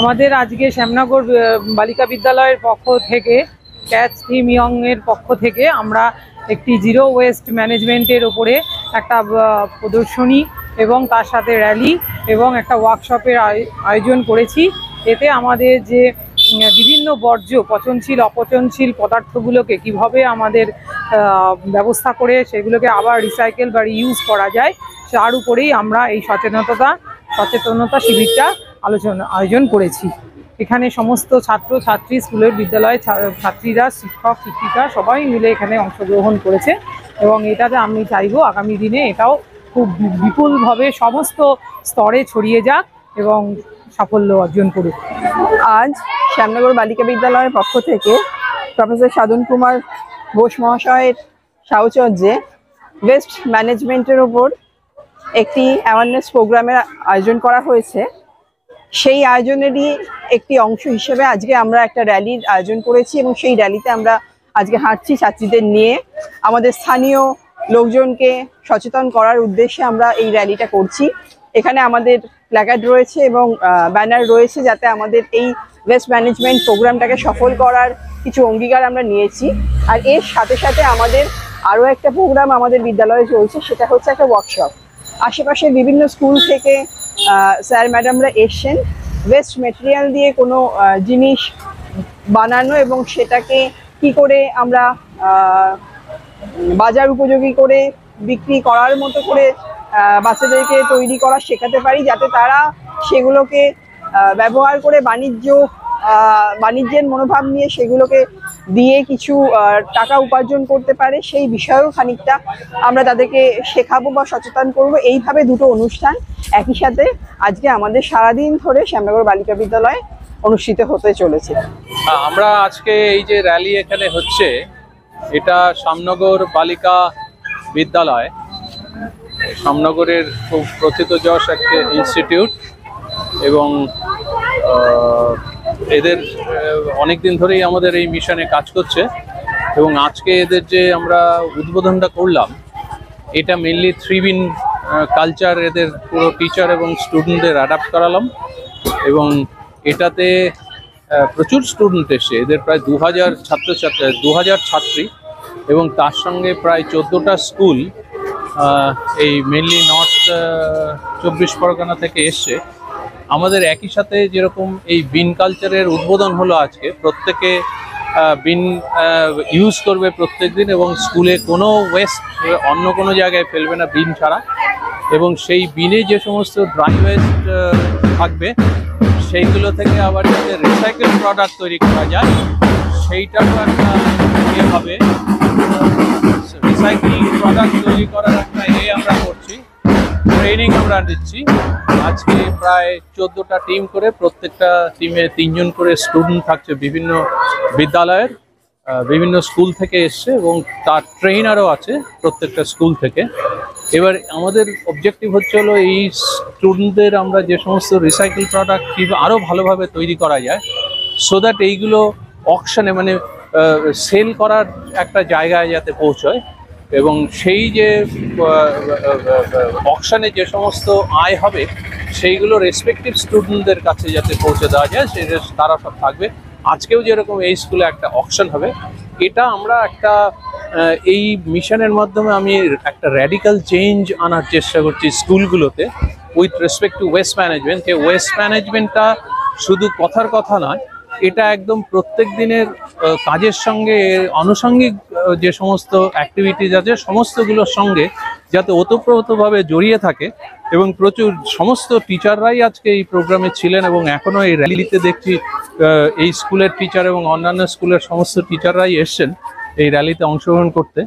আমাদের আজকে শ্যামনগর বালিকা বিদ্যালয়ের পক্ষ থেকে ক্যাচ থিম ইয়ং এর পক্ষ থেকে আমরা একটি জিরো ওয়েস্ট ম্যানেজমেন্টের উপরে একটা প্রদর্শনী এবং তার সাথে র্যালি এবং একটা ওয়ার্কশপের আয়োজন করেছি। এতে আমাদের যে বিভিন্ন বর্জ্য পচনশীল অপচনশীল পদার্থগুলোকে কিভাবে আমাদের ব্যবস্থা করে সেগুলোকে আবার রিসাইকেল বা রিইউজ করা যায় তার উপরেই আমরা এই সচেতনতা শিবিরটা আয়োজন করেছি। এখানে সমস্ত ছাত্র ছাত্রী স্কুলের বিদ্যালয়ের ছাত্রীরা শিক্ষক শিক্ষিকা সবাই মিলে এখানে অংশগ্রহণ করেছে এবং এটাতে আমি চাইবো আগামী দিনে এটাও খুব বিপুলভাবে সমস্ত স্তরে ছড়িয়ে যাক এবং সাফল্য অর্জন করুক। আজ শ্যামনগর বালিকা বিদ্যালয়ের পক্ষ থেকে প্রফেসর সাধন কুমার ঘোষ মহাশয়ের সাহচর্যে ওয়েস্ট ম্যানেজমেন্টের ওপর একটি অ্যাওয়ারনেস প্রোগ্রামের আয়োজন করা হয়েছে। সেই আয়োজনেরই একটি অংশ হিসেবে আজকে আমরা একটা র্যালির আয়োজন করেছি এবং সেই র্যালিতে আমরা আজকে হাঁটছি ছাত্রীদের নিয়ে। আমাদের স্থানীয় লোকজনকে সচেতন করার উদ্দেশ্যে আমরা এই র্যালিটা করছি। এখানে আমাদের প্ল্যাকার্ড রয়েছে এবং ব্যানার রয়েছে যাতে আমাদের এই ওয়েস্ট ম্যানেজমেন্ট প্রোগ্রামটাকে সফল করার কিছু অঙ্গীকার আমরা নিয়েছি। আর এর সাথে সাথে আমাদের আরও একটা প্রোগ্রাম আমাদের বিদ্যালয়ে চলছে, সেটা হচ্ছে একটা ওয়ার্কশপ। আশেপাশের বিভিন্ন স্কুল থেকে স্যার ম্যাডামরা এসছেন ওয়েস্ট মেটেরিয়াল দিয়ে কোনো জিনিস বানানো এবং সেটাকে কি করে আমরা বাজার উপযোগী করে বিক্রি করার মতো করে বাচ্চাদেরকে তৈরি করা শেখাতে পারি, যাতে তারা সেগুলোকে ব্যবহার করে বাণিজ্য বাণিজ্যের মনোভাব নিয়ে সেগুলোকে দিয়ে কিছু টাকা উপার্জন করতে পারে, সেই বিষয়েও খানিকটা আমরা তাদেরকে শেখাবো বা সচেতন করব। এইভাবে দুটো অনুষ্ঠান একই সাথে আজকে আমাদের সারাদিন ধরে শ্যামনগর বালিকা বিদ্যালয়ে অনুষ্ঠিত হতে চলেছে। আমরা আজকে এই যে র্যালি এখানে হচ্ছে, এটা শ্যামনগর বালিকা বিদ্যালয়, শ্যামনগরের খুব প্রথিতযশ একটা ইনস্টিটিউট এবং এদের অনেক দিন ধরেই আমাদের এই মিশনে কাজ করছে এবং আজকে এদের যে আমরা উদ্বোধনটা করলাম, এটা মেনলি 3 কালচার এদের পুরো টিচার এবং স্টুডেন্টদের অ্যাডাপ্ট করালাম এবং এটাতে প্রচুর স্টুডেন্ট এসছে, এদের প্রায় 2000 ছাত্রী এবং তার সঙ্গে প্রায় 14টা স্কুল এই মেনলি নর্থ 24 পরগনা থেকে এসছে। আমাদের একই সাথে যেরকম এই বিন কালচারের উদ্বোধন হলো আজকে, প্রত্যেকে বিন ইউজ করবে প্রত্যেক দিন এবং স্কুলে কোনো ওয়েস্ট অন্য কোনো জায়গায় ফেলবে না বিন ছাড়া, এবং সেই বিনে যে সমস্ত ড্রাই ওয়েস্ট থাকবে সেইগুলো থেকে আবার যাতে রিসাইকেল প্রোডাক্ট তৈরি করা যায় সেইটাও একটা ইয়ে হবে। রিসাইকেল প্রোডাক্ট তৈরি করার একটা আমরা করছি, ট্রেনিং আমরা দিচ্ছি। আজকে প্রায় 14টা টিম করে, প্রত্যেকটা টিমে 3 জন করে স্টুডেন্ট থাকছে, বিভিন্ন বিদ্যালয়ের বিভিন্ন স্কুল থেকে এসছে এবং তার ট্রেনারও আছে প্রত্যেকটা স্কুল থেকে। এবার আমাদের অবজেক্টিভ হচ্ছে হলো এই স্টুডেন্টদের আমরা যে সমস্ত রিসাইকেল প্রোডাক্ট আরও ভালোভাবে তৈরি করা যায়, সো দ্যাট এইগুলো অকশনে মানে সেল করার একটা জায়গায় যাতে পৌঁছয় এবং সেই যে অকশনে যে সমস্ত আয় হবে সেইগুলো রেসপেক্টিভ স্টুডেন্টদের কাছে যাতে পৌঁছে দেওয়া যায়, সেটা তারা সব থাকবে। আজকেও যেরকম এই স্কুলে একটা অকশন হবে, এটা আমরা একটা এই মিশনের মাধ্যমে আমি একটা র্যাডিক্যাল চেঞ্জ আনার চেষ্টা করছি স্কুলগুলোতে with respect to waste management. যে ওয়েস্ট ম্যানেজমেন্টটা শুধু কথার কথা নয়, এটা একদম প্রত্যেক দিনের কাজের সঙ্গে আনুষঙ্গিক যে সমস্ত অ্যাক্টিভিটিস আছে সমস্তগুলোর সঙ্গে যাতে ওতপ্রোতভাবে জড়িয়ে থাকে এবং প্রচুর সমস্ত টিচাররাই আজকে এই প্রোগ্রামে ছিলেন এবং এখনও এই র্যালিতে দেখছি এই স্কুলের টিচার এবং অন্যান্য স্কুলের সমস্ত টিচাররাই এসছেন এই র্যালিতে অংশগ্রহণ করতে।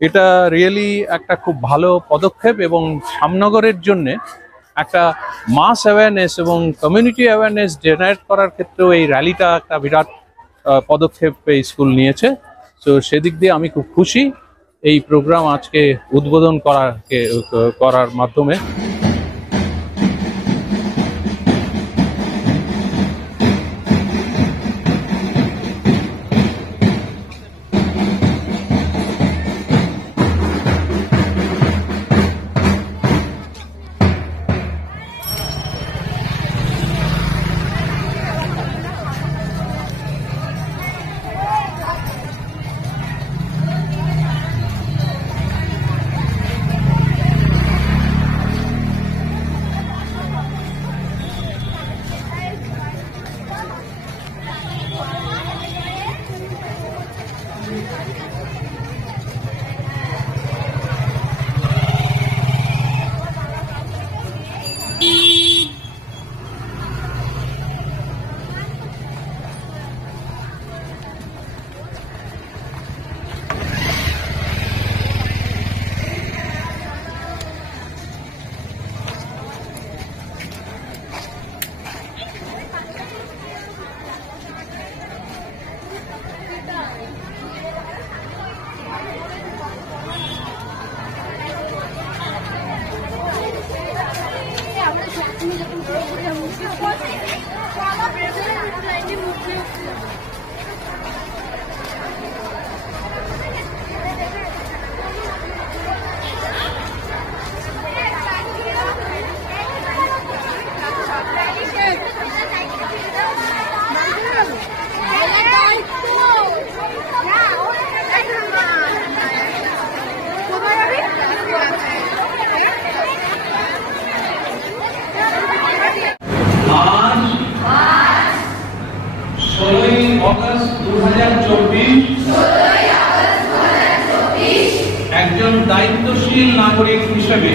এটা রিয়েলি একটা খুব ভালো পদক্ষেপ এবং শ্যামনগরের জন্যে একটা মাস অ্যাওয়ারনেস এবং কমিউনিটি অ্যাওয়ারনেস জেনারেট করার ক্ষেত্রেও এই র্যালিটা একটা বিরাট পদক্ষেপ এই স্কুল নিয়েছে। তো সেদিক দিয়ে আমি খুব খুশি এই প্রোগ্রাম আজকে উদ্বোধন করার মাধ্যমে। অগাস্ট 2024 একজন দায়িত্বশীল নাগরিক হিসেবে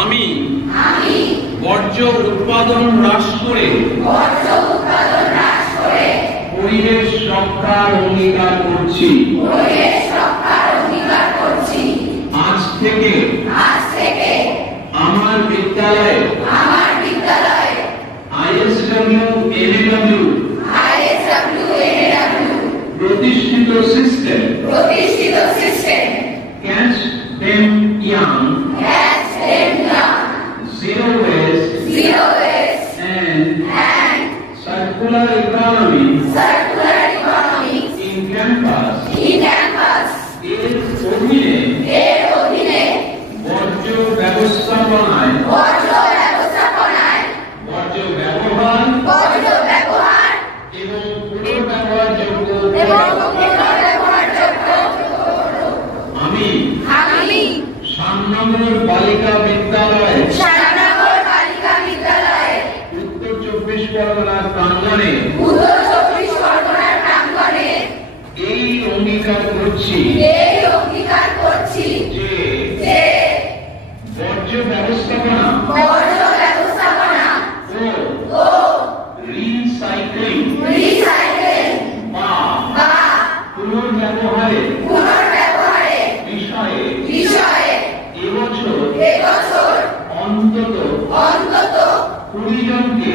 আমি বর্জ্য উৎপাদন হ্রাস করে পরিবেশ রক্ষার অঙ্গীকার করছি। আজ থেকে আমার বিদ্যালয়ে ISW NAW প্রতিষ্ঠিত system catch them young, zero waste and circular economy in campus এর অধীনে বর্জ্য ব্যবস্থাপনায় বর্জ্য ব্যবহার এবং পুনর্ব্যবহারযোগ্য আমি শ্যামনগর বালিকা বিদ্যালয় উত্তর চব্বিশ পরগনার প্রাঙ্গণে এই অঙ্গীকার করছি যে বর্জ্য ব্যবস্থাপনা ও রিসাইক্লিং বা পুনর্ব্যবহারের বিষয়ে এবছর অন্তত 20 জনকে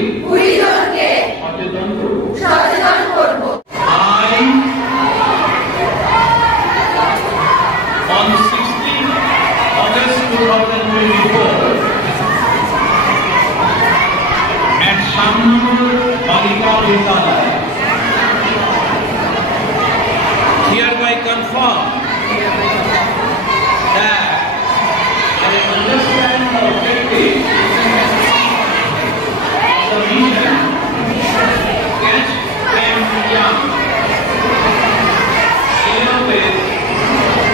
সচেতন করব। On 16 August 2024 at Shamnagor Balika Vidyalaya hereby confirm that I understand the objective of the mission Catch Them Young, Zero Waste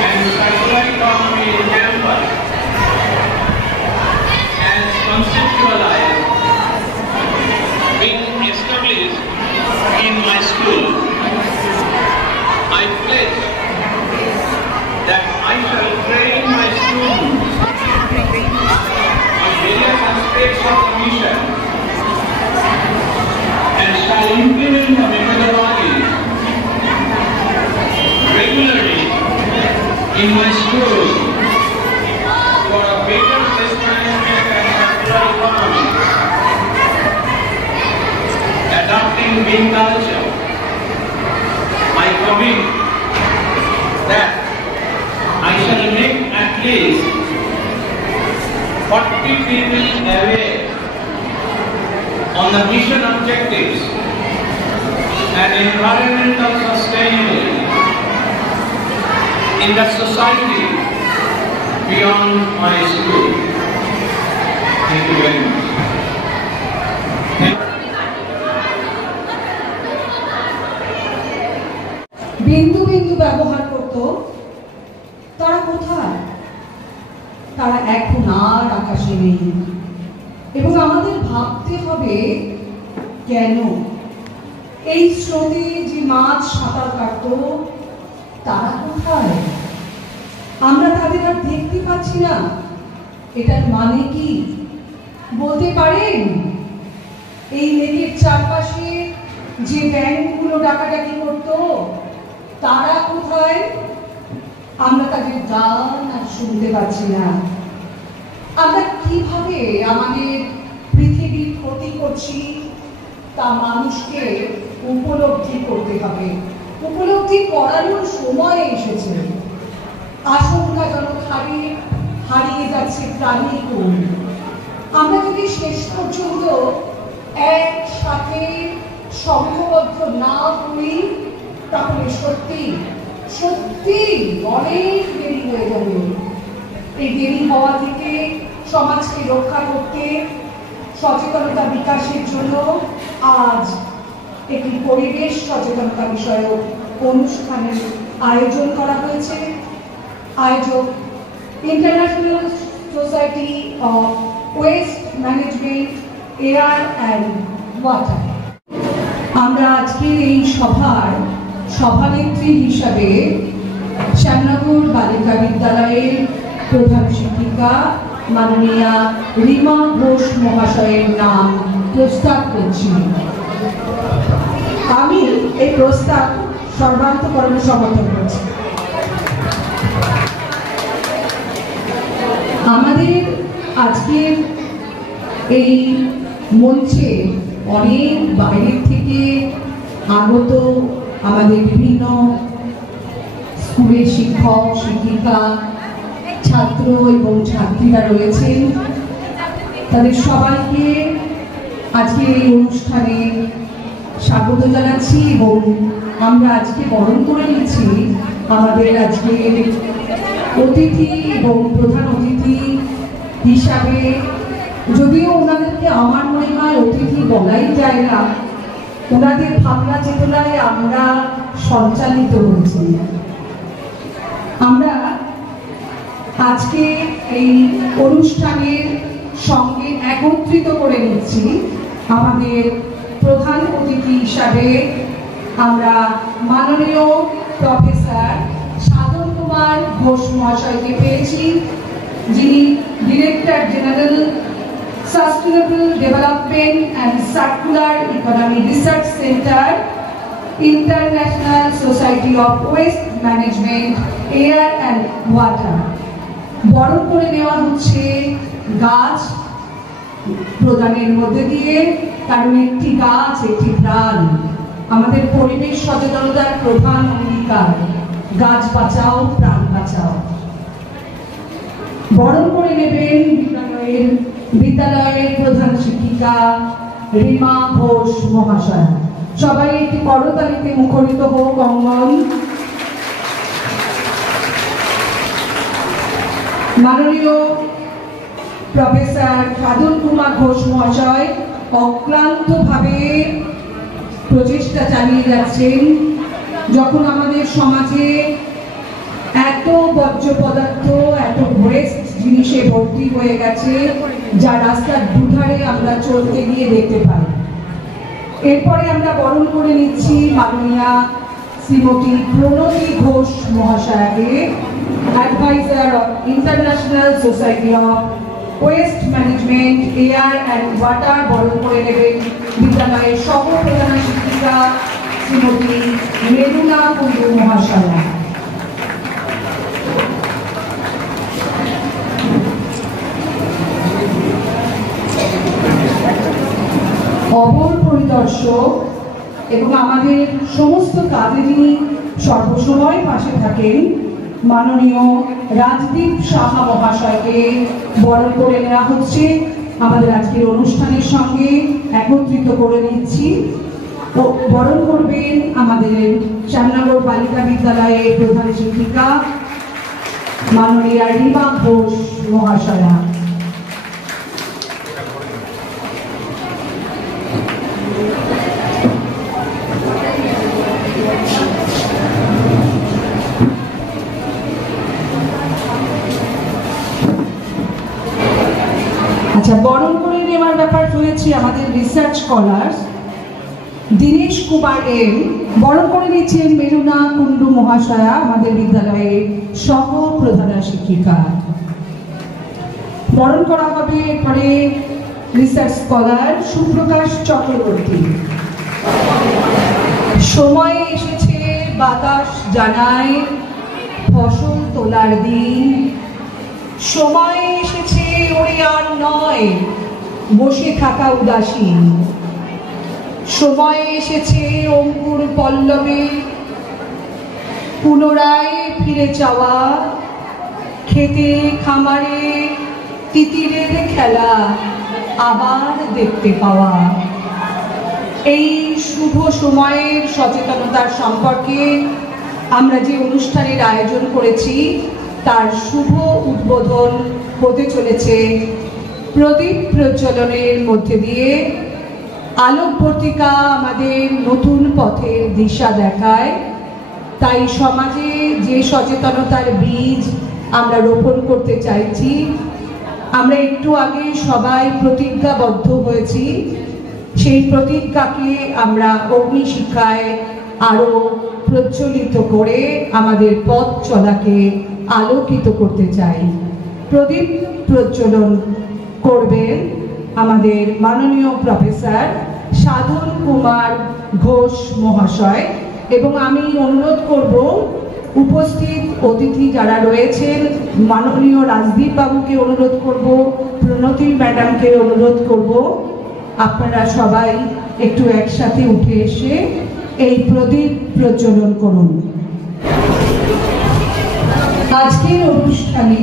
and Circular Economy in Campus as conceptualized being established in my school. I pledge that I shall train my students on various aspects of the mission and shall implement the methodology regularly in my school for a better waste management and circular economy, adopting green culture. I commit that I shall make at least 40 people aware on the mission objectives and environmental sustainability in the society beyond my school. Thank you very much. বিন্দু বিন্দু ব্যবহার করত, তারা কোথায়? তারা এখন আর আকাশে নেই। এবং আমাদের ভাবতে হবে কেন এই স্রোতে যে মাছ সাঁতার কাটত তারা কোথায়? আমরা তাদের আর দেখতে পাচ্ছি না। এটার মানে কি বলতে পারেন? এই লেকের চারপাশে যে ব্যাঙগুলো ডাকাডাকি করত তারা কোথায়? আমরা তাদের গান আর শুনতে পাচ্ছি না। আমরা কিভাবে আমাদের পৃথিবীর ক্ষতি করছি তা মানুষকে উপলব্ধি করতে হবে। উপলব্ধি করানোর সময় এসেছে। আশঙ্কাজনক হারে হারিয়ে যাচ্ছে প্রাণীর কোন। আমরা যদি শেষ পর্যন্ত একসাথে সংঘবদ্ধ না হই তাহলে সত্যি সত্যি অনেক দেরি হয়ে যাবে। এই দেরি হওয়া থেকে সমাজকে রক্ষা করতে সচেতনতা বিকাশের জন্য আজ একটি পরিবেশ সচেতনতা বিষয়ক অনুষ্ঠানের আয়োজন করা হয়েছে। আয়োজক international society of waste management air and water. আমরা আজকের এই সভার সভানেত্রী হিসাবে শ্যামনগর বালিকা বিদ্যালয়ের প্রধান শিক্ষিকা মাননীয়া রিমা ঘোষ মহাশয়ের নাম প্রস্তাব করছি। আমি এই প্রস্তাব সর্বান্তকরণে সমর্থন করছি। আমাদের আজকের এই মঞ্চে অনেক বাইরের থেকে আগত আমাদের বিভিন্ন স্কুলের শিক্ষক শিক্ষিকা ছাত্র এবং ছাত্রীরা রয়েছেন। তাদের সবাইকে আজকে এই অনুষ্ঠানে স্বাগত জানাচ্ছি এবং আমরা আজকে বরণ করে নিচ্ছি আমাদের আজকে অতিথি এবং প্রধান অতিথি হিসাবে। যদিও ওনাদেরকে আমার মনে হয় অতিথি বলাই যায় না, ওনাদের ভাবনা চেতনায় আমরা সঞ্চালিত হয়েছি। আমরা আজকে এই অনুষ্ঠানের সঙ্গে একত্রিত করে নিচ্ছি আমাদের প্রধান অতিথি হিসাবে আমরা মাননীয় প্রফেসর সাধন কুমার ঘোষ মহাশয়কে পেয়েছি, যিনি director general sustainable development and circular economy research centre, international society of waste management, air and water. বরণ করে নেওয়া হচ্ছে গাছ প্রদানের মধ্যে দিয়ে, কারণ একটি গাছ একটি প্রাণ। আমাদের পরিবেশ সচেতনতার প্রধান অঙ্গীকার গাছ বাঁচাও প্রাণ বাঁচাও। বরণ করে নেবেন বিদ্যালয়ের প্রধান শিক্ষিকা রিমা ঘোষ মহাশয়। সবাই একটি করতালিতে মুখরিত হোক অঙ্গন। মাননীয় প্রফেসর সাধন কুমার ঘোষ মহাশয় অক্লান্তভাবে প্রচেষ্টা চালিয়ে যাচ্ছেন। যখন আমাদের সমাজে এত বর্জ্য পদার্থ, এত ওয়েস্ট জিনিসে ভর্তি হয়ে গেছে, যা রাস্তার দুধারে আমরা চলতে গিয়ে দেখতে পাই। এরপরে আমরা বরণ করে নিচ্ছি মাননীয়া শ্রীমতী প্রণতি ঘোষ মহাশয়াকে, advisor of international society of waste management, air and water. বরণ করে নেবেন বিদ্যালয়ের সহ প্রধান শিক্ষিকা শ্রীমতী মেরুনা কুণ্ডু মহাশয়া। অপর পরিদর্শক এবং আমাদের সমস্ত কাজে যিনি সর্বসময় পাশে থাকেন মাননীয় রাজদীপ সাহা মহাশয়কে বরণ করে নেওয়া হচ্ছে। আমাদের আজকের অনুষ্ঠানের সঙ্গে একত্রিত করে নিচ্ছি। বরণ করবেন আমাদের শ্যামনগর বালিকা বিদ্যালয়ের প্রধান শিক্ষিকা মাননীয়া রিমা ঘোষ মহাশয়া। আচ্ছা, বরণ করে নেওয়ার ব্যাপার রয়েছে আমাদের research scholar Dinesh Kumar M. বরণ করে নিচ্ছেন মেরুনা কুণ্ডু মহাশয়া, আমাদের বিদ্যালয়ের সহ প্রধান শিক্ষিকা। বরণ করা হবে এরপরে রিসার্চ স্কলার সুপ্রকাশ চক্রবর্তী। সময় এসেছে বাতাস জানায় ফসল তোলার দিন, সময় এসেছে ওরে আর নয় বসে থাকা উদাসীন, সময় এসেছে অঙ্কুর পল্লবে পুনরায় ফিরে চাওয়া, খেতে খামারে তিতিরের খেলা আবার দেখতে পাওয়া। এই শুভ সময়ের সচেতনতার সম্পর্কে আমরা যে অনুষ্ঠানের আয়োজন করেছি তার শুভ উদ্বোধন হতে চলেছে প্রদীপ প্রজ্বলনের মধ্যে দিয়ে। আলোকবর্তিকা আমাদের নতুন পথের দিশা দেখায়, তাই সমাজে যে সচেতনতার বীজ আমরা রোপণ করতে চাইছি, আমরা একটু আগে সবাই প্রতিজ্ঞাবদ্ধ হয়েছি, সেই প্রতিজ্ঞাকে আমরা অগ্নিশিখায় আরো প্রজ্বলিত করে আমাদের পথ চলাকে আলোকিত করতে চাই। প্রদীপ প্রজ্বলন করবেন আমাদের মাননীয় প্রফেসর সাধন কুমার ঘোষ মহাশয়। এবং আমি অনুরোধ করব উপস্থিত অতিথি যারা রয়েছেন, মাননীয় রাজদীপ বাবুকে অনুরোধ করব, প্রণতি ম্যাডামকে অনুরোধ করব, আপনারা সবাই একটু একসাথে উঠে এসে এই প্রদীপ প্রজ্বলন করুন। আজকের অনুষ্ঠানে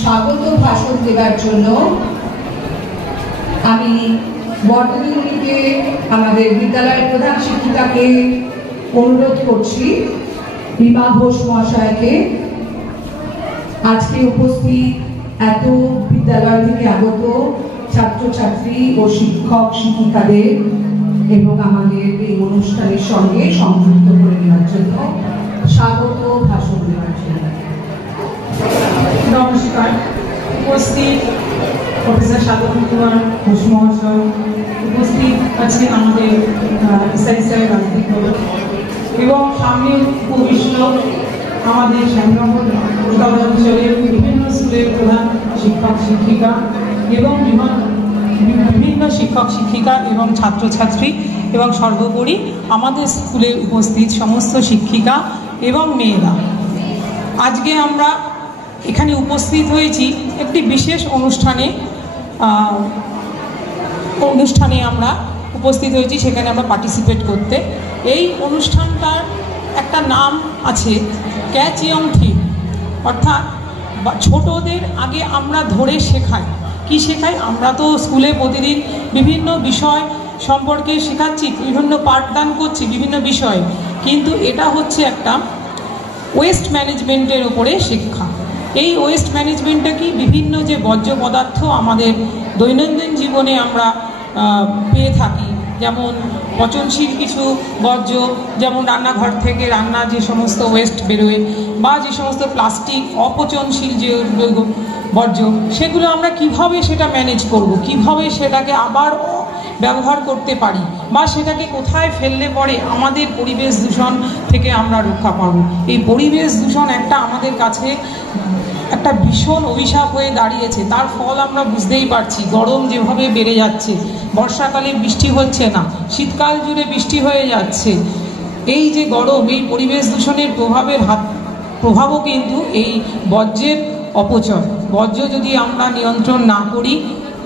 স্বাগত ভাষণ দেওয়ার জন্য আমি বর্তমানে আমাদের বিদ্যালয়ের প্রধান শিক্ষিকাকে অনুরোধ করছি, বিমা ঘোষ মহাশয়কে। আজকে উপস্থিত এত বিদ্যালয় থেকে আগত ছাত্রছাত্রী ও শিক্ষক শিক্ষিকাদের এবং আমাদের এই অনুষ্ঠানের সঙ্গে সংযুক্ত করে নেওয়ার জন্য, স্বাগত ভাষণ দেওয়ার জন্য। নমস্কার। উপস্থিত প্রফেসর সাধন কুমার ঘোষ মহাশয়, উপস্থিত আছে আমাদের এসআই স্যার রাজদীপ বাবু, এবং সামনে উপবিষ্ট আমাদের শ্যামনগর অঞ্চলের বিভিন্ন স্কুলের প্রধান শিক্ষক শিক্ষিকা এবং বিভিন্ন শিক্ষক শিক্ষিকা এবং ছাত্রছাত্রী, এবং সর্বোপরি আমাদের স্কুলে উপস্থিত সমস্ত শিক্ষিকা এবং মেয়েরা। আজকে আমরা এখানে উপস্থিত হয়েছি একটি বিশেষ অনুষ্ঠানে আমরা উপস্থিত হয়েছি, সেখানে আমরা পার্টিসিপেট করতে। এই অনুষ্ঠানটার একটা নাম আছে ক্যাচ ইয়ং থিম, অর্থাৎ ছোটদের আগে আমরা ধরে শেখাই। কি শেখাই? আমরা তো স্কুলে প্রতিদিন বিভিন্ন বিষয় সম্পর্কে শেখাচ্ছি, বিভিন্ন পাঠদান করছি বিভিন্ন বিষয়ে, কিন্তু এটা হচ্ছে একটা ওয়েস্ট ম্যানেজমেন্টের উপরে শিক্ষা। এই ওয়েস্ট ম্যানেজমেন্টটা কি? বিভিন্ন যে বর্জ্য পদার্থ আমাদের দৈনন্দিন জীবনে আমরা পেয়ে থাকি, যেমন পচনশীল কিছু বর্জ্য, যেমন রান্নাঘর থেকে রান্নার যে সমস্ত ওয়েস্ট বেরোয়, বা যে সমস্ত প্লাস্টিক অপচনশীল যে বর্জ্য, সেগুলো আমরা কিভাবে সেটা ম্যানেজ করব, কিভাবে সেটাকে আবার ব্যবহার করতে পারি, বা সেটাকে কোথায় ফেললে পরে আমাদের পরিবেশ দূষণ থেকে আমরা রক্ষা পাব। এই পরিবেশ দূষণ একটা আমাদের কাছে একটা ভীষণ অভিশাপ হয়ে দাঁড়িয়েছে। তার ফল আমরা বুঝতেই পারছি। গরম যেভাবে বেড়ে যাচ্ছে, বর্ষাকালে বৃষ্টি হচ্ছে না, শীতকাল জুড়ে বৃষ্টি হয়ে যাচ্ছে। এই যে গরম, এই পরিবেশ দূষণের প্রভাবও কিন্তু এই বর্জ্যের অপচয়। বর্জ্য যদি আমরা নিয়ন্ত্রণ না করি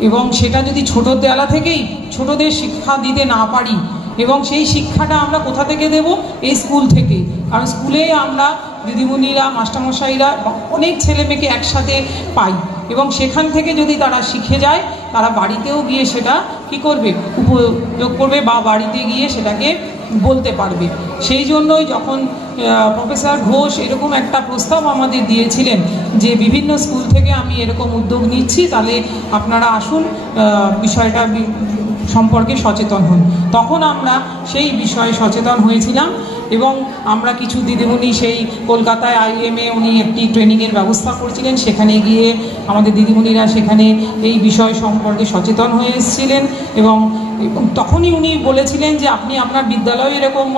এবং সেটা যদি ছোটোবেলা থেকেই ছোটদের শিক্ষা দিতে না পারি, এবং সেই শিক্ষাটা আমরা কোথা থেকে দেব? এই স্কুল থেকে। কারণ স্কুলে আমরা দিদিমণিরা, মাস্টারমশাইরা অনেক ছেলে মেয়েকে একসাথে পাই, এবং সেখান থেকে যদি তারা শিখে যায়, তারা বাড়িতেও গিয়ে সেটা কি করবে? উপযোগ করবে, বা বাড়িতে গিয়ে সেটাকে বলতে পারবে। সেই জন্যই যখন প্রফেসর ঘোষ এরকম একটা প্রস্তাব আমাদের দিয়েছিলেন যে বিভিন্ন স্কুল থেকে আমি এরকম উদ্যোগ নিচ্ছি, তাহলে আপনারা আসুন বিষয়টা সম্পর্কে সচেতন হন। তখন আমরা সেই বিষয়ে সচেতন হয়েছিলাম, এবং আমরা কিছু দিদিমণি সেই কলকাতায় IIM-এ উনি একটি ট্রেনিংয়ের ব্যবস্থা করেছিলেন, সেখানে গিয়ে আমাদের দিদিমণিরা সেখানে এই বিষয় সম্পর্কে সচেতন হয়ে এসেছিলেন, এবং তখনই উনি বলেছিলেন যে আপনি আপনার বিদ্যালয়ে এরকম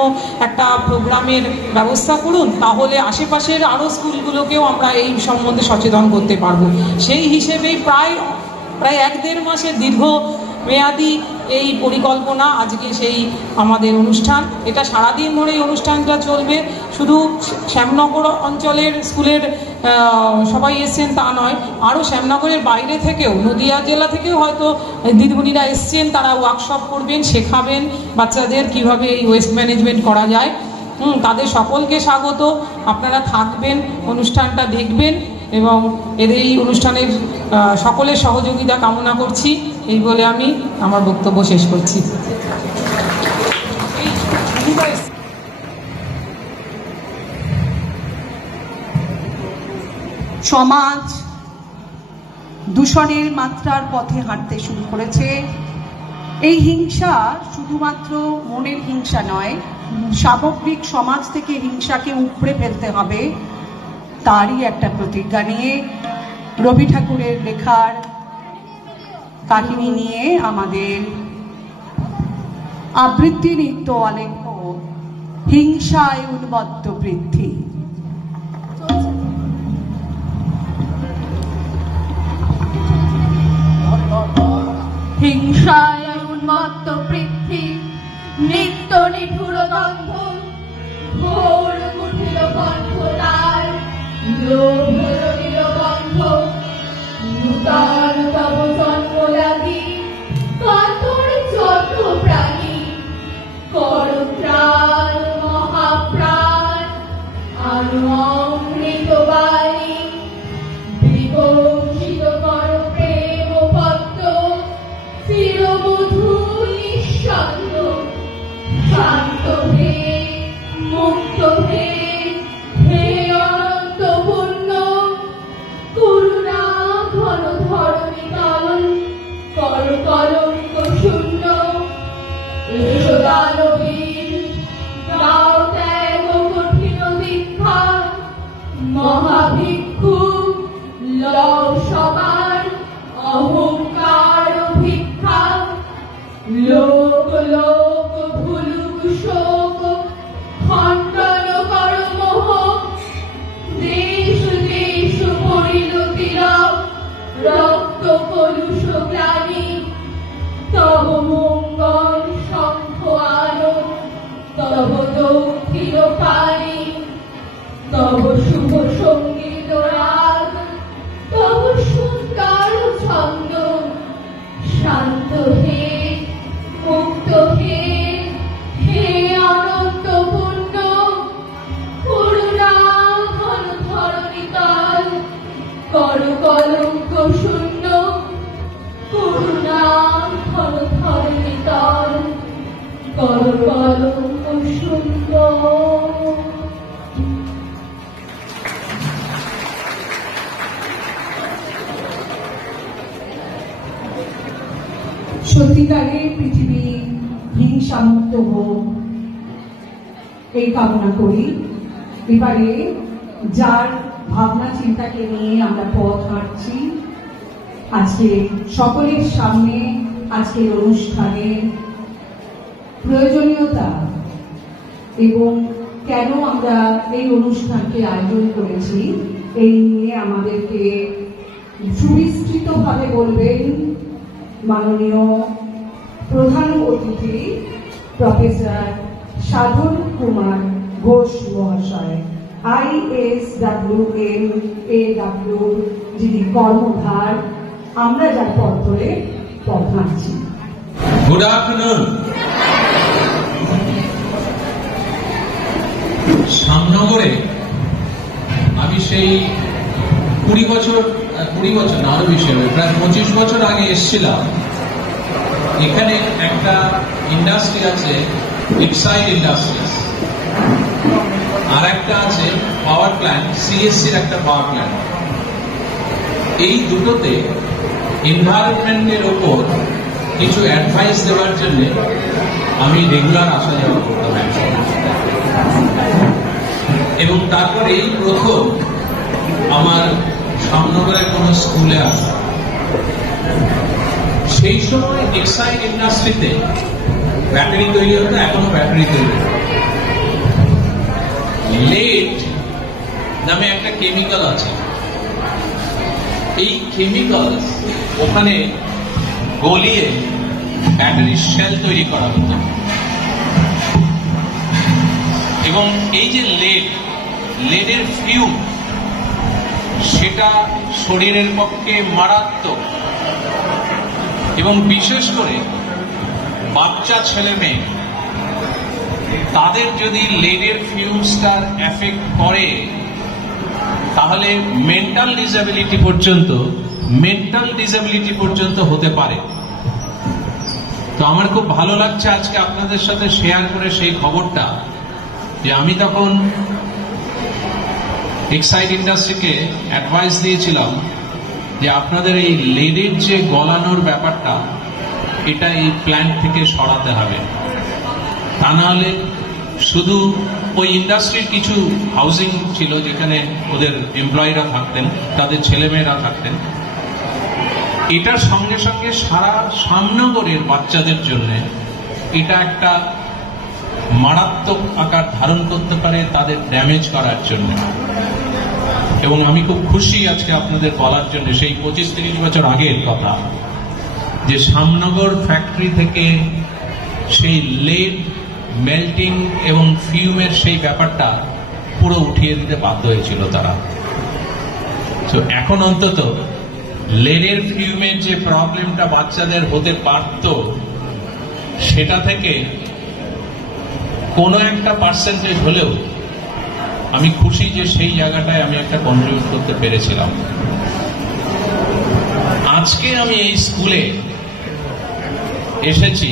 একটা প্রোগ্রামের ব্যবস্থা করুন, তাহলে আশেপাশের আরও স্কুলগুলোকেও আমরা এই সম্বন্ধে সচেতন করতে পারবো। সেই হিসেবেই প্রায় 1-1.5 মাসের দীর্ঘ মেয়াদি এই পরিকল্পনা, আজকে সেই আমাদের অনুষ্ঠান। এটা সারাদিন ধরে এই অনুষ্ঠানটা চলবে। শুধু শ্যামনগর অঞ্চলের স্কুলের সবাই এসছেন তা নয়, আরও শ্যামনগরের বাইরে থেকেও, নদিয়া জেলা থেকেও হয়তো দিদিমণিরা এসছেন, তারা ওয়ার্কশপ করবেন, শেখাবেন বাচ্চাদের কিভাবে এই ওয়েস্ট ম্যানেজমেন্ট করা যায়। তাদের সকলকে স্বাগত। আপনারা থাকবেন, অনুষ্ঠানটা দেখবেন, এবং এদের এই অনুষ্ঠানের সকলের সহযোগিতা কামনা করছি। এই বলে আমি আমার বক্তব্য শেষ করছি। সমাজ দূষণের মাত্রার পথে হাঁটতে শুরু করেছে। এই হিংসা শুধুমাত্র মনের হিংসা নয়, সামগ্রিক সমাজ থেকে হিংসাকে উপড়ে ফেলতে হবে, তারই একটা প্রতিজ্ঞা নিয়ে রবি ঠাকুরের লেখার কাহিনী নিয়ে আমাদের আবৃত্তি নৃত্য আলেখ্য হিংসায় উন্মত্ত বৃদ্ধি। হিংসায় উন্মত্ত পৃথ্বী, নিত্য নিঠুর গন্ধ, ঘোর কুঠিল কণ্ঠতার, লোভ রলিল বন্ধ, নূতন তব জন্ম লাগি, কাতর যত প্রাণী, কর প্রাণ মহাপ্রাণ, আরো অমৃত বাণী, বিকশিত কর প্রেম পদ্ম, চিরমধু নিঃসন্দ, শান্ত হে, মুক্ত হে, হে অনন্ত পূর্ণ, করুণা ঘন ধরণীতল, কর কলঙ্ক শূন্য, এসো দানবীর, দাও ত্যাগ কঠিন দীক্ষা, মহাভিক্ষু লও সবার অহংকার ভিক্ষা, লোক লোক ভুলুক শোক, খণ্ডন কর মোহ, দেশ দেশ পড়িল তিলক, রক্ত কলুষ গ্লানি, তব মঙ্গল শঙ্খ আলো, তব দক্ষিণ পানি, তব শুভ সঙ্গীত রাগ, তব সুন্দর ছন্দ, শান্ত হে, মুক্ত হে, হে অনন্ত পূর্ণ, করুণা ঘন ধরণীতল, কর কলঙ্ক শূন্য, করুণা ঘন ধরণীতল, কর কলঙ্ক শূন্য। সত্যিকারের পৃথিবী হিংসামুক্ত হোক এই কামনা করি। এবারে যার ভাবনা চিন্তাকে নিয়ে আমরা পথ হাঁটছি, আজকে সকলের সামনে আজকের অনুষ্ঠানের প্রয়োজনীয়তা এবং কেন আমরা এই অনুষ্ঠানকে আয়োজন করেছি এই নিয়ে আমাদেরকে সুবিস্তৃতভাবে বলবেন মাননীয় প্রধান অতিথি প্রফেসর সাধন কুমার ঘোষ মহাশয়, ISWMAW যিনি কর্মধার, আমরা যার পথ ধরে পথ হাঁটছি। Good afternoon. শ্যামনগরে আমি সেই 20 বছর না আরো বেশি হবে, প্রায় 25 বছর আগে এসেছিলাম। এখানে একটা ইন্ডাস্ট্রি আছে, এক্সাইড ইন্ডাস্ট্রিজ, আর একটা আছে পাওয়ার প্ল্যান্ট, সিএসসির একটা পাওয়ার প্ল্যান্ট। এই দুটোতে এনভায়রনমেন্টের ওপর কিছু অ্যাডভাইস দেওয়ার জন্য আমি রেগুলার আসা যাওয়া করতাম এবং তারপরে এই প্রথম আমার শ্যামনগরের কোন স্কুলে আসা। সেই সময় এক্সাইড ইন্ডাস্ট্রিতে ব্যাটারি তৈরি হতো, এখনো ব্যাটারি তৈরি হতো। লেড নামে একটা কেমিক্যাল আছে, এই কেমিক্যাল ওখানে গলিয়ে ব্যাটারির সেল তৈরি করা হতো এবং এই যে লেডের ফিউম, সেটা শরীরের পক্ষে মারাত্মক এবং বিশেষ করে বাচ্চা ছেলে মেয়ে, তাদের যদি লেডের ফিউমসটার এফেক্ট করে তাহলে মেন্টাল ডিসএবিলিটি পর্যন্ত হতে পারে। তো আমার খুব ভালো লাগছে আজকে আপনাদের সাথে শেয়ার করে সেই খবরটা, যে আমি তখন এক্সাইড ইন্ডাস্ট্রিকে অ্যাডভাইস দিয়েছিলাম যে আপনাদের এই লেডের যে গলানোর ব্যাপারটা, এটা এই প্ল্যান্ট থেকে সরাতে হবে। তা নাহলে শুধু ওই ইন্ডাস্ট্রির কিছু হাউজিং ছিল যেখানে ওদের এমপ্লয়িরা থাকতেন, তাদের ছেলেমেয়েরা থাকতেন, এটার সঙ্গে সঙ্গে সারা শ্যামনগরের বাচ্চাদের জন্য এটা একটা মারাত্মক আকার ধারণ করতে পারে তাদের ড্যামেজ করার জন্য। এবং আমি খুব খুশি আজকে আপনাদের বলার জন্য, সেই 25-30 বছর আগের কথা যে শ্যামনগর ফ্যাক্টরি থেকে সেই লেড মেল্টিং এবং ফিউমের সেই ব্যাপারটা পুরো উঠিয়ে দিতে বাধ্য হয়েছিল তারা। তো এখন অন্তত লেডের ফিউমের যে প্রবলেমটা বাচ্চাদের হতে পারত সেটা থেকে কোনো একটা পার্সেন্টেজ হলেও আমি খুশি যে সেই জায়গাটায় আমি একটা কন্ট্রিবিউট করতে পেরেছিলাম। আজকে আমি এই স্কুলে এসেছি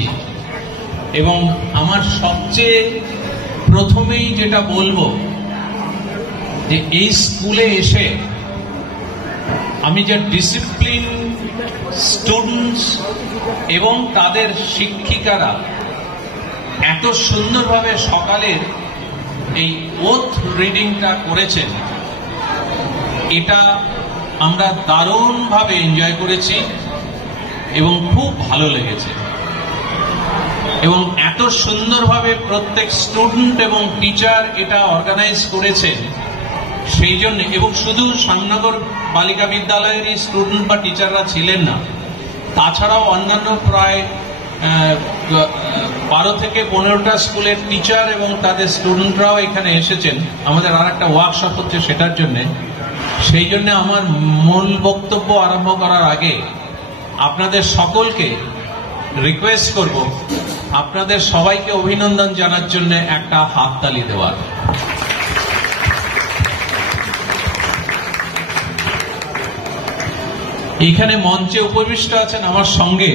এবং আমার সবচেয়ে প্রথমেই যেটা বলবো যে এই স্কুলে এসে আমি যে ডিসিপ্লিন স্টুডেন্টস এবং তাদের শিক্ষিকারা এত সুন্দরভাবে সকালের এই ওথ রিডিংটা করেছেন, এটা আমরা দারুণভাবে এনজয় করেছি এবং খুব ভালো লেগেছে। এবং এত সুন্দরভাবে প্রত্যেক স্টুডেন্ট এবং টিচার এটা অর্গানাইজ করেছেন সেই জন্য, এবং শুধু শ্যামনগর বালিকা বিদ্যালয়েরই স্টুডেন্ট বা টিচাররা ছিলেন না, তাছাড়াও অন্যান্য প্রায় 12 থেকে 15টা স্কুলের টিচার এবং তাদের স্টুডেন্টরাও এখানে এসেছেন। আমাদের আর একটা ওয়ার্কশপ হচ্ছে সেটার জন্য। সেই জন্য আমার মূল বক্তব্য আরম্ভ করার আগে আপনাদের সকলকে রিকোয়েস্ট করব আপনাদের সবাইকে অভিনন্দন জানার জন্য একটা হাততালি দেওয়ার। এখানে মঞ্চে উপবিষ্ট আছেন আমার সঙ্গে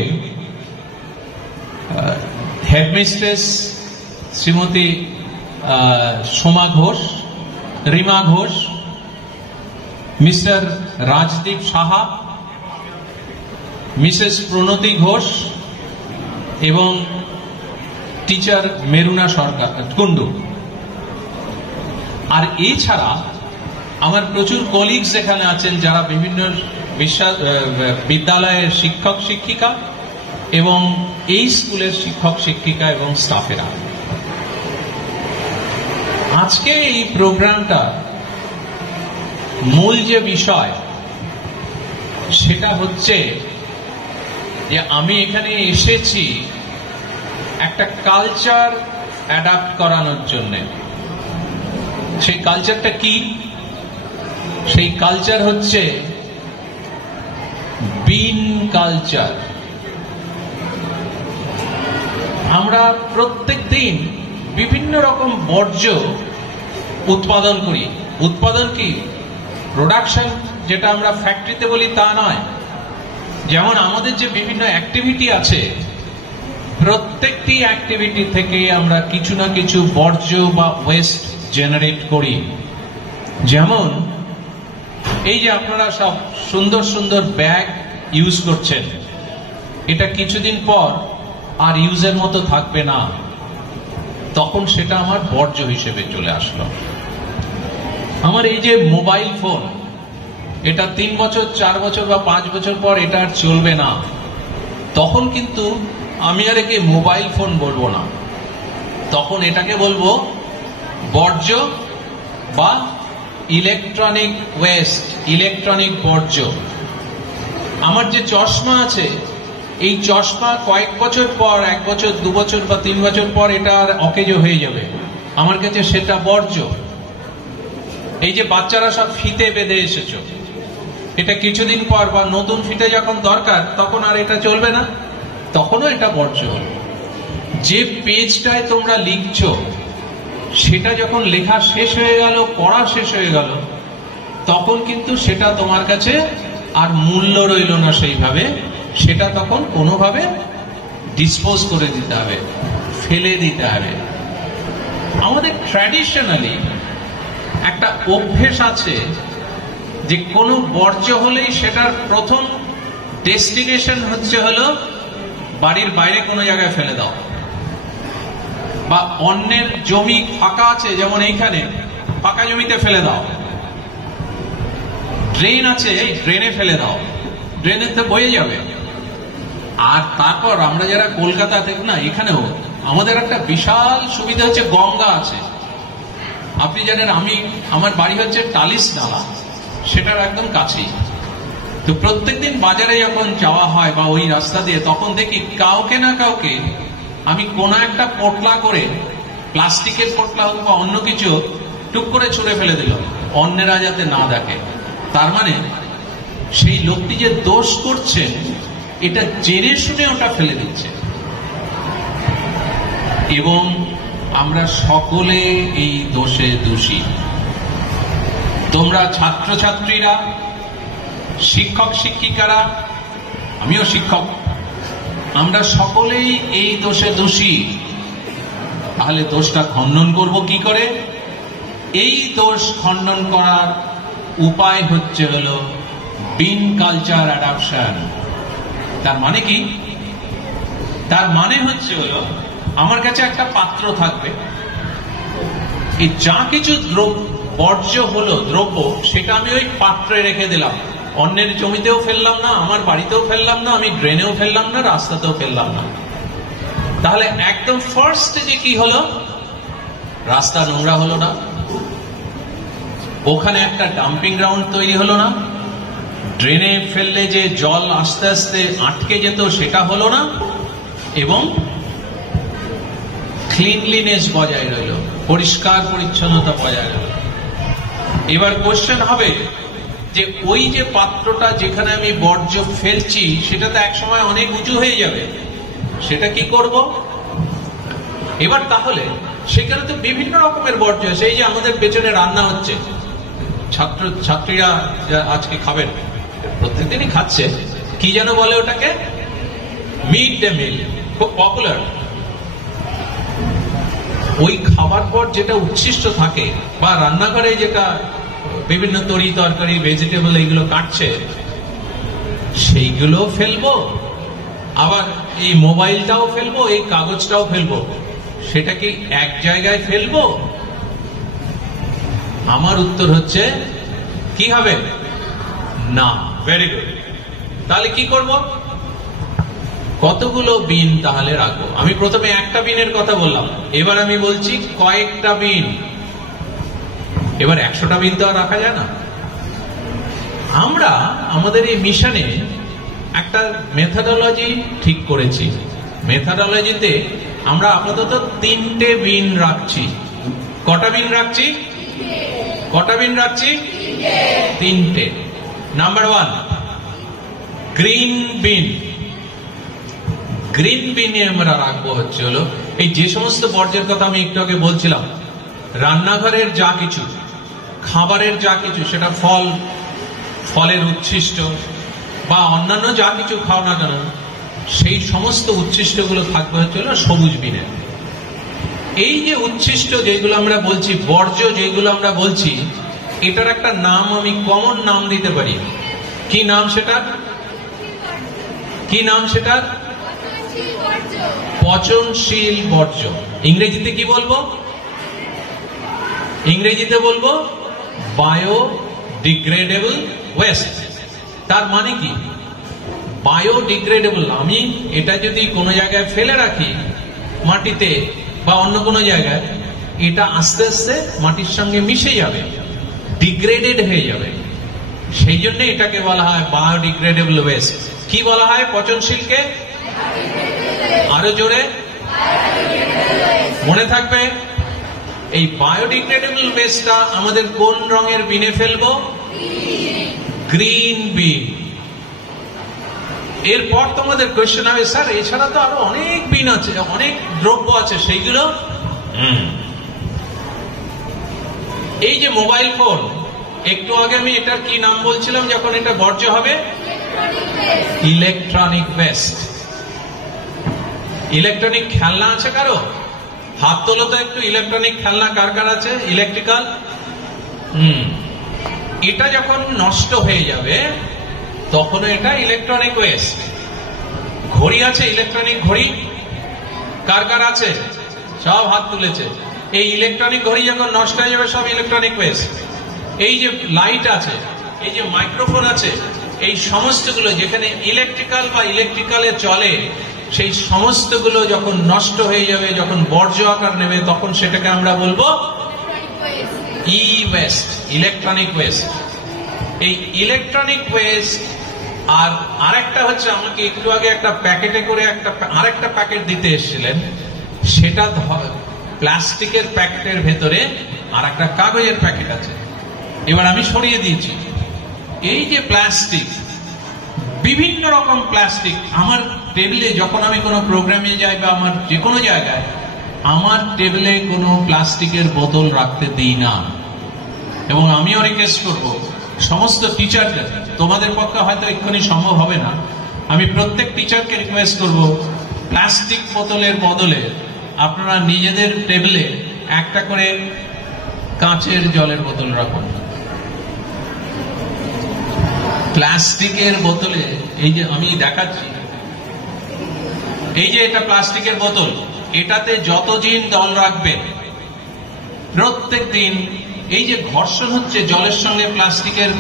headmistress Srimati Soma Ghosh, Rima Ghosh, mister Rajdeep Saha, Mrs Pranati Ghosh এবং টিচার মেরুনা সরকার কুন্ডু। আর এছাড়া আমার প্রচুর কলিগস এখানে আছেন যারা বিভিন্ন বিদ্যালয়ের শিক্ষক শিক্ষিকা এবং এই স্কুলের শিক্ষক শিক্ষিকা এবং স্টাফেরা। আজকে এই প্রোগ্রামটা মূল যে বিষয় সেটা হচ্ছে যে আমি এখানে এসেছি একটা কালচার অ্যাডাপ্ট করানোর জন্য। সেই কালচারটা কি? সেই কালচার হচ্ছে বিন কালচার। আমরা প্রত্যেক দিন বিভিন্ন রকম বর্জ্য উৎপাদন করি। উৎপাদন কি? প্রোডাকশন, যেটা আমরা ফ্যাক্টরিতে বলি তা নয়। যেমন আমাদের যে বিভিন্ন অ্যাক্টিভিটি আছে, প্রত্যেকটি অ্যাক্টিভিটি থেকে আমরা কিছু না কিছু বর্জ্য বা ওয়েস্ট জেনারেট করি। যেমন এই যে আপনারা সব সুন্দর সুন্দর ব্যাগ ইউজ করছেন, এটা কিছুদিন পর আর ইউজের মতো থাকবে না, তখন সেটা আমার বর্জ্য হিসেবে চলে আসলো। আমার এই যে মোবাইল ফোন, এটা 3 বছর 4 বছর বা 5 বছর পর এটা আর চলবে না, তখন কিন্তু আমি আর একে মোবাইল ফোন বলবো না, তখন এটাকে বলবো বর্জ্য বা ইলেকট্রনিক ওয়েস্ট, ইলেকট্রনিক বর্জ্য। আমার যে চশমা আছে, এই চশমা কয়েক বছর পর, 1 বছর 2 বছর বা 3 বছর পর এটা আর অকেজো হয়ে যাবে, আমার কাছে সেটা বর্জ্য। এই যে বাচ্চারা সব ফিতে বেঁধে এসেছ, এটা কিছুদিন পর বা নতুন ফিতে যখন দরকার তখন আর এটা চলবে না, তখনও এটা বর্জ্য হলো। যে পেজটায় তোমরা লিখছো সেটা যখন লেখা শেষ হয়ে গেল, পড়া শেষ হয়ে গেল, তখন কিন্তু সেটা তোমার কাছে আর মূল্য রইল না সেইভাবে, সেটা তখন কোনোভাবে ডিসপোজ করে দিতে হবে, ফেলে দিতে হবে। আমাদের ট্র্যাডিশনালি একটা অভ্যেস আছে যে কোনো বর্জ্য হলেই সেটার প্রথম ডেস্টিনেশন হলো বাড়ির বাইরে কোনো জায়গায় ফেলে দাও, বা অন্যের জমি ফাঁকা আছে, যেমন এইখানে ফাঁকা জমিতে ফেলে দাও। ড্রেন আছে, এই ড্রেনে ফেলে দাও, ড্রেনেতে বয়ে যাবে। আর তারপর আমরা যারা কলকাতা থেকে, না এখানেও আমাদের একটা বিশাল সুবিধা হচ্ছে গঙ্গা আছে। আপনি জানেন আমার বাড়ি হচ্ছে টালিশ নালা, সেটার একদম কাছেই। তো তো প্রত্যেকদিন বাজারে যখন যাওয়া হয় বা ওই রাস্তা দিয়ে, তখন দেখি কাউকে না কাউকে আমি কোন একটা পটলা করে, প্লাস্টিকের পটলা হোক বা অন্য কিছু, টুক করে ছুঁড়ে ফেলে দিল, অন্যেরা যাতে না দেখে। তার মানে সেই লোকটি যে দোষ করছেন এটা জেনে শুনে ওটা ফেলে দিচ্ছে। এবং আমরা সকলে এই দোষে দোষী। তোমরা ছাত্রছাত্রীরা, শিক্ষক শিক্ষিকারা, আমিও শিক্ষক, আমরা সকলেই এই দোষে দোষী। তাহলে দোষটা খণ্ডন করব কি করে? এই দোষ খণ্ডন করার উপায় হচ্ছে হলো বিন কালচার অ্যাডাপশন। তার মানে কি? তার মানে হচ্ছে হলো আমার কাছে একটা পাত্র থাকবে, এই যা কিছু বর্জ্য হলো দ্রব্য, সেটা আমি ওই পাত্রে রেখে দিলাম। অন্যের জমিতেও ফেললাম না, আমার বাড়িতেও ফেললাম না, আমি ড্রেনেও ফেললাম না, রাস্তাতেও ফেললাম না। তাহলে একদম ফার্স্ট যে কি হলো, রাস্তা নোংরা হলো না, ওখানে একটা ডাম্পিং গ্রাউন্ড তৈরি হলো না, ড্রেনে ফেললে যে জল আস্তে আস্তে আটকে যেত সেটা হলো না, এবং ক্লিনলিনেস বজায় রইল, পরিষ্কার পরিচ্ছন্নতা বজায় রইল। এবার কোশ্চেন হবে যে ওই যে পাত্রটা যেখানে আমি বর্জ্য ফেলছি সেটা তো একসময় অনেক উঁচু হয়ে যাবে, সেটা কি করব? এবার তাহলে সেখানে তো বিভিন্ন রকমের বর্জ্য আছে। এই যে আমাদের পেছনে রান্না হচ্ছে, ছাত্রীরা আজকে খাবেন, প্রত্যেকদিনই খাচ্ছে, কি যেন বলে ওটাকে, মিড ডে মিল, খুব পপুলার। ওই খাবার পর যেটা উচ্ছিষ্ট থাকে, বা রান্নাঘরে যেটা বিভিন্ন তরি তরকারি ভেজিটেবল এইগুলো কাটছে, সেইগুলো ফেলবো, আবার এই মোবাইলটাও ফেলবো, এই কাগজটাও ফেলবো, সেটা কি এক জায়গায় ফেলবো? আমার উত্তর হচ্ছে কি হবে না। Very good. তাহলে কি করব? কতগুলো বিন তাহলে রাখবো? আমি প্রথমে একটা বিনের কথা বললাম, এবার আমি বলছি কয়েকটা বিন। এবার 100টা বিন তো আর রাখা যায় না। আমরা আমাদের এই মিশনে একটা মেথডোলজি ঠিক করেছি। মেথডোলজিতে আমরা আপাতত 3টে বিন রাখছি। কটা বিন রাখছি? কটা বিন রাখছি? 3টে। নাম্বার 1, গ্রিন বিন। গ্রিন বিনে আমরা রাখবো হচ্ছে হলো এই যে সমস্ত বর্জ্যের কথা আমি একটু আগে বলছিলাম, রান্নাঘরের যা কিছু, খাবারের যা কিছু, সেটা ফলের উচ্ছিষ্ট বা অন্যান্য যা কিছু খাও না কেন, সেই সমস্ত উচ্ছিষ্টগুলো থাকবে হচ্ছে হলো সবুজ বিনে। এই যে উচ্ছিষ্ট যেগুলো আমরা বলছি, বর্জ্য যেগুলো আমরা বলছি, এটার একটা নাম আমি কমন নাম দিতে পারি। কি নাম সেটা? কি নাম সেটা? পচনশীল বর্জ্য। ইংরেজিতে কি বলবো? ইংরেজিতে বলবো বায়োডিগ্রেডেবল ওয়েস্ট। তার মানে কি? বায়োডিগ্রেডেবল, আমি এটা যদি কোনো জায়গায় ফেলে রাখি, মাটিতে বা অন্য কোনো জায়গায়, এটা আস্তে আস্তে মাটির সঙ্গে মিশে যাবে, ডিগ্রেডেড হয়ে যাবে। সেই জন্য এটাকে বলা হয় বায়োডিগ্রেডেবল ওয়েস্ট। কি বলা হয় পচনশীলকে? আরো জোরে মনে থাকবে। এই বায়োডিগ্রেডেবল ওয়েস্টটা আমাদের কোন রঙের বিনে ফেলবো? গ্রিন বিন। এরপর তোমাদের কোয়েশ্চেন হবে, স্যার এছাড়া তো আরো অনেক বিন আছে, অনেক দ্রব্য আছে, সেইগুলো? এই যে মোবাইল ফোন, একটু আগে আমি এটার কি নাম বলছিলাম যখন এটা বর্জ্য হবে? Electronic West. ইলেকট্রনিক খেলনা আছে কারো? হাত তোলো তো একটু। ইলেকট্রনিক খেলনা কার কার আছে? ইলেকট্রিক্যাল। এটা যখন নষ্ট হয়ে যাবে তখন এটা ইলেকট্রনিক ওয়েস্ট। ঘড়ি আছে, ইলেকট্রনিক ঘড়ি কার কার আছে? সব হাত তুলেছে। এই ইলেকট্রনিক ঘড়ি যখন নষ্ট হয়ে যাবে সব ইলেকট্রনিক ওয়েস্ট। এই যে লাইট আছে, এই যে মাইক্রোফোন আছে, এই সমস্তগুলো যেখানে ইলেকট্রিক্যাল বা ইলেকট্রিক্যালে চলে, সেই সমস্তগুলো যখন নষ্ট হয়ে যাবে, যখন বর্জ্য আকার নেবে, তখন সেটাকে আমরা বলবো ই ওয়েস্ট, ইলেকট্রনিক ওয়েস্ট। এই ইলেকট্রনিক ওয়েস্ট আর আরেকটা হচ্ছে আমাকে একটু আগে একটা প্যাকেটে করে আরেকটা প্যাকেট দিতে এসেছিলেন, সেটা প্লাস্টিকের প্যাকেটের ভেতরে আর একটা কাগজের প্যাকেট আছে। এবার আমি সরিয়ে দিয়েছি। এই যে প্লাস্টিক, বিভিন্ন রকম প্লাস্টিক আমার টেবিলে, যখন আমি কোনো প্রোগ্রামে যাই বা আমার যে কোনো জায়গায়, আমার টেবিলে কোনো প্লাস্টিকের বোতল রাখতে দিই না। এবং আমিও রিকোয়েস্ট করব সমস্ত টিচারদের, তোমাদের পক্ষে হয়তো এক্ষুনি সম্ভব হবে না, আমি প্রত্যেক টিচারকে রিকোয়েস্ট করব প্লাস্টিক বোতলের বদলে আপনারা নিজেদের টেবিলে একটা করে কাঁচের জলের বোতল রাখুন। প্লাস্টিকের বোতলে, এই যে আমি দেখাচ্ছি, এই যে এটা প্লাস্টিকের বোতল, এটাতে যতদিন জল রাখবেন প্রত্যেক দিন, এই যে ঘর্ষণ হচ্ছে জলের সঙ্গে প্লাস্টিকের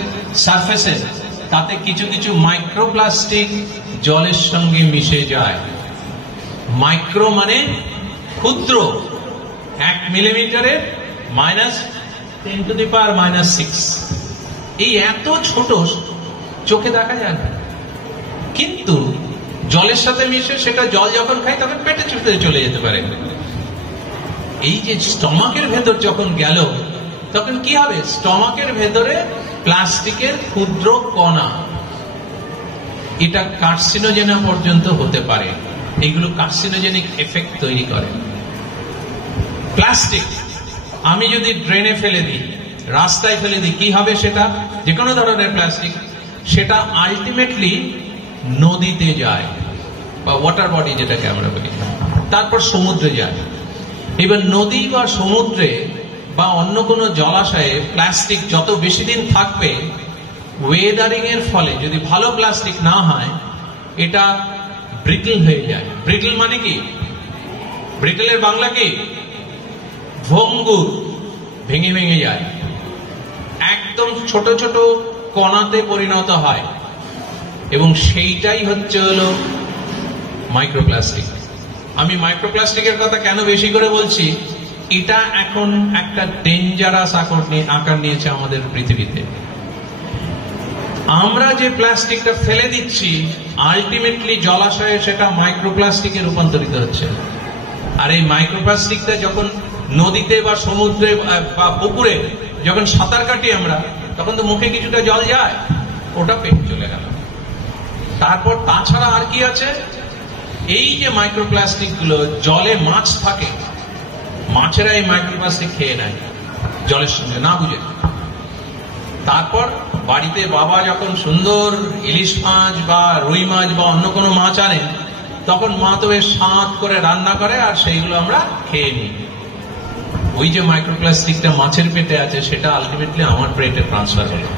সারফেসে, তাতে কিছু কিছু মাইক্রোপ্লাস্টিক জলের সঙ্গে মিশে যায়। মাইক্রো মানে ক্ষুদ্র, 1 মিলিমিটারের -10⁻⁶। এই এত ছোট, চোখে দেখা যায় না, কিন্তু জলের সাথে মিশে সেটা জল যখন খাই তখন পেটে চলে যেতে পারে। এই যে স্টমাকের ভেতর যখন গেল, তখন কি হবে? স্টমাকের ভেতরে প্লাস্টিকের ক্ষুদ্র কণা, এটা কার্সিনোজেনা পর্যন্ত হতে পারে। এইগুলো কার্সিনোজেনিক এফেক্ট তৈরি করে। প্লাস্টিক আমি যদি ড্রেনে ফেলে দিই, রাস্তায় ফেলে দিই, কি হবে? সেটা যে কোনো ধরনের প্লাস্টিক, সেটা আলটিমেটলি নদীতে যায় বা ওয়াটার বডি যেটাকে আমরা বলি, তারপর সমুদ্রে যায়। এবার নদী বা সমুদ্রে বা অন্য কোনো জলাশয়ে প্লাস্টিক যত বেশি দিন থাকবে, ওয়েদারিং এর ফলে যদি ভালো প্লাস্টিক না হয়, এটা ব্রিটল হয়ে যায়। ব্রিটল মানে কি? ব্রিটলের বাংলা কি? ভঙ্গুর, ভেঙে ভেঙে যায়, একদম ছোট ছোট কণাতে পরিণত হয়। এবং সেইটাই হচ্ছে হলো মাইক্রোপ্লাস্টিক। আমি মাইক্রোপ্লাস্টিকের কথা কেন বেশি করে বলছি, এটা এখন একটা ডেঞ্জারাস আকার নিয়েছে আমাদের পৃথিবীতে। আমরা যে প্লাস্টিকটা ফেলে দিচ্ছি, আলটিমেটলি জলাশয়ে সেটা মাইক্রোপ্লাস্টিকে রূপান্তরিত হচ্ছে। আর এই মাইক্রোপ্লাস্টিকটা যখন নদীতে বা সমুদ্রে বা পুকুরে যখন সাঁতার কাটি আমরা, তখন তো মুখে কিছুটা জল যায়, ওটা পেটে চলে গেল। তারপর তাছাড়া আর কি আছে? এই যে মাইক্রোপ্লাস্টিক গুলো, জলে মাছ থাকে, মাছেরা এই মাইক্রোপ্লাস্টিক খেয়ে নেয় জলের সঙ্গে না বুঝে। তারপর বাড়িতে বাবা যখন সুন্দর ইলিশ মাছ বা রুই মাছ বা অন্য কোনো মাছ আনে, তখন মা তো বেশ স্বাদ করে রান্না করে আর সেইগুলো আমরা খেয়ে নিই। ওই যে মাইক্রোপ্লাস্টিকটা মাছের পেটে আছে, সেটা আলটিমেটলি আমার পেটে ট্রান্সফার হলো।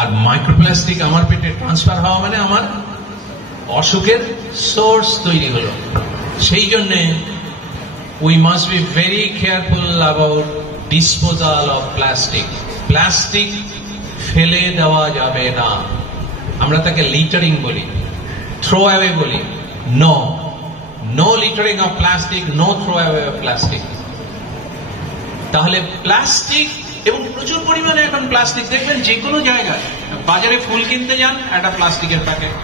আর মাইক্রোপ্লাস্টিক আমার পেটে ট্রান্সফার হওয়া মানে আমার অসুখের সোর্স তৈরি হলো। সেই জন্যে we must be very careful about disposal of plastic. Plastic ফেলে দেওয়া যাবে না। আমরা তাকে লিটারিং বলি, থ্রো অ্যাওয়ে বলি। No littering of plastic, no throw away of plastic. তাহলে প্লাস্টিক, এবং প্রচুর পরিমাণে এখন প্লাস্টিক দেখবেন যে কোনো জায়গায়। বাজারে ফুল কিনতে যান, একটা প্লাস্টিকের প্যাকেট।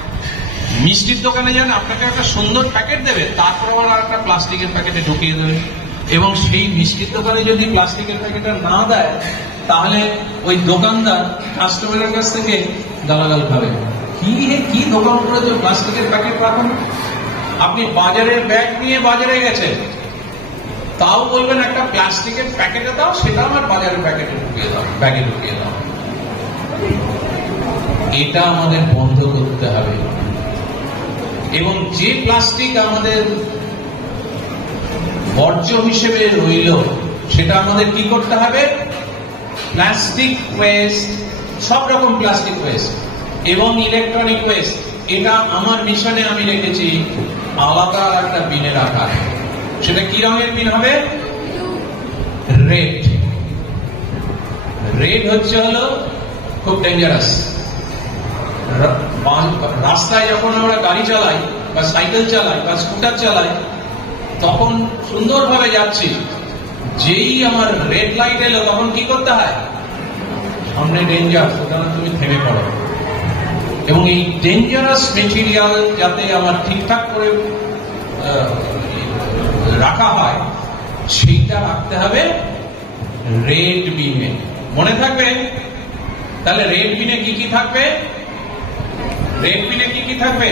মিষ্টির দোকানে যান, আপনাকে একটা সুন্দর প্যাকেট দেবে, তারপর আবার আর একটা প্লাস্টিকের প্যাকেটে ঢুকিয়ে দেবে। এবং সেই মিষ্টির দোকানে যদি প্লাস্টিকের প্যাকেটটা না দেয়, তাহলে ওই দোকানদার কাস্টমারের কাছ থেকে গালাগাল খাবে। কি দোকান করেছে, প্লাস্টিকের প্যাকেট রাখুন। আপনি বাজারের ব্যাগ নিয়ে বাজারে গেছেন, তাও বলবেন একটা প্লাস্টিকের প্যাকেটে দাও, সেটা আমার বাজারের প্যাকেটে ঢুকিয়ে দাও, ব্যাগে ঢুকিয়ে দাও। এটা আমাদের বন্ধ করতে হবে। এবং যে প্লাস্টিক আমাদের বর্জ্য হিসেবে রইল, সেটা আমাদের কি করতে হবে? প্লাস্টিক ওয়েস্ট, সব রকম প্লাস্টিক ওয়েস্ট এবং ইলেকট্রনিক ওয়েস্ট, এটা আমার মিশনে আমি রেখেছি আলাদা একটা বিনে রাখা। সেটা কি রঙের বিন হবে? রেড। রেড হচ্ছে হলো খুব ডেঞ্জারাস। রাস্তায় যখন আমরা গাড়ি চালাই বা সাইকেল চালাই বা স্কুটার চালাই, তখন সুন্দরভাবে যাচ্ছি, যেই আমার রেড লাইট এলো, তখন কি করতে হয়? সামনে ডেঞ্জার, সুতরাং তুমি থেমে পড়ো। এবং এই ডেঞ্জারাস মেটেরিয়াল যাতে আমার ঠিকঠাক করে রাখা হয় সেইটা রাখতে হবে রেড বিনে। মনে থাকবে? তাহলে রেড বিনে কি কি থাকবে? রেড বিনে কি কি থাকবে?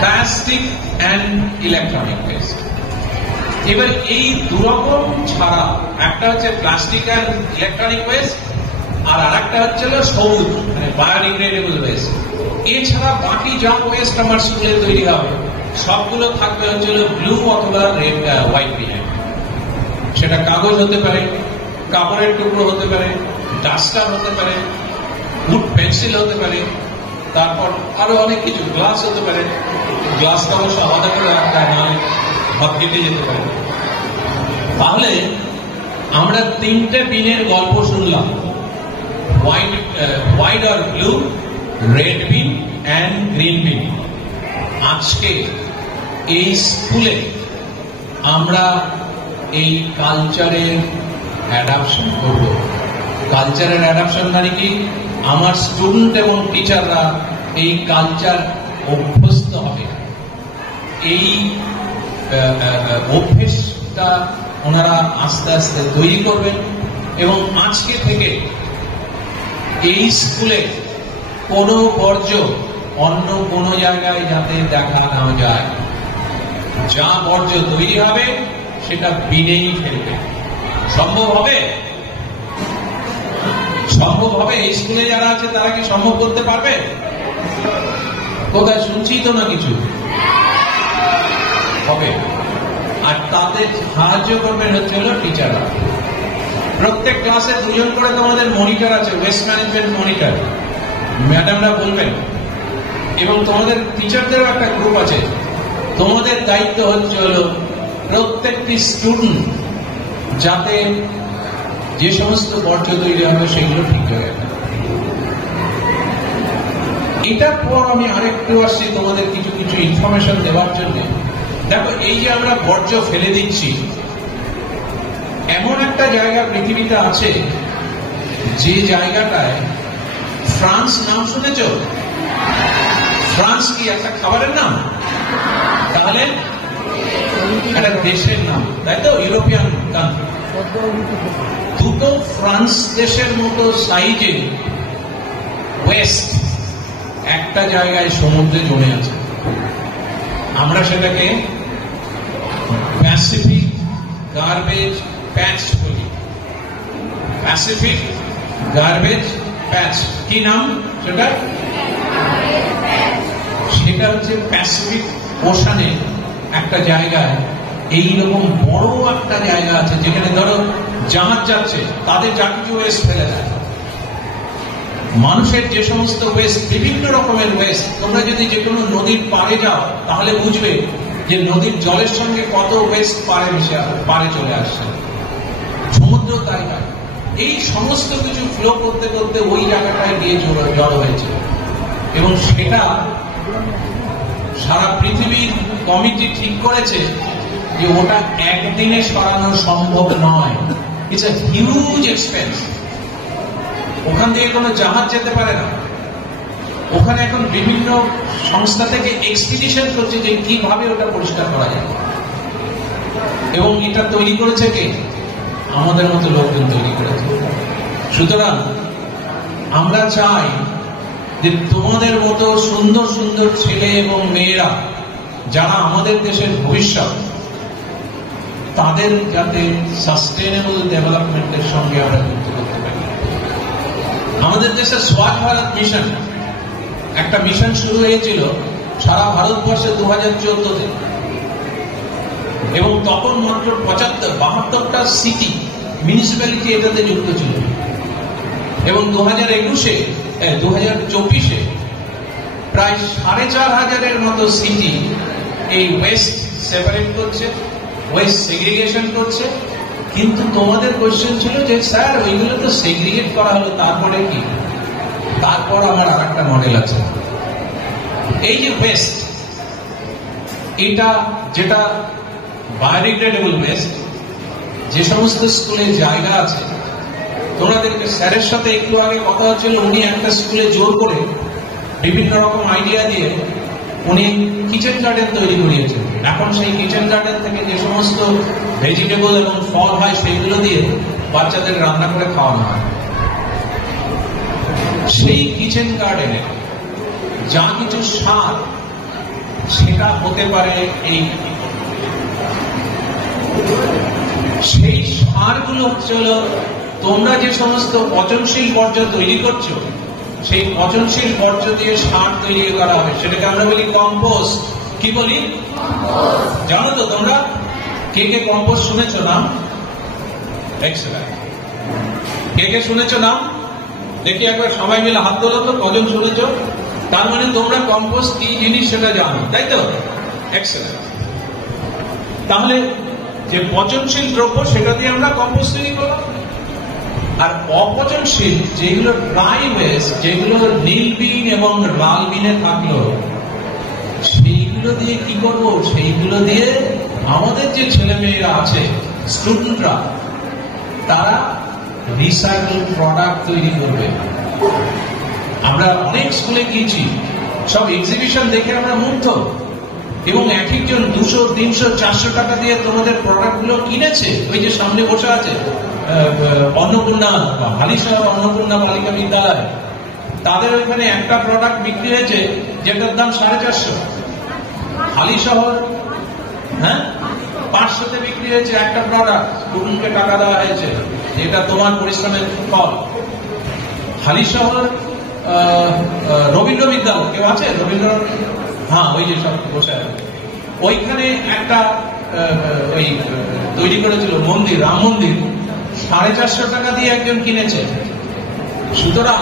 Plastic and electronic West. এবার এই দুরকম ছাড়া একটা হচ্ছে প্লাস্টিক অ্যান্ড ইলেকট্রনিক ওয়েস্ট, আর আরেকটা হচ্ছে সবুজ মানে বায়োডিগ্রেডেবল ওয়েস্ট। এছাড়া বাকি যা ওয়েস্ট আমার স্কুলে তৈরি হবে সবগুলো থাকবে হচ্ছে ব্লু অথবা রেড হোয়াইট বিনে। সেটা কাগজ হতে পারে, কাপড়ের টুকরো হতে পারে, ডাস্টার হতে পারে, উড পেন্সিল হতে পারে, তারপর আরো অনেক কিছু, গ্লাস হতে পারে। গ্লাসটা অবশ্য আলাদা করে রাখতে হয়, নাহলে হাত কেটে যেতে পারে। তাহলে আমরা তিনটে বিনের গল্প শুনলাম, হোয়াইট আর blue, red bean and green bean. আজকে এই স্কুলে আমরা এই কালচারের অ্যাডাপশন করব। কালচারের অ্যাডাপশন মানে কি? আমার স্টুডেন্ট এবং টিচাররা এই কালচার অভ্যস্ত হবে, এই অভ্যেসটা ওনারা আস্তে আস্তে তৈরি করবেন। এবং আজকে থেকে এই স্কুলে কোনো বর্জ্য অন্য কোনো জায়গায় যাতে দেখা না যায়। যা বর্জ্য তৈরি হবে সেটা বিনেই ফেলবে। সম্ভব হবে? সম্ভব হবে? এই স্কুলে যারা আছে তারা কি সম্ভব করতে পারবে? কোথায় শুনছি তো না কিছু হবে। আর তাদের সাহায্য করবেন হচ্ছে টিচাররা। প্রত্যেক ক্লাসে 2 জন করে তোমাদের মনিটর আছে, ওয়েস্ট ম্যানেজমেন্ট মনিটর, ম্যাডামরা বলবেন। এবং তোমাদের টিচারদেরও একটা গ্রুপ আছে। তোমাদের দায়িত্ব হচ্ছে প্রত্যেকটি স্টুডেন্ট যাতে যে সমস্ত বর্জ্য তৈরি হবে সেগুলো ঠিক হয়ে যাবে। এটার পর আমি আরেকটু আসছি তোমাদের কিছু কিছু ইনফরমেশন দেওয়ার জন্য। দেখো, এই যে আমরা বর্জ্য ফেলে দিচ্ছি, এমন একটা জায়গা পৃথিবীতে আছে যে জায়গাটায় ফ্রান্স নাম শুনেছ? ফ্রান্স কি একটা খাবারের নাম? তাহলে একটা দেশের নাম, তাই তো? European country. দুটো ফ্রান্স দেশের মতো সাইজে ওয়েস্ট একটা জায়গায় সমুদ্রে জমে আছে। আমরা সেটাকে প্যাসিফিক গার্বেজ প্যাচ বলি। প্যাসিফিক গার্বেজ প্যাচ। কি নাম সেটা? সেটা হচ্ছে প্যাসিফিক ওশানে একটা জায়গায় এইরকম বড় একটা জায়গা আছে যেখানে ধরো জাহাজ যাচ্ছে, তাদের যা কিছু ওয়েস্ট ফেলে দেয়। মানুষের যে সমস্ত ওয়েস্ট, বিভিন্ন রকমের ওয়েস্ট, তোমরা যদি যে কোনো নদীর পাড়ে যাও তাহলে বুঝবে যে নদীর জলের সঙ্গে কত ওয়েস্ট পাড়ে চলে আসছে। সমুদ্র তাই হয়। এই সমস্ত কিছু ফ্লো করতে করতে ওই জায়গাটায় গিয়ে জড়ো হয়েছে। এবং সেটা সারা পৃথিবীর কমিটি ঠিক করেছে যে ওটা একদিনে সরানো সম্ভব নয়। It's a huge expense. ওখান থেকে কোনো জাহাজ যেতে পারে না। ওখানে এখন বিভিন্ন সংস্থা থেকে এক্সপিডিশন করছে যে কিভাবে ওটা পরিষ্কার করা যায়। এবং এটা তৈরি করেছে কে? আমাদের মতো লোকজন তৈরি করেছে। সুতরাং আমরা চাই যে তোমাদের মতো সুন্দর সুন্দর ছেলে এবং মেয়েরা যারা আমাদের দেশের ভবিষ্যৎ, তাদের যাতে সাস্টেনেবল ডেভেলপমেন্টের সঙ্গে আমরা যুক্ত করতে পারি। আমাদের দেশে স্বচ্ছ ভারত মিশন, একটা মিশন শুরু হয়েছিল সারা ভারতবর্ষে 2014-তে। এবং তখন মাত্র 72টা সিটি মিউনিসিপ্যালিটি এটাতে যুক্ত ছিল। এবং 2024-এ প্রায় 4500-এর মতো সিটি এই ওয়েস্ট সেপারেট করছে, ওয়েস্ট সেগ্রিগেশন করছে। কিন্তু তোমাদের কোয়েশ্চেন ছিল যে স্যার ওইগুলো তো সেগ্রিগেট করা হলো, তারপরে কি? তারপর আমার আর একটা মডেল আছে। এই যে ওয়েস্ট, এটা যেটা বায়োডিগ্রেডেবল ওয়েস্ট, যে সমস্ত স্কুলে জায়গা আছে তোমাদেরকে স্যারের সাথে একটু আগে কথা হচ্ছিল, উনি একটা স্কুলে জোর করে বিভিন্ন রকম আইডিয়া দিয়ে উনি কিচেন গার্ডেন তৈরি করিয়েছেন। এখন সেই কিচেন গার্ডেন থেকে যে সমস্ত ভেজিটেবল এবং ফল হয় সেগুলো দিয়ে বাচ্চাদের রান্না করে খাওয়ানো হয়। সেই কিচেন গার্ডেনে যা কিছু সার, সেটা হতে পারে সেই সারগুলো হচ্ছে হলো তোমরা যে সমস্ত পচনশীল বর্জ্য তৈরি করছো, সেই পচনশীল বর্জ্য দিয়ে সার তৈরি করা হবে, সেটাকে আমরা বলি কম্পোস্ট। কি বলি? জানো তো তোমরা কে কে কম্পোস্ট শুনেছো নাম? এক্সেলেন্ট। কে কে শুনেছো নাম? দেখি একবার সবাই মিলে হাত তোলো তো, কজন শুনেছো? তার মানে তোমরা কম্পোস্ট কি জিনিস সেটা জানো, তাই তো? এক্সেলেন্ট। তাহলে যে পচনশীল দ্রব্য সেটা দিয়ে আমরা কম্পোস্ট তৈরি করলাম, আর অপচনশীল যেগুলো ড্রাই ওয়েস্ট, যেগুলো নীল বিন এবং লাল বিনে থাকলো, সেইগুলো দিয়ে কি করবো? সেইগুলো দিয়ে আমাদের যে ছেলে মেয়েরা আছে, স্টুডেন্টরা, তারা রিসাইকেল প্রোডাক্ট তৈরি করবে। আমরা অনেক স্কুলে গিয়েছি, সব এক্সিবিশন দেখে আমরা মুগ্ধ, এবং এক একজন 200, 300, 400 টাকা দিয়ে তোমাদের প্রোডাক্ট গুলো কিনেছে। ওই যে সামনে বসে আছে অন্নপূর্ণা, হালিশহর অন্নপূর্ণা বালিকা বিদ্যালয়, তাদের ওইখানে একটা প্রোডাক্ট বিক্রি হয়েছে যেটার দাম 450। হালিশহর 500-তে বিক্রি হয়েছে একটা প্রোডাক্ট, স্টুডেন্টকে টাকা দেওয়া হয়েছে, এটা তোমার পরিশ্রমের ফল। হালিশহর রবীন্দ্র বিদ্যালয়, কেউ আছে রবীন্দ্র? হ্যাঁ, ওই যে সব বসে আছে, ওইখানে একটা ওই তৈরি করেছিল মন্দির, রাম মন্দির, 450 টাকা দিয়ে একজন কিনেছে। সুতরাং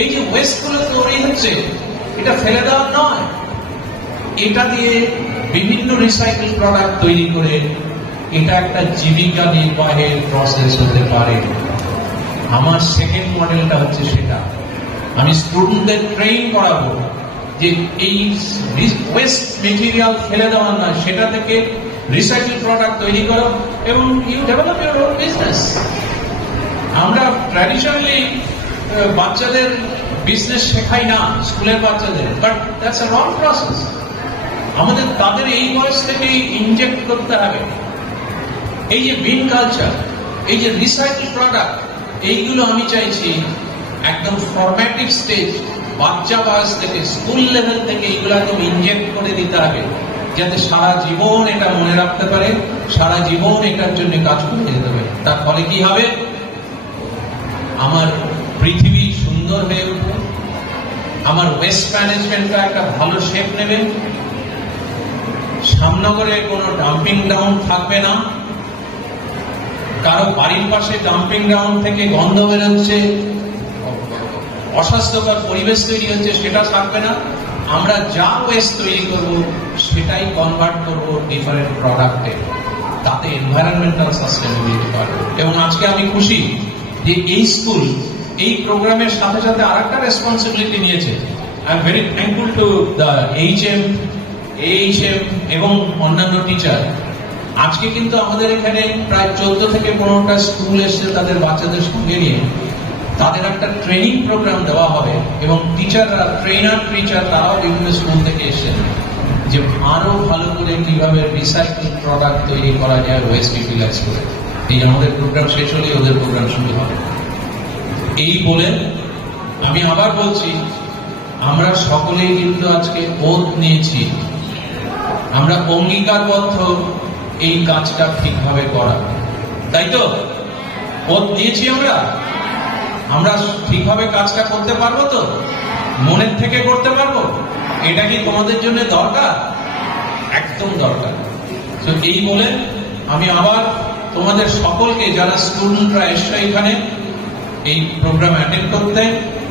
এই যে ওয়েস্ট গুলো তৈরি হচ্ছে, এটা ফেলে দেওয়া নয়, এটা দিয়ে বিভিন্ন রিসাইকেল প্রোডাক্ট তৈরি করে এটা একটা জীবিকা নির্বাহের প্রসেস হতে পারে। আমার সেকেন্ড মডেলটা হচ্ছে সেটা, আমি স্টুডেন্টদের ট্রেন করাবো যে এই ওয়েস্ট মেটেরিয়াল ফেলে দেওয়ার নয়, সেটা থেকে রিসাইকেল প্রোডাক্ট তৈরি করো এবং you develop your own business. আমরা ট্র্যাডিশনালি বাচ্চাদের বিজনেস শেখাই না স্কুলের বাচ্চাদের, but that's a wrong process. আমাদের তাদের এই বয়স থেকেই ইনজেক্ট করতে হবে। এই যে বিন কালচার, এই যে রিসাইকেল প্রোডাক্ট, এইগুলো আমি চাইছি একদম ফরম্যাটিভ স্টেজ, বাচ্চা বয়স থেকে, স্কুল লেভেল থেকে এইগুলো একদম ইনজেক্ট করে দিতে হবে, যাতে সারা জীবন এটা মনে রাখতে পারে, সারা জীবন এটার জন্য কাজ করে যেতে পারে। তার ফলে কি হবে? আমার পৃথিবী সুন্দর হয়ে উঠবে, আমার ওয়েস্ট ম্যানেজমেন্টটা একটা ভালো শেপ নেবে, সামনগরে কোনো ডাম্পিং গ্রাউন্ড থাকবে না, কারো বাড়ির পাশে ডাম্পিং গ্রাউন্ড থেকে গন্ধ বেরোচ্ছে, অস্বাস্থ্যকর পরিবেশ তৈরি হচ্ছে, সেটা থাকবে না। আমরা যা ওয়েস্ট তৈরি করব সেটাই কনভার্ট করব ডিফারেন্ট প্রোডাক্টে, তাতে এনভায়রনমেন্টাল সাস্টেনেবিলিটি বাড়বে। এবং আজকে আমি খুশি যে এই স্কুল এই প্রোগ্রামের সাথে সাথে আরেকটা রেসপন্সিবিলিটি নিয়েছে। I am very thankful to the HM এবং অন্যান্য টিচার। আজকে কিন্তু আমাদের এখানে প্রায় 14 থেকে 15টা স্কুল এসছে তাদের বাচ্চাদের সঙ্গে নিয়ে, তাদের একটা ট্রেনিং প্রোগ্রাম দেওয়া হবে, এবং টিচাররা, ট্রেনার টিচার, তারাও বিভিন্ন স্কুল থেকে এসেছেন যে আরো ভালো করে কিভাবে রিসাইকেল প্রোডাক্ট তৈরি করা যায় ওয়েস্ট ইউটিলাইজ করে। এই আমাদের প্রোগ্রাম শেষ হলে ওদের প্রোগ্রাম শুরু হবে। এই বলে আমি আবার বলছি, আমরা সকলেই কিন্তু আজকে ওত নিয়েছি, আমরা অঙ্গীকারবদ্ধ এই কাজটা ঠিকভাবে করা, তাই তো? ওত নিয়েছি আমরা ঠিকভাবে কাজটা করতে পারবো তো? মনের থেকে করতে পারবো? এটা কি তোমাদের জন্য দরকার? একদম দরকার। তো এই বলে আমি আবার তোমাদের সকলকে, যারা স্টুডেন্টরা এসছে এখানে এই প্রোগ্রাম অ্যাটেন্ড করতে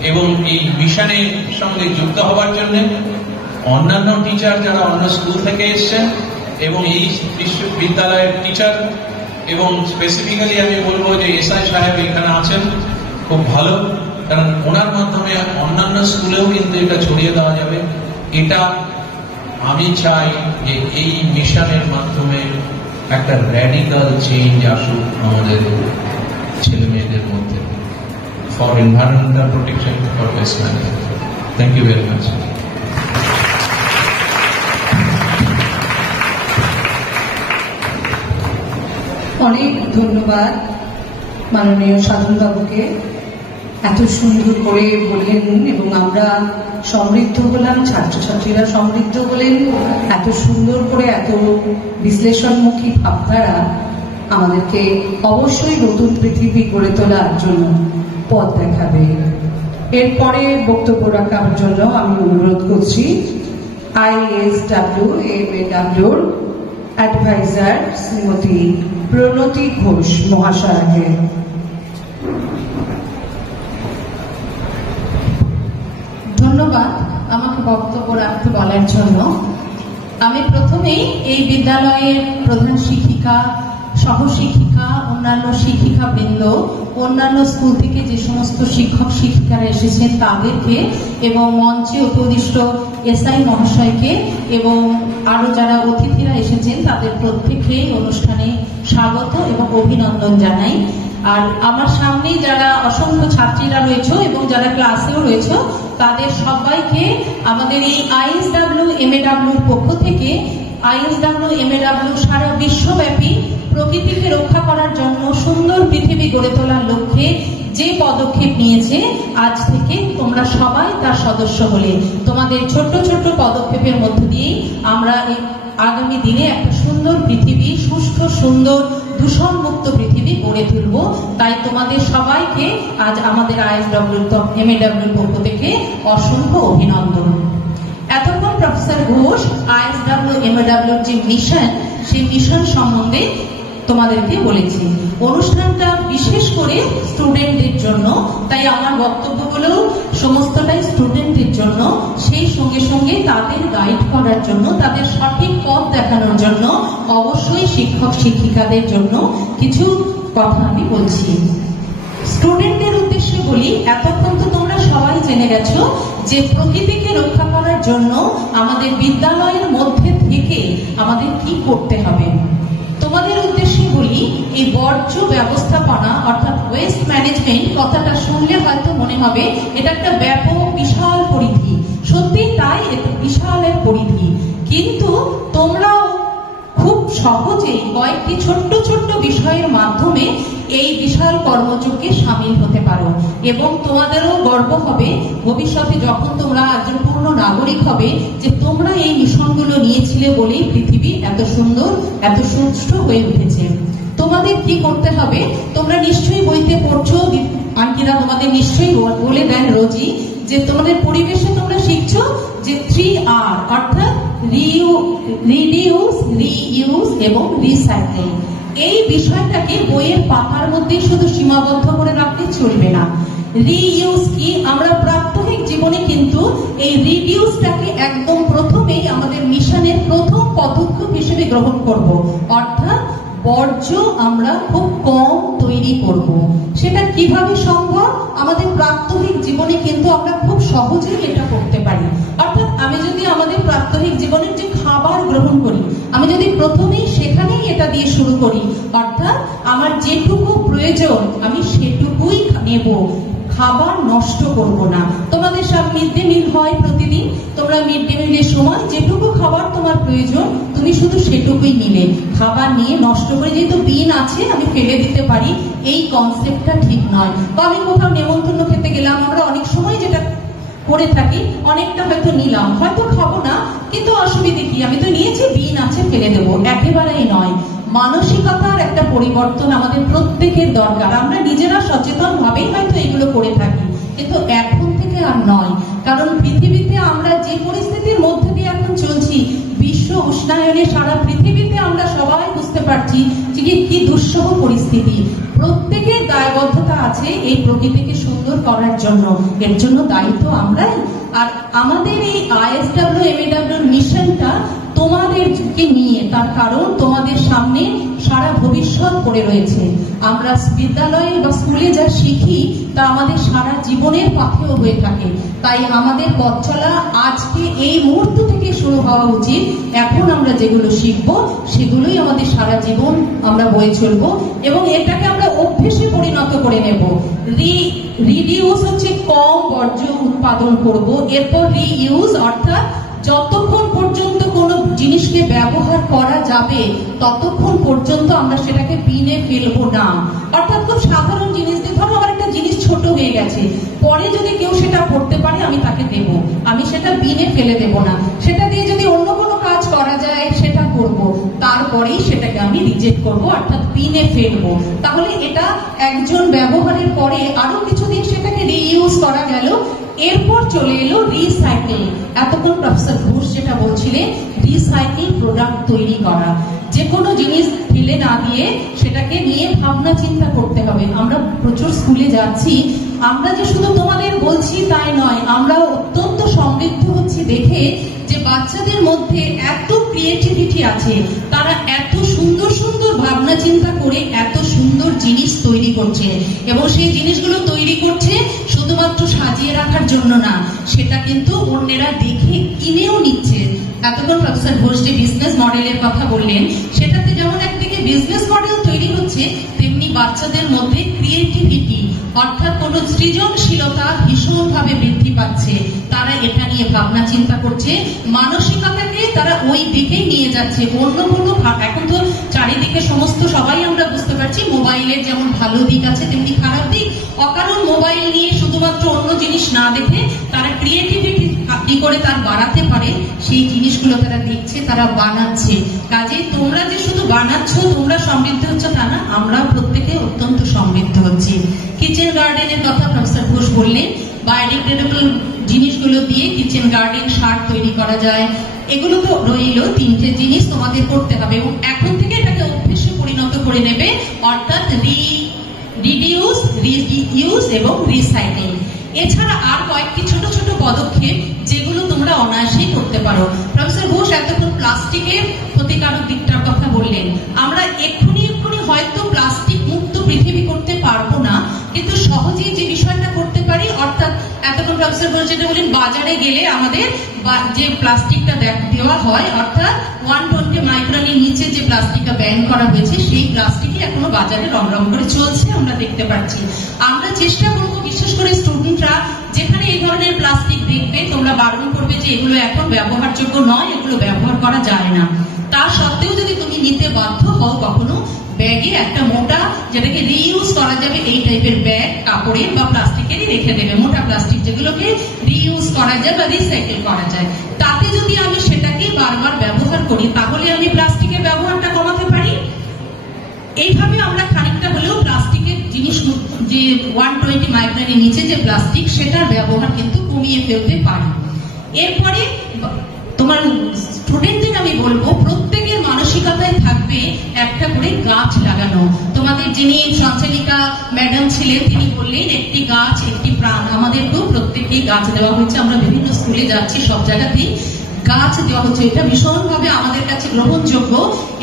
এবং এই মিশনের সঙ্গে যুক্ত হওয়ার জন্য, অন্যান্য টিচার যারা অন্য স্কুল থেকে এসছেন এবং এই বিশ্ববিদ্যালয়ের টিচার, এবং স্পেসিফিক্যালি আমি বলবো যে এসআই সাহেব এখানে আছেন, খুব ভালো, কারণ ওনার মাধ্যমে অন্যান্য স্কুলেও কিন্তু এটা ছড়িয়ে দেওয়া যাবে। এটা আমি চাই যে এই মিশনের মাধ্যমে একটা র্যাডিক্যাল চেঞ্জ আসুক আমাদের ছেলে মেয়েদের মধ্যে। for environmental protection, for waste management. Thank you very much. অনেক ধন্যবাদ মাননীয় সাধন বাবুকে, এত সুন্দর করে বললেন এবং আমরা সমৃদ্ধ হলাম, ছাত্রছাত্রীরা সমৃদ্ধ হলেন। এত সুন্দর করে এত বিশ্লেষণমুখী ভাবধারা আমাদেরকে অবশ্যই নতুন পৃথিবী গড়ে তোলার জন্য পথ দেখাবে। এরপরে বক্তব্য রাখার জন্য আমি অনুরোধ করছি ISWMAW অ্যাডভাইজার শ্রীমতী প্রণতি ঘোষ মহাশয়াকে। ধন্যবাদ আমাকে বক্তব্য রাখতে বলার জন্য। আমি প্রথমেই এই বিদ্যালয়ের প্রধান শিক্ষিকা, সহশিক্ষিকা, অন্যান্য শিক্ষিকা বৃন্দ, অন্যান্য স্কুল থেকে যে সমস্ত শিক্ষক শিক্ষিকারা এসেছেন তাদেরকে এবং মঞ্চে উপবিষ্ট এসআই মহাশয়কে এবং আরো যারা অতিথিরা এসেছেন তাদের প্রত্যেককে অনুষ্ঠানে স্বাগত এবং অভিনন্দন জানাই। আর আমার সামনে যারা অসংখ্য ছাত্রীরা রয়েছে এবং যারা ক্লাসেও রয়েছে তাদের সবাইকে আমাদের এই ISWMAW পক্ষ থেকে, ISWMAW সারা বিশ্বব্যাপী প্রকৃতিকে রক্ষা করার জন্য সুন্দর পৃথিবী গড়ে তোলার লক্ষ্যে যে পদক্ষেপ নিয়েছে, আজ থেকে তোমরা সবাই তার সদস্য হলে তোমাদের ছোট্ট ছোট্ট পদক্ষেপের মধ্য দিয়ে আমরা আগামী দিনে একটা সুন্দর পৃথিবী, সুস্থ সুন্দর দূষণমুক্ত পৃথিবী গড়ে তুলব। তাই তোমাদের সবাইকে আজ আমাদের ISWMAW পক্ষ থেকে অসংখ্য অভিনন্দন। এতক্ষণ প্রফেসর ঘোষ ISWMAW যে মিশন, সেই মিশন সম্বন্ধে তোমাদেরকে বলেছি। অনুষ্ঠানটা বিশেষ করে স্টুডেন্টদের জন্য, তাই আমার বক্তব্যগুলো সমস্তটাই স্টুডেন্টদের জন্য। সেই সঙ্গে সঙ্গে তাদের গাইড করার জন্য, তাদের সঠিক পথ দেখানোর জন্য অবশ্যই শিক্ষক শিক্ষিকাদের জন্য কিছু কথা আমি বলছি। স্টুডেন্টদের উদ্দেশ্যে বলি, এতক্ষণ তো তোমরা সবাই জেনে গেছো যে প্রকৃতিকে রক্ষা করার জন্য আমাদের বিদ্যালয়ের মধ্যে থেকে আমাদের কি করতে হবে। তোমাদের উদ্দেশ্যে বলি, এই বর্জ্য ব্যবস্থাপনা অর্থাৎ ওয়েস্ট ম্যানেজমেন্ট কথাটা শুনলে হয়তো মনে হবে এটা একটা ব্যাপক বিশাল পরিধি। সত্যি তাই, এটা বিশাল এক পরিধি, কিন্তু তোমরাও খুব সহজেই কয়েকটি ছোট্ট ছোট্ট বিষয়ের মাধ্যমে এই বিশাল কর্মযজ্ঞে সামিল হতে পারো এবং তোমাদেরও গর্ব হবে ভবিষ্যতে যখন তোমরা একজন পূর্ণ নাগরিক হবে যে তোমরা এই মিশনগুলো নিয়েছিলে বলেই পৃথিবী এত সুন্দর, এত সুষ্ঠু হয়ে উঠেছে। তোমাদের কি করতে হবে, তোমরা নিশ্চয়ই বইতে পড়ছো, আন্টিরা তোমাদের নিশ্চয়ই বলে দেন রোজই যে তোমাদের পরিবেশে তোমরা শিখছো যে 3R অর্থাৎ রিডিউস, রিইউজ এবং রিসাইকেল। এই বিষয়টাকে বইয়ের পাতার মধ্যে শুধু সীমাবদ্ধ করে রাখলে চলবে না। রিইউজ কি, আমরা প্রাত্যহিক জীবনে কিন্তু এই রিডিউসটাকে একদম প্রথমেই আমাদের মিশনের প্রথম পদক্ষেপ হিসেবে গ্রহণ করব, অর্থাৎ বর্জ্য আমরা খুব কম তৈরি করব। সেটা কিভাবে সম্ভব, আমাদের প্রাত্যহিক জীবনে কিন্তু আমরা খুব সহজেই এটা করতে পারি। অর্থাৎ আমি যদি আমাদের প্রাত্যহিক জীবনের যে খাবার গ্রহণ করি, আমি যদি প্রথমেই সেখানেই এটা দিয়ে শুরু করি, অর্থাৎ আমার যেটুকু প্রয়োজন আমি সেটুকুই নেব, খাবার নষ্ট করব না। তোমাদের সব মিড ডে মিল হয় প্রতিদিন, তোমরা মিড ডে মিলের সময় যেটুকু খাবার তোমার প্রয়োজন তুমি শুধু সেটুকুই নিলে, খাবার নিয়ে নষ্ট করে যেহেতু বিন আছে আমি ফেলে দিতে পারি, এই কনসেপ্টটা ঠিক নয়। বা আমি কোথাও নেমন্তন্ন খেতে গেলাম, আমরা অনেক সময় যেটা করে থাকি, অনেকটা হয়তো নিলাম, হয়তো খাবো না, কিন্তু অসুবিধে কি, আমি তো নিয়েছি, বিন আছে ফেলে দেবো, একেবারেই নয়। মানসিকতার একটা পরিবর্তন আমাদের প্রত্যেকের দরকার। আমরা নিজেরা সচেতন ভাবেই হয়তো এগুলো করে থাকি, কিন্তু এখন থেকে আর নয়। কারণ পৃথিবীতে আমরা যে পরিস্থিতির মধ্যে দিয়ে এখন চলছি, বিশ্ব উষ্ণায়নে সারা পৃথিবীতে আমরা সবাই বুঝতে পারছি যে কি দুঃসহ পরিস্থিতি। প্রত্যেকের দায়বদ্ধতা আছে এই প্রকৃতিকে সুন্দর করার জন্য, এর জন্য দায়িত্ব আমরাই। আর আমাদের এই ISWMAW মিশনটা তোমাদেরকে নিয়ে, তার কারণ তোমাদের সামনে সারা ভবিষ্যৎ পড়ে রয়েছে। আমরা বিদ্যালয়ে বা স্কুলে যা শিখি তা আমাদের সারা জীবনের পথেও হয়ে থাকে। তাই আমাদের পথ চলা আজকে এই মুহূর্ত থেকে শুরু হওয়া উচিত। এখন আমরা যেগুলো শিখবো সেগুলোই আমাদের সারা জীবন আমরা বয়ে চলবো এবং এটাকে আমরা অভ্যেসে পরিণত করে নেব। রিডিউস হচ্ছে কম বর্জ্য উৎপাদন করব, এরপর রিইউজ অর্থাৎ যতক্ষণ পর্যন্ত কোনো জিনিসকে ব্যবহার করা যাবে ততক্ষণ পর্যন্ত আমরা সেটাকে বিনে ফেলবো না। অর্থাৎ খুব সাধারণ জিনিস দিয়ে, ধরো আমার একটা জিনিস ছোট হয়ে গেছে, পরে যদি কেউ সেটা পড়তে পারে আমি তাকে দেব, আমি সেটা বিনে ফেলে দেব না। সেটা দিয়ে যদি অন্য কোনো কাজ করা যায় সেটা করব, তারপরেই সেটাকে আমি রিজেক্ট করব, অর্থাৎ বিনে ফেলবো। তাহলে এটা একজন ব্যবহারের পরে আরো কিছুদিন সেটাকে রিইউজ করা গেল। এরপর চলে এলো রিসাইকেল। এতক্ষণ প্রফেসর ঘোষ যেটা বলছিলেন, রিসাইকেল প্রোডাক্ট তৈরি করা, যে কোনো জিনিস ফেলে না দিয়ে সেটাকে নিয়ে ভাবনা চিন্তা করতে হবে। আমরা প্রচুর স্কুলে যাচ্ছি, আমরা যে শুধু তোমাদের বলছি তাই নয়, আমরা অত্যন্ত সমৃদ্ধ হচ্ছি দেখে যে বাচ্চাদের মধ্যে এত ক্রিয়েটিভিটি আছে, তারা এত সুন্দর সুন্দর ভাবনা চিন্তা করে এত সুন্দর জিনিস তৈরি করছে, এবং সেই জিনিসগুলো তৈরি করছে শুধুমাত্র সাজিয়ে রাখার জন্য না, সেটা কিন্তু অন্যেরা দেখে কিনেও নিচ্ছে। এতক্ষণ প্রফেসর ঘোষ যে বিজনেস মডেলের কথা বললেন, সেটাতে যেমন একদিকে বিজনেস মডেল তৈরি হচ্ছে, তেমনি বাচ্চাদের মধ্যে ক্রিয়েটিভিটি অর্থাৎ কোনো সৃজনশীলতা ভীষণভাবে বৃদ্ধি পাচ্ছে। তারা এটা নিয়ে ভাবনা চিন্তা করছে, মানসিকতাকে তারা ওই দিকেই নিয়ে যাচ্ছে। অন্য কোনো এখন তো চারিদিকে সমস্ত সবাই আমরা বুঝতে পারছি মোবাইলের যেমন ভালো দিক আছে তেমনি খারাপ দিক। অকারণ মোবাইল নিয়ে শুধুমাত্র অন্য জিনিস না দেখে তারা ক্রিয়েটিভিটি কি করে তার বাড়াতে পারে সেই জিনিসগুলো তারা দেখছে, তারা বানাচ্ছে। কাজে তোমরা যে শুধু বানাচ্ছ, তোমরা সমৃদ্ধ হচ্ছ তা না, আমরা প্রত্যেকে অত্যন্ত সমৃদ্ধ হচ্ছি। কিচেন গার্ডেনের কথা প্রফেসর ঘোষ বললেন, বায়োডিগ্রেডেবল জিনিসগুলো দিয়ে কিচেন গার্ডেন সার তৈরি করা যায়। এগুলো তো রইল তিনটে জিনিস তোমাদের করতে হবে, এবং এখন থেকে এটাকে অভ্যেসে পরিণত করে নেবে, অর্থাৎ রিডিউস, রিইউজ এবং রিসাইকেল। এছাড়া আর কয়েকটি ছোট ছোট পদক্ষেপ যেগুলো তোমরা অনায়াসেই করতে পারো। প্রফেসর ঘোষ এতক্ষণ প্লাস্টিকের ক্ষতিকারক দিকটার কথা বললেন। আমরা এক্ষুনি হয়তো প্লাস্টিক মুক্ত পৃথিবী করতে পারবো না, কিন্তু সহজেই যে বিষয়টা করতে পারি, অর্থাৎ এতক্ষণ প্রফেসর ঘোষ যেটা বললেন, বাজারে গেলে আমাদের যে প্লাস্টিকটা দেওয়া হয়, অর্থাৎ 120 মাইক্রনের নিচে যে প্লাস্টিকটা ব্যান করা হয়েছে, সেই প্লাস্টিকই এখনো বাজারে রমরম করে চলছে, আমরা দেখতে পাচ্ছি। আমরা চেষ্টা করবো, বিশেষ করে স্টুডেন্টরা যেখানে এই ধরনের প্লাস্টিক দেখবে, তোমরা বারণ করবে যে এগুলো এখন ব্যবহারযোগ্য নয়, এগুলো ব্যবহার করা যায় না। তা সত্ত্বেও যদি তুমি নিতে বাধ্য হও কখনো, ব্যাগে একটা মোটা, যেটাকে রিইউজ করা যাবে এই টাইপের ব্যাগ, কাপড়ের বা প্লাস্টিকেরই রেখে দেবে, মোটা প্লাস্টিক যেগুলোকে রিইউজ করা যায় বা রিসাইকেল করা যায়। তাতে যদি আমি সেটাকে বারবার ব্যবহার করি, তাহলে আমি প্লাস্টিকের ব্যবহারটা কমাতে পারি। এইভাবে আমরা খানিকটা হলেও প্লাস্টিকের জিনিস, যে 120 মাইক্রনের নিচে যে প্লাস্টিক, সেটার ব্যবহার কিন্তু কমিয়ে ফেলতে পারি। এরপরে তোমার স্টুডেন্টদের আমি বলবো, প্রত্যেকের মানসিকতায় থাকবে একটা করে গাছ লাগানো। তোমাদের যিনি সঞ্চালিকা ম্যাডাম ছিলেন, তিনি বললেন একটি গাছ একটি প্রাণ। আমাদেরকেও প্রত্যেককেই গাছ দেওয়া হচ্ছে, আমরা বিভিন্ন স্কুলে যাচ্ছি, সব জায়গাতেই গাছ দেওয়া হচ্ছে। এটা ভীষণভাবে আমাদের কাছে গ্রহণযোগ্য,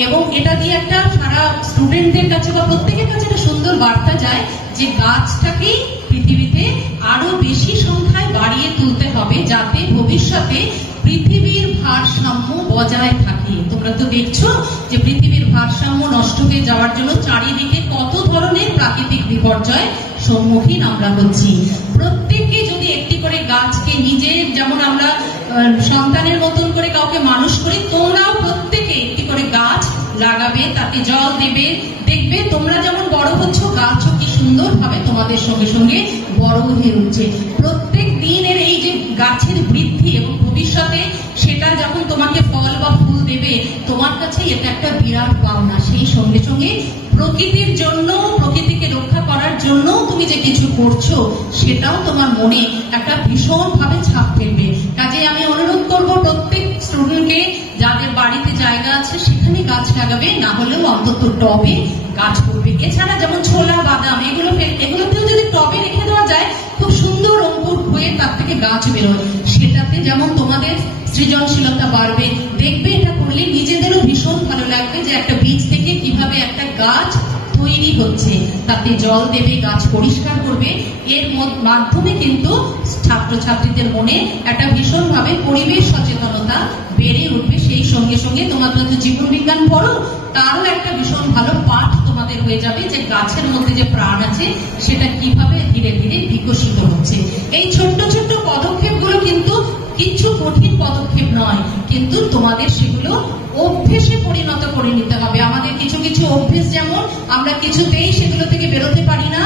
এবং এটা দিয়ে একটা সারা স্টুডেন্টদের কাছে বা প্রত্যেকের কাছে একটা সুন্দর বার্তা যায় যে গাছটাকেই পৃথিবীতে আরো বেশি সংখ্যায় বাড়িয়ে তুলতে হবে, যাতে ভবিষ্যতে পৃথিবীর ভারসাম্য বজায় থাকে। তোমরা তো দেখছো যে পৃথিবীর ভারসাম্য নষ্ট হয়ে যাওয়ার জন্য চারিদিকে কত ধরনের প্রাকৃতিক বিপর্যয় সম্মুখীন আমরা হচ্ছি। প্রত্যেককে যদি একটি করে গাছকে নিজের, যেমন আমরা সন্তানের মতন করে কাউকে মানুষ করি, তোমরাও প্রত্যেকে একটি করে গাছ লাগাবে, তাতে জল দেবে। দেখবে তোমরা যেমন বড় হচ্ছ, গাছও কি সুন্দর ভাবে তোমাদের সঙ্গে সঙ্গে বড় হয়ে উঠছে। প্রত্যেক দিনের এই যে গাছের বৃদ্ধি, এবং ভবিষ্যতে সেটা যখন তোমাকে ফল বা ফুল দেবে, তোমার কাছে এটা একটা বিরাট পাওনা। সেই সঙ্গে সঙ্গে প্রকৃতির জন্য, প্রকৃতিকে রক্ষা করার জন্য তুমি যে কিছু করছো, সেটাও তোমার মনে একটা ভীষণ ভাবে ছাপ ফেলবে। কাজে আমি অনুরোধ করব প্রত্যেক স্টুডেন্টকে, যাদের বাড়িতে জায়গা আছে সেখানে গাছ লাগাবে, না হলেও অন্তত টবে গাছ করবে। এছাড়া যেমন ছোলা, বাদাম, এগুলোতেও যদি টবে রেখে দেওয়া যায়, খুব সুন্দর অঙ্কুর হয়ে তার থেকে গাছ বেরোয়। সেটাতে যেমন তোমাদের সৃজনশীলতা বাড়বে, দেখবে এটা করলে নিজেদেরও ভীষণ ভালো লাগবে যে একটা বীজ থেকে কিভাবে একটা গাছ তৈরি হচ্ছে। তাতে জল দেবে, গাছ পরিষ্কার করবে। এর মাধ্যমে কিন্তু ছাত্রছাত্রীদের মনে একটা ভীষণভাবে পরিবেশ সচেতনতা বেড়ে উঠবে। সেই সঙ্গে সঙ্গে তোমরা তো জীবন বিজ্ঞান পড়ো, তারও একটা ভীষণ ভালো পাঠ তোমাদের হয়ে যাবে যে গাছের মধ্যে যে প্রাণ আছে সেটা কিভাবে ধীরে ধীরে বিকশিত হচ্ছে। এই ছোট্ট ছোট্ট পদক্ষেপগুলো কিন্তু কিছু কঠিন পদক্ষেপ নয়, কিন্তু তোমাদের সেগুলো অভ্যেসে পরিণত করে নিতে হবে। আমাদের কিছু কিছু অভ্যেস যেমন আমরা কিছুতেই সেগুলো থেকে বেরোতে পারি না,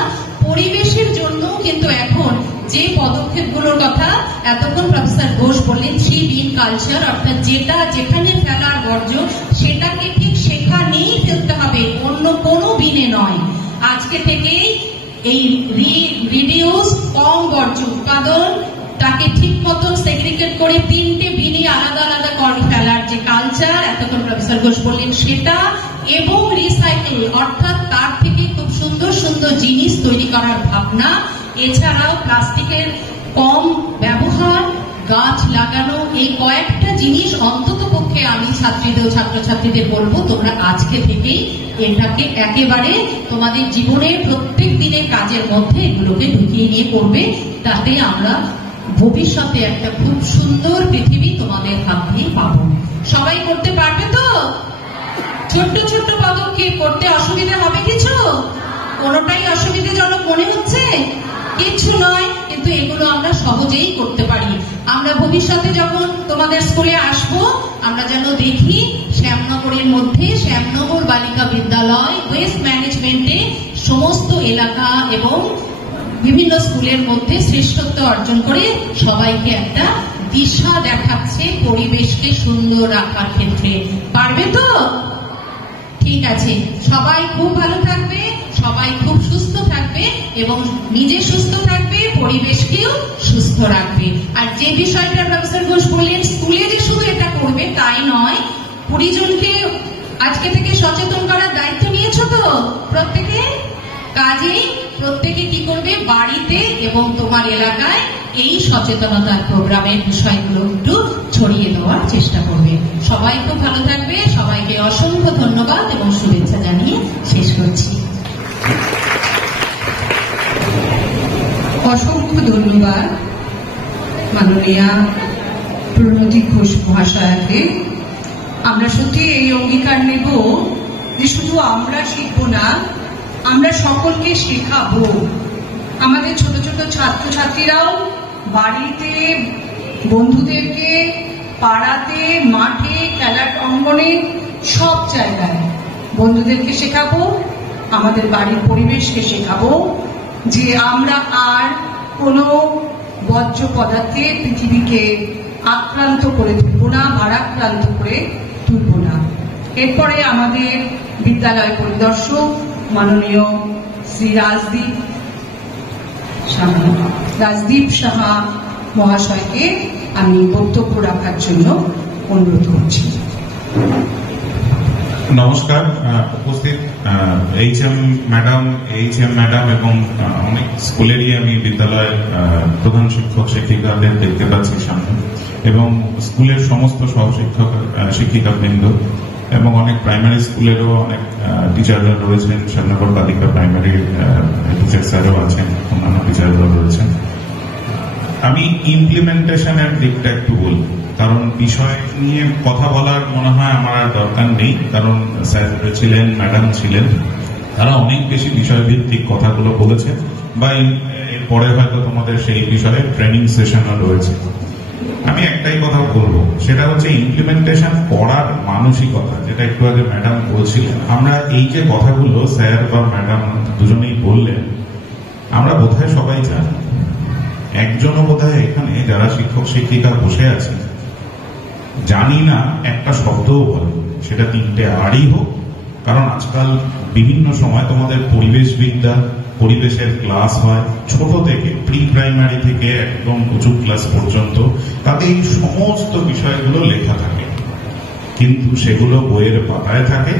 পরিবেশের জন্য কিন্তু এখন যে পদক্ষেপগুলোর কথা এতক্ষণ প্রফেসর ঘোষ বললেন, 3 বিন কালচার, অর্থাৎ যেটা যেখানে ফেলার বর্জ্য সেটাকে ঠিক সেখানেই ফেলতে হবে, অন্য কোনো বিনে নয়। আজকে থেকেই এই রিডিউস, কম বর্জ্য উৎপাদন, তাকে ঠিক মতন সেগ্রিগেট করে 3টে বিনে আলাদা আলাদা করে ফেলার যে কালচার এতক্ষণ প্রফেসর ঘোষ বললেন সেটা, এবং রিসাইকেল অর্থাৎ তার থেকে খুব সুন্দর সুন্দর জিনিস তৈরি করার ভাবনা, এছাড়াও প্লাস্টিকের কম ব্যবহার, গাছ লাগানো, এই কয়েকটা জিনিস অন্তত পক্ষে আমি ছাত্রছাত্রীদের বলবো তোমরা আজকে থেকেই এটাকে একেবারে তোমাদের জীবনে প্রত্যেক দিনের কাজের মধ্যে এগুলোকে ঢুকিয়ে নিয়ে করবে, তাতে আমরা ভবিষ্যতে একটা খুব সুন্দর পৃথিবী তোমাদের হাত দিয়ে পাবো। সবাই করতে পারবে তো? ছোট্ট ছোট্ট পদক্ষেপ করতে অসুবিধা হবে কিছু? কোনোটাই অসুবিধাজনক মনে হচ্ছে? কিছু নয়, কিন্তু এগুলো আমরা সহজেই করতে পারি। আমরা ভবিষ্যতে যখন তোমাদের স্কুলে আসবো আমরা যেন দেখি শ্যামনগরের মধ্যে শ্যামনগর বালিকা বিদ্যালয় ওয়েস্ট ম্যানেজমেন্টে সমস্ত এলাকা এবং বিভিন্ন স্কুলের মধ্যে শ্রেষ্ঠত্ব অর্জন করে সবাইকে একটা দিশা দেখাচ্ছে পরিবেশকে সুন্দর রাখার ক্ষেত্রে। পারবে তো? ঠিক আছে, সবাই খুব ভালো থাকবে, সবাই খুব সুস্থ থাকবে এবং নিজে সুস্থ থাকবে, পরিবেশকেও সুস্থ রাখবে। আর যে বিষয়টা প্রফেসর ঘোষ বললেন স্কুলে যে শুধু এটা করবে তাই নয়, 20 জনকে আজকে থেকে সচেতন করার দায়িত্ব নিয়েছো তো প্রত্যেকে? কাজেই প্রত্যেকে কি করবে, বাড়িতে এবং তোমার এলাকায় এই সচেতনতার প্রোগ্রামের বিষয়গুলো একটু ছড়িয়ে দেওয়ার চেষ্টা করবে। সবাই খুব ভালো থাকবে, সবাইকে অসংখ্য ধন্যবাদ এবং শুভেচ্ছা জানিয়ে শেষ করছি। অসংখ্য ধন্যবাদ মাননীয়া প্রণতি ঘোষ মহাশয়াকে। আমরা সত্যি এই অঙ্গীকার নেব যে শুধু আমরা শিখবো না, আমরা সকলকে শেখাবো। আমাদের ছোট ছোট ছাত্রছাত্রীরাও বাড়িতে, বন্ধুদেরকে, পাড়াতে, মাঠে, খেলার অঙ্গনে, সব জায়গায় বন্ধুদেরকে শেখাবো, আমাদের বাড়ির পরিবেশকে শেখাবো যে আমরা আর কোনো বর্জ্য পদার্থে পৃথিবীকে আক্রান্ত করে তুলব না, ভারাক্রান্ত করে তুলব না। এরপরে আমাদের বিদ্যালয় পরিদর্শক মাননীয় শ্রী রাজদীপ সাহা মহাশয়কে আমি বক্তব্য রাখার জন্য অনুরোধ করছি। নমস্কার উপস্থিত এইচএম ম্যাডাম এবং অনেক স্কুলেরই আমি বিদ্যালয়ের প্রধান শিক্ষক শিক্ষিকাদের দেখতে পাচ্ছি সামনে, এবং স্কুলের সমস্ত সহশিক্ষক শিক্ষিকাবৃন্দ এবং অনেক প্রাইমারি স্কুলেরও অনেক টিচাররা রয়েছেন, শ্যামনগর বালিকা প্রাইমারি টিচার স্যারও আছেন, অন্যান্য টিচাররাও রয়েছেন। আমি ইমপ্লিমেন্টেশনের দিকটা একটু বলি, কারণ বিষয় নিয়ে কথা বলার মনে হয় আমার আর দরকার নেই, কারণ স্যার ছিলেন, ম্যাডাম ছিলেন, তারা অনেক বেশি বিষয়ভিত্তিক কথাগুলো বলেছেন, বা এরপরে হয়তো তোমাদের সেই বিষয়ে ট্রেনিং সেশনও রয়েছে। আমি একটাই কথা বলবো, সেটা হচ্ছে ইমপ্লিমেন্টেশন করার মানসিকতা, যেটা একটু আগে ম্যাডাম বলছিলেন। আমরা এই যে কথাগুলো স্যার বা ম্যাডাম দুজনেই বললেন, আমরা বোধহয় সবাই জানি, একজনও বোধহয় এখানে যারা শিক্ষক শিক্ষিকা বসে আছে জানি না একটা শব্দও বলে, সেটা 3টে আরই হোক। কারণ আজকাল বিভিন্ন সময় তোমাদের পরিবেশবিদ্যা, পরিবেশের ক্লাস হয় ছোট থেকে, প্রি প্রাইমারি থেকে একদম উঁচু ক্লাস পর্যন্ত, তাতে এই সমস্ত বিষয়গুলো লেখা থাকে, কিন্তু সেগুলো বইয়ের পাতায় থাকে,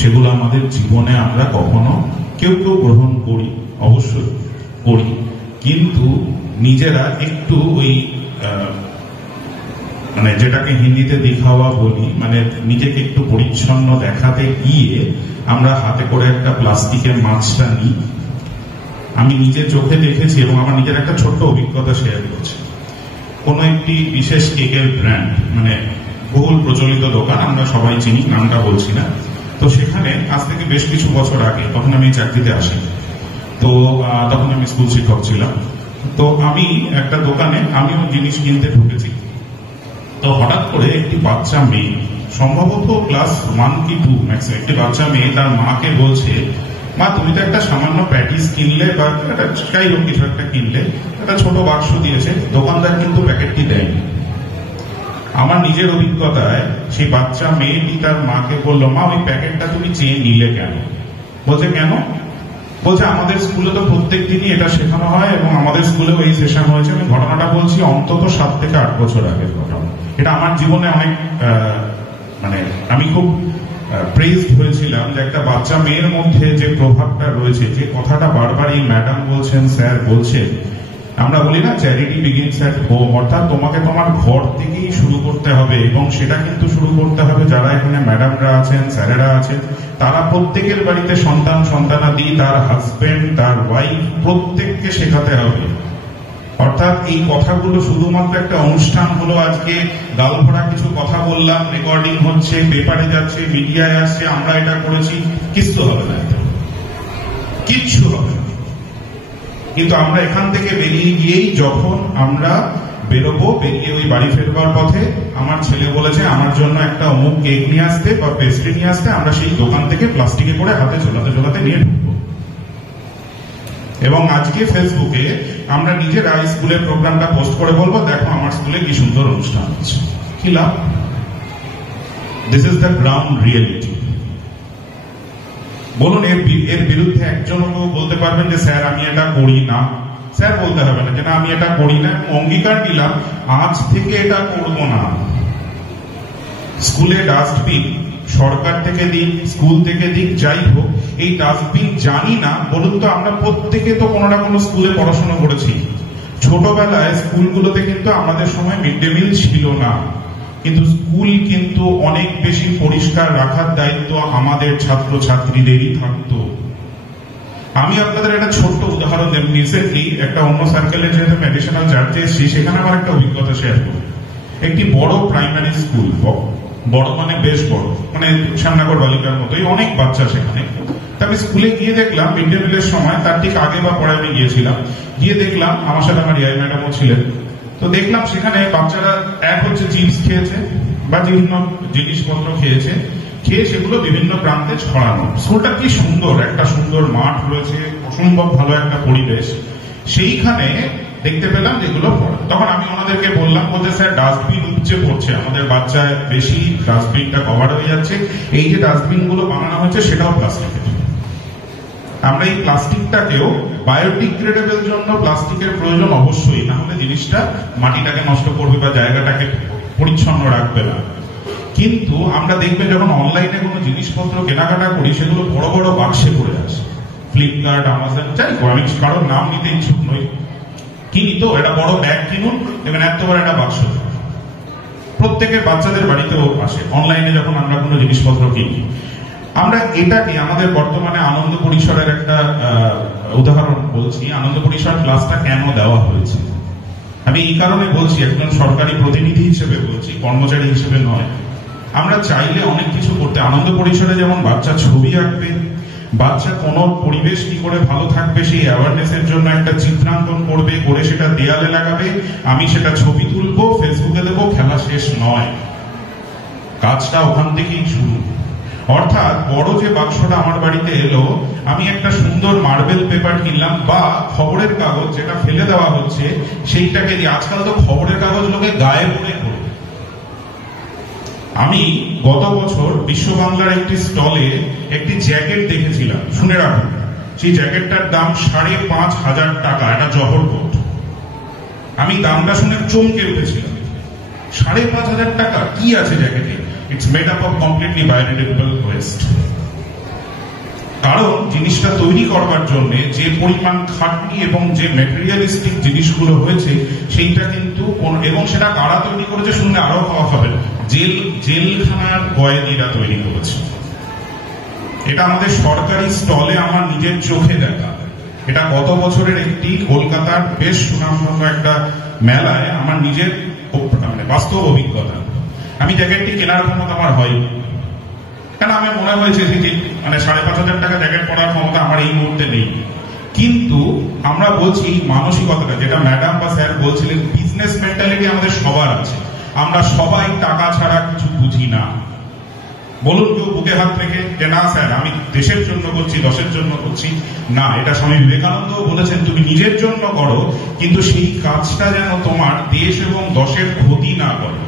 সেগুলো আমাদের জীবনে আমরা কখনো কেউ কেউ গ্রহণ করি, অবশ্যই করি, কিন্তু নিজেরা একটু ওই মানে যেটাকে হিন্দিতে দিখাওয়া বলি, মানে নিজেকে একটু পরিচ্ছন্ন দেখাতে গিয়ে আমরা হাতে করে একটা প্লাস্টিকের মাছটা নিই। আমি নিজের চোখে দেখেছি এবং আমার নিজের একটা ছোট্ট অভিজ্ঞতা শেয়ার করছি। কোন একটি বিশেষ কেকের ব্র্যান্ড, মানে বহুল প্রচলিত দোকান, আমরা সবাই চিনি, নামটা বলছি না, তো সেখানে আজ থেকে বেশ কিছু বছর আগে, তখন আমি চাকরিতে আসি, তো তখন আমি স্কুল শিক্ষক ছিলাম। তো আমি একটা দোকানে আমিও জিনিস কিনতে ঢুকেছি। তো হঠাৎ করে একটি বাচ্চা মেয়ে, সম্ভবত ক্লাস 1 কি 2 ম্যাক্সিমাম, একটি বাচ্চা মেয়ে তার মাকে বলছে, মা তুমি তো একটা সামান্য প্যাটিস কিনলে বা একটা যাই হোক কিছু একটা কিনলে, একটা ছোট বাক্স দিয়েছে, দোকানদার কিন্তু প্যাকেটটি দেয়নি। আমার নিজের অভিজ্ঞতায় সেই বাচ্চা মেয়েটি তার মাকে বললো, মা ওই প্যাকেটটা তুমি চেয়ে নিলে কেন? বলছে কেন? বলছে আমাদের স্কুলে তো প্রত্যেক দিনই এটা শেখানো হয় এবং আমাদের স্কুলেও এই সেশন হয়েছে। আমি ঘটনাটা বলছি অন্তত 7 থেকে 8 বছর আগের ঘটনা। এটা আমার জীবনে অনেক মানে আমি খুব প্রেজড হয়েছিলাম যে একটা বাচ্চা মেয়ের মধ্যে যে প্রভাবটা রয়েছে, যে কথাটা বারবার এই ম্যাডাম বলছেন, স্যার বলছেন। আমরা বলি না চ্যারিটি বিগিনস অ্যাট হোম, অর্থাৎ তোমাকে তোমার ঘর থেকেই শুরু করতে হবে, এবং সেটা কিন্তু শুরু করতে হবে যারা এখানে ম্যাডামরা আছেন, স্যারেরা আছেন, তারা প্রত্যেকের বাড়িতে সন্তানাদি, তার হাজবেন্ড, তার ওয়াইফ, প্রত্যেককে শেখাতে হবে। অর্থাৎ এই কথাগুলো শুধুমাত্র একটা অনুষ্ঠান হলো, আজকে গালভরা কিছু কথা বললাম, রেকর্ডিং হচ্ছে, পেপারে যাচ্ছে, মিডিয়ায় আসছে, আমরা এটা করেছি, কিছু হবে না, কিচ্ছু হবে না। কিন্তু আমরা এখান থেকে বেরিয়ে গিয়েই যখন আমরা বেরোবো, বেরিয়ে ওই বাড়ি ফেরবার পথে আমার ছেলে বলেছে আমার জন্য একটা অমুক কেক নিয়ে আসতে বা পেস্ট্রি নিয়ে আসতে, আমরা সেই দোকান থেকে প্লাস্টিকে করে হাতে ঝোলাতে নিয়ে ঢুকবো। এবং আজকে ফেসবুকে আমরা নিজেরা স্কুলের প্রোগ্রামটা পোস্ট করে বলবো, দেখো আমার স্কুলে কি সুন্দর অনুষ্ঠান হচ্ছে। কি লাভ? This is the ground reality. বলুন এর বিরুদ্ধে একজনও বলতে পারবেন যে স্যার আমি এটা করি না? স্যার বলতে হবে না যে না আমি এটা করি না, অঙ্গীকার দিলাম আজ থেকে এটা করব না। স্কুলে ডাস্টবিন সরকার থেকে দিক, স্কুল থেকে দিক, যাই হোক, এই ডাস্টবিন জানি না। বলুন তো আমরা প্রত্যেকে তো কোনো না কোনো স্কুলে পড়াশোনা করেছি। ছোটবেলায় স্কুলগুলোতে কিন্তু আমাদের সময় মিড ডে মিল ছিল না, কিন্তু স্কুল কিন্তু অনেক বেশি পরিষ্কার রাখার দায়িত্ব আমাদের ছাত্রছাত্রীদেরই থাকতো। আমি আপনাদের একটা ছোট্ট উদাহরণ দেব। রিসেন্টলি একটা অন্য সার্কেলে যেহেতু মেডিসিনাল চার্জে এসেছি, সেখানে আমার একটা অভিজ্ঞতা শেয়ার করব। একটি বড় প্রাইমারি স্কুল, বড় মানে বেশ বড়, মানে শ্যামনগর বালিকার মতোই অনেক বাচ্চা সেখানে। আমি স্কুলে গিয়ে দেখলাম মিড ডে মিলের সময়, তার ঠিক আগে বা পরে আমি গিয়েছিলাম, গিয়ে দেখলাম আমার সাথে আমার ইআই ম্যাডামও ছিলেন। তো দেখলাম সেখানে বাচ্চারা এক হচ্ছে চিপস খেয়েছে বা বিভিন্ন জিনিসপত্র খেয়েছে, খেয়ে সেগুলো বিভিন্ন প্রান্তে ছড়ানো। স্কুলটা কি সুন্দর, একটা সুন্দর মাঠ রয়েছে, অসম্ভব ভালো একটা পরিবেশ। সেইখানে দেখতে পেলাম যেগুলো পড়ে। তখন আমি ওনাদেরকে বললাম, বলতে স্যার ডাস্টবিন উপচে পড়ছে, আমাদের বাচ্চায় বেশি ডাস্টবিনটা কভার হয়ে যাচ্ছে, এই যে ডাস্টবিন গুলো বানানো হচ্ছে সেটাও প্লাস্টিকের। আমরা এই প্লাস্টিকটাকেও বায়োডিগ্রেডেবল জন্য প্লাস্টিকের প্রয়োজন অবশ্যই, না হলে জিনিসটা মাটিটাকে নষ্ট করবে বা জায়গাটাকে পরিচ্ছন্ন রাখবে না। কিন্তু আমরা দেখবেন যখন অনলাইনে কোনো জিনিসপত্র কেনাকাটা করি, সেগুলো বড় বড় বাক্সে করে আসে। ফ্লিপকার্ট, আমাজন, যাই হোক, আমি কারোর নাম নিতে ইচ্ছুক নই, কিনি তো একটা বড় ব্যাগ কিনুন, দেখবেন এত বড় একটা বাক্স। প্রত্যেকের বাচ্চাদের বাড়িতেও আসে অনলাইনে যখন আমরা কোনো জিনিসপত্র কিনি। আমরা এটাকে আমাদের বর্তমানে আনন্দ পরিসরের একটা উদাহরণ বলছি। আনন্দ পরিসর ক্লাসটা কেন দেওয়া হয়েছে আমি এই কারণে বলছি, একজন সরকারি প্রতিনিধি হিসেবে বলছি, কর্মচারী হিসেবে নয়। আমরা চাইলে অনেক কিছু করতে, আনন্দ পরিসরে যেমন বাচ্চা ছবি আঁকবে, বাচ্চা কোন পরিবেশ কি করে ভালো থাকবে সেই অ্যাওয়ারনেসের জন্য একটা চিত্রাঙ্কন করবে, করে সেটা দেয়ালে লাগাবে, আমি সেটা ছবি তুলবো, ফেসবুকে দেবো, খেলা শেষ নয়, কাজটা ওখান থেকেই শুরু। অর্থাৎ বড় যে বাক্সটা আমার বাড়িতে এলো, আমি একটা সুন্দর মার্বেল পেপার কিনলাম বা খবরের কাগজ যেটা ফেলে দেওয়া হচ্ছে সেইটাকে দিয়ে, আজকাল তো খবরের কাগজ লোকে গায়ে পড়ে পড়ে। আমি গত বছর বিশ্ব বাংলার একটি স্টলে একটি জ্যাকেট দেখেছিলাম, শুনে রাখুন, সেই জ্যাকেটটার দাম 5,500 টাকা, একটা জহর কোট। আমি দামটা শুনে চমকে উঠেছিলাম। 5,500 টাকা কি আছে জ্যাকেটে? It's made up of completely biodegradable waste. কারণ জিনিসটা তৈরি করবার জন্য যে পরিমাণ খাটনি এবং যে ম্যাটেরিয়ালিস্টিক জিনিসগুলো হয়েছে সেইটা কিন্তু, এবং সেটা কারা তৈরি করেছে শুনলে আরো খাওয়া হবে, জেলখানার কয়েদিরা তৈরি করেছে। এটা আমাদের সরকারি স্টলে আমার নিজের চোখে দেখা। এটা গত বছরের একটি কলকাতার বেশ সুনামধন্য একটা মেলায় আমার নিজের বাস্তব অভিজ্ঞতা। আমি জ্যাকেটটি কেনার ক্ষমতা আমার হয়নি, কেন আমার মনে হয়েছে যে মানে 5,500 টাকা জ্যাকেট পরার ক্ষমতা আমার এই মুহূর্তে নেই। কিন্তু আমরা বলছি মানসিকতাটা, যেটা ম্যাডাম বা স্যার বলছিলেন, বিজনেস মেন্টালিটি আমাদের সবার আছে। আমরা সবাই টাকা ছাড়া কিছু বুঝি না। বলুন কেউ বুকে হাত রেখে যে না স্যার আমি দেশের জন্য করছি, দশের জন্য করছি না। এটা স্বামী বিবেকানন্দ বলেছেন, তুমি নিজের জন্য করো, কিন্তু সেই কাজটা যেন তোমার দেশ এবং দশের ক্ষতি না করে।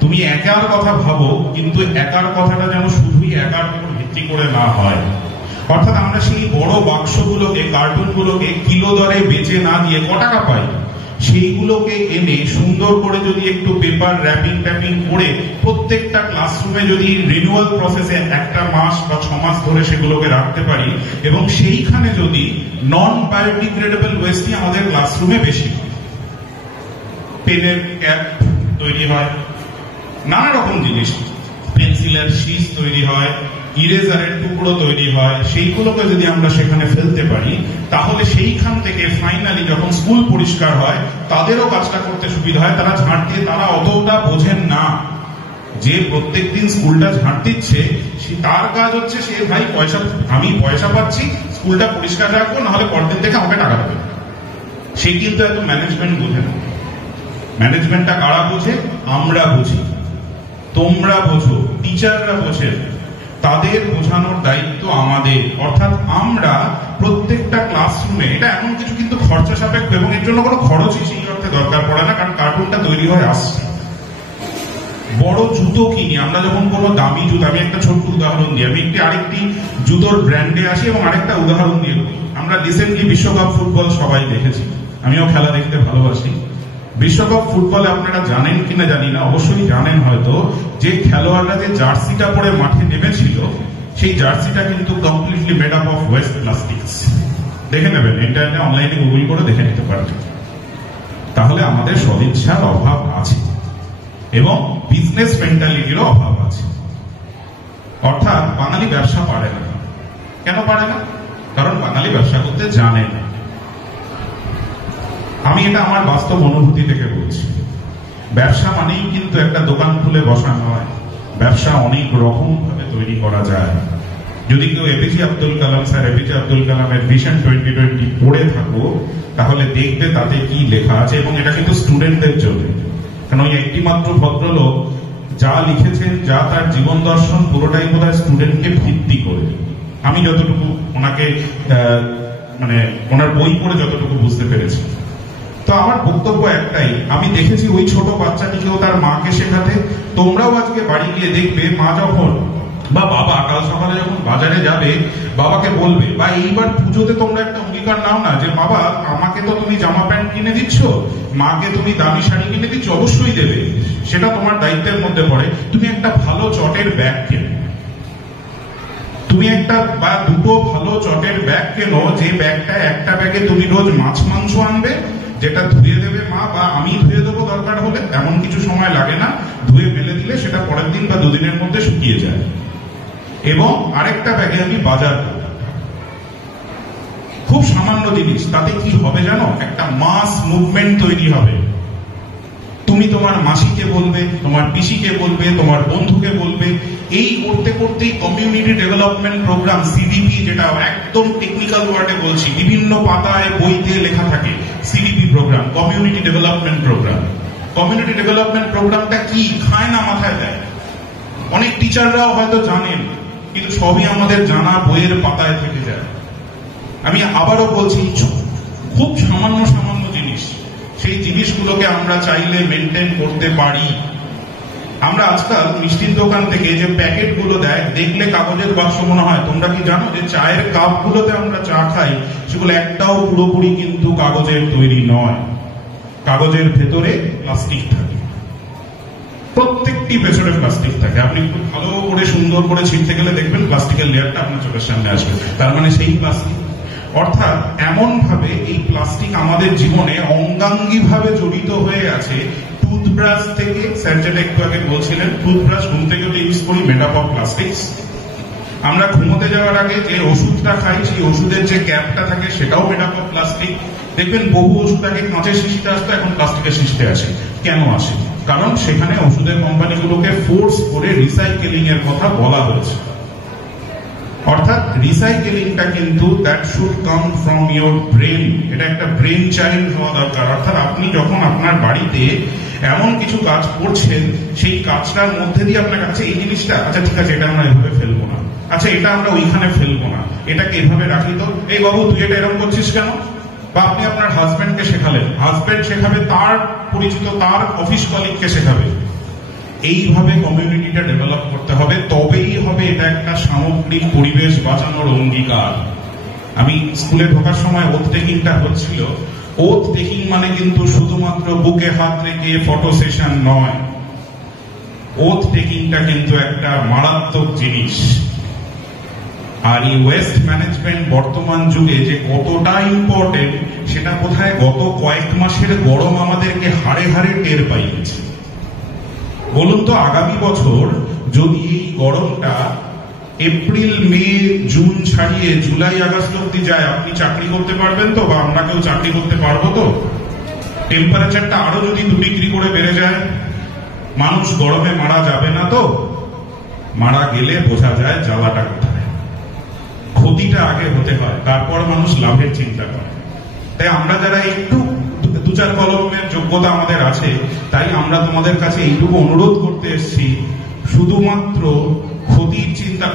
তুমি একার কথা ভাবো, কিন্তু একার কথাটা যেন শুধুই একার উপর ভিত্তি করে না হয়। অর্থাৎ আমরা সেই বড় বাক্সগুলোকে, কার্টুনগুলোকে কিলো দরে বেচে না দিয়ে ক টাকা পাই, সেইগুলোকে এনে সুন্দর করে যদি একটু পেপার র্যাপিং ট্যাপিং করে প্রত্যেকটা ক্লাসরুমে যদি রিনিউয়াল প্রসেসে 1 মাস বা 6 মাস ধরে সেগুলোকে রাখতে পারি, এবং সেইখানে যদি নন বায়োডিগ্রেডেবল ওয়েস্টই আমাদের ক্লাসরুমে বেশি, পেনের ক্যাপ তৈরি হয়, নানা রকম জিনিস, পেন্সিলের শীষ তৈরি হয়, ইরেজারের টুকরো তৈরি হয়, সেইগুলোকে যদি আমরা সেখানে ফেলতে পারি, তাহলে সেইখান থেকে ফাইনালি যখন স্কুল পরিষ্কার হয় তাদেরও কাজটা করতে সুবিধা হয়। তারা ঝাঁট দিয়ে, তারা অতটা বোঝেন না যে প্রত্যেকদিন স্কুলটা ঝাঁট দিচ্ছে, তার কাজ হচ্ছে সে ভাই পয়সা, আমি পয়সা পাচ্ছি, স্কুলটা পরিষ্কার রাখবো, নাহলে পরদিন থেকে আমাকে টাকা দেবে। সে কিন্তু এত ম্যানেজমেন্ট বোঝে না। ম্যানেজমেন্টটা কারা বোঝে? আমরা বুঝি, তোমরা বোঝো, টিচাররা বোঝে, তাদের বোঝানোর দায়িত্ব আমাদের। অর্থাৎ আমরা প্রত্যেকটা ক্লাসরুমে, এটা এমন কিছু কিন্তু খরচা সাপেক্ষ এবং এর জন্য কোনো খরচই সেই অর্থে দরকার পড়ে না, কারণ কার্টুনটা তৈরি হয়ে আসছে। বড় জুতো কিনি আমরা যখন, কোনো দামি জুতো, আমি একটা ছোট্ট উদাহরণ দিই, আমি আরেকটি জুতোর ব্র্যান্ডে আসি এবং আরেকটা উদাহরণ দিয়ে বলি। আমরা রিসেন্টলি বিশ্বকাপ ফুটবল সবাই দেখেছি, আমিও খেলা দেখতে ভালোবাসি। বিশ্বকাপ ফুটবলে আপনারা জানেন কিনা জানি না, অবশ্যই জানেন হয়তো, যে খেলোয়াড়রা যে জার্সিটা পরে মাঠে নেমেছিল, সেই জার্সিটা কিন্তু completely made up of West plastics. দেখে নেবেন, ইন্টারনেটে অনলাইনে গুগল করে দেখে নিতে পারবেন। তাহলে আমাদের সদিচ্ছার অভাব আছে এবং বিজনেস মেন্টালিটিরও অভাব আছে। অর্থাৎ বাঙালি ব্যবসা পারে না। কেন পারে না? কারণ বাঙালি ব্যবসা করতে জানে না। আমি এটা আমার বাস্তব অনুভূতি থেকে বলছি। ব্যবসা মানেই কিন্তু একটা দোকান খুলে বসা নয়, ব্যবসা অনেক রকম ভাবে তৈরি করা যায়। যদি কেউ APJ Abdul Kalam sir, APJ Abdul কালামের ভিশন 2020 পড়ে থাকো, তাহলে দেখবে তাতে কি লেখা আছে, এবং এটা কিন্তু স্টুডেন্টদের জন্য। কারণ ওই একটি মাত্র ভদ্রলোক যা লিখেছেন, যা তার জীবন দর্শন, পুরোটাই বোধহয় স্টুডেন্টকে ভিত্তি করে। আমি যতটুকু ওনাকে মানে ওনার বই পড়ে যতটুকু বুঝতে পেরেছি। তো আমার বক্তব্য একটাই, আমি দেখেছি ওই ছোট বাচ্চাটিকেও তার মাকে শেখাতে। তোমরাও আজকে বাড়ি গিয়ে দেখবে, মা যখন বা বাবা কাল সকালে যখন বাজারে যাবে, বাবাকে বলবে, বা এইবার পুজোতে তোমরা একটা অঙ্গীকার নাও না যে বাবা আমাকে তো তুমি জামা প্যান্ট কিনে দিচ্ছ, মাকে তুমি দামি শাড়ি কিনে দিচ্ছ, অবশ্যই দেবে, সেটা তোমার দায়িত্বের মধ্যে পড়ে। তুমি একটা ভালো চটের ব্যাগ কেনো, তুমি একটা বা দুটো ভালো চটের ব্যাগ কেনো, যে ব্যাগটা, একটা ব্যাগে তুমি রোজ মাছ মাংস আনবে, যেটা ধুয়ে দেবে মা, বা আমি ধুয়ে দেবো দরকার হলে, এমন কিছু সময় লাগে না, ধুয়ে ফেলে দিলে সেটা পরের দিন বা দুদিনের মধ্যে শুকিয়ে যায়। এবং আরেকটা ব্যাগে আমি বাজার করব, খুব সামান্য জিনিস, তাতে কি হবে জানো? একটা মাস মুভমেন্ট তৈরি হবে। তুমি তোমার মাসিকে বলবে, তোমার পিসিকে বলবে, তোমার বন্ধুকে বলবে, এই করতে করতেই কমিউনিটি ডেভেলপমেন্ট প্রোগ্রাম, সিডিপি, যেটা একদম টেকনিক্যাল ওয়ার্ডে বলছি, বিভিন্ন পাতায় বইতে লেখা থাকে CDP program, community development program. Community development প্রোগ্রামটা কি খায় না মাথায় দেয়। অনেক টিচাররাও হয়তো জানেন, কিন্তু সবই আমাদের জানা বইয়ের পাতায় থেকে যায়। আমি আবারও বলছি, খুব সামান্য সামান্য জিনিস, সেই জিনিসগুলোকে আমরা চাইলে মেনটেন করতে পারি। আমরা আজকাল মিষ্টির দোকান থেকে যে প্যাকেট গুলো দেয়, দেখলে কাগজের বাক্স মনে হয়। তোমরা কি জানো যে চায়ের কাপ গুলোতে আমরা চা খাই, সেগুলো একটাও পুরোপুরি কিন্তু কাগজের তৈরি নয়, কাগজের ভেতরে প্লাস্টিক থাকে, প্রত্যেকটি পেছনে প্লাস্টিক থাকে। আপনি খুব ভালো করে সুন্দর করে ছিঁড়তে গেলে দেখবেন প্লাস্টিকের লেয়ারটা আপনার চোখের সামনে আসবে, তার মানে সেই প্লাস্টিক। অর্থাৎ এমন ভাবে এই প্লাস্টিক আমাদের জীবনে অঙ্গাঙ্গী ভাবে জড়িত হয়ে আছে। টুথব্রাশ থেকে, স্যার যেটা একটু আগে বলছিলেন, টুথব্রাশ ঘুম থেকে ইউজ করি, মেড আপ অফ প্লাস্টিক্স। আমরা ঘুমোতে যাওয়ার আগে যে ওষুধটা খাই, সেই ওষুধের যে ক্যাপটা থাকে, সেটাও মেড আপ অফ প্লাস্টিক। দেখবেন বহু ওষুধ আগে কাঁচের শিশিতে আসতো, এখন প্লাস্টিকের শিশিতে আসে। কেন আসে? কারণ সেখানে ওষুধের কোম্পানিগুলোকে ফোর্স করে রিসাইকেলিং এর কথা বলা হয়েছে। অর্থাৎ রিসাইকেলিংটা কিন্তু that should come from your brain, এটা একটা ব্রেন চাইল্ড হওয়া দরকার। অর্থাৎ আপনি যখন আপনার বাড়িতে এমন কিছু কাজ করছেন, সেই কাজটার মধ্যে দিয়ে আপনার কাছে এই জিনিসটা, আচ্ছা ঠিক আছে এটা আমরা এভাবে ফেলবো না, আচ্ছা এটা আমরা ওইখানে ফেলবো না, এটাকে এভাবে রাখি তো, এই বাবু তুই এটা এরকম করছিস কেন? বা আপনি আপনার হাজব্যান্ডকে শেখালেন, হাজব্যান্ড শেখাবে তার পরিচিত তার অফিস কলিগকে শেখাবে। এইভাবে কমিউনিটিটা ডেভেলপ করতে হবে, তবেই হবে এটা একটা সামগ্রিক পরিবেশ বাঁচানোর অঙ্গীকার। আমি স্কুলে ঢোকার সময় ওথ টেকিংটা হচ্ছিল, ওথ টেকিং মানে কিন্তু শুধুমাত্র বুকে হাত রেখে ফটো সেশন নয়, ওথ টেকিংটা কিন্তু একটা মারাত্মক জিনিস। আর এই ওয়েস্ট ম্যানেজমেন্ট বর্তমান যুগে যে কতটা ইম্পর্টেন্ট সেটা কোথায় গত কয়েক মাসের গরম আমাদেরকে হাড়ে হাড়ে টের পাইয়েছে। বলুন তো, আগামী বছর যদি এই গরমটা এপ্রিল মে জুন ছাড়িয়ে জুলাই আগস্ট অব্দি যায়, আপনি চাকরি করতে পারবেন তো? বা আমরা কেউ চাকরি করতে পারবো তো? টেম্পারেচারটা আরো যদি 2 ডিগ্রি করে বেড়ে যায়, মানুষ গরমে মারা যাবে না তো? মারা গেলে বোঝা যায় জ্বালাটা কোথায়। ক্ষতিটা আগে হতে হয়, তারপর মানুষ লাভের চিন্তা করে। তাই আমরা যারা একটু 2-4 কলমের যোগ্যতা আমাদের আছে, তাই আমরা তোমাদের কাছে এইটুকু অনুরোধ করতে এসেছি, শুধুমাত্র ক্ষতির চিন্তা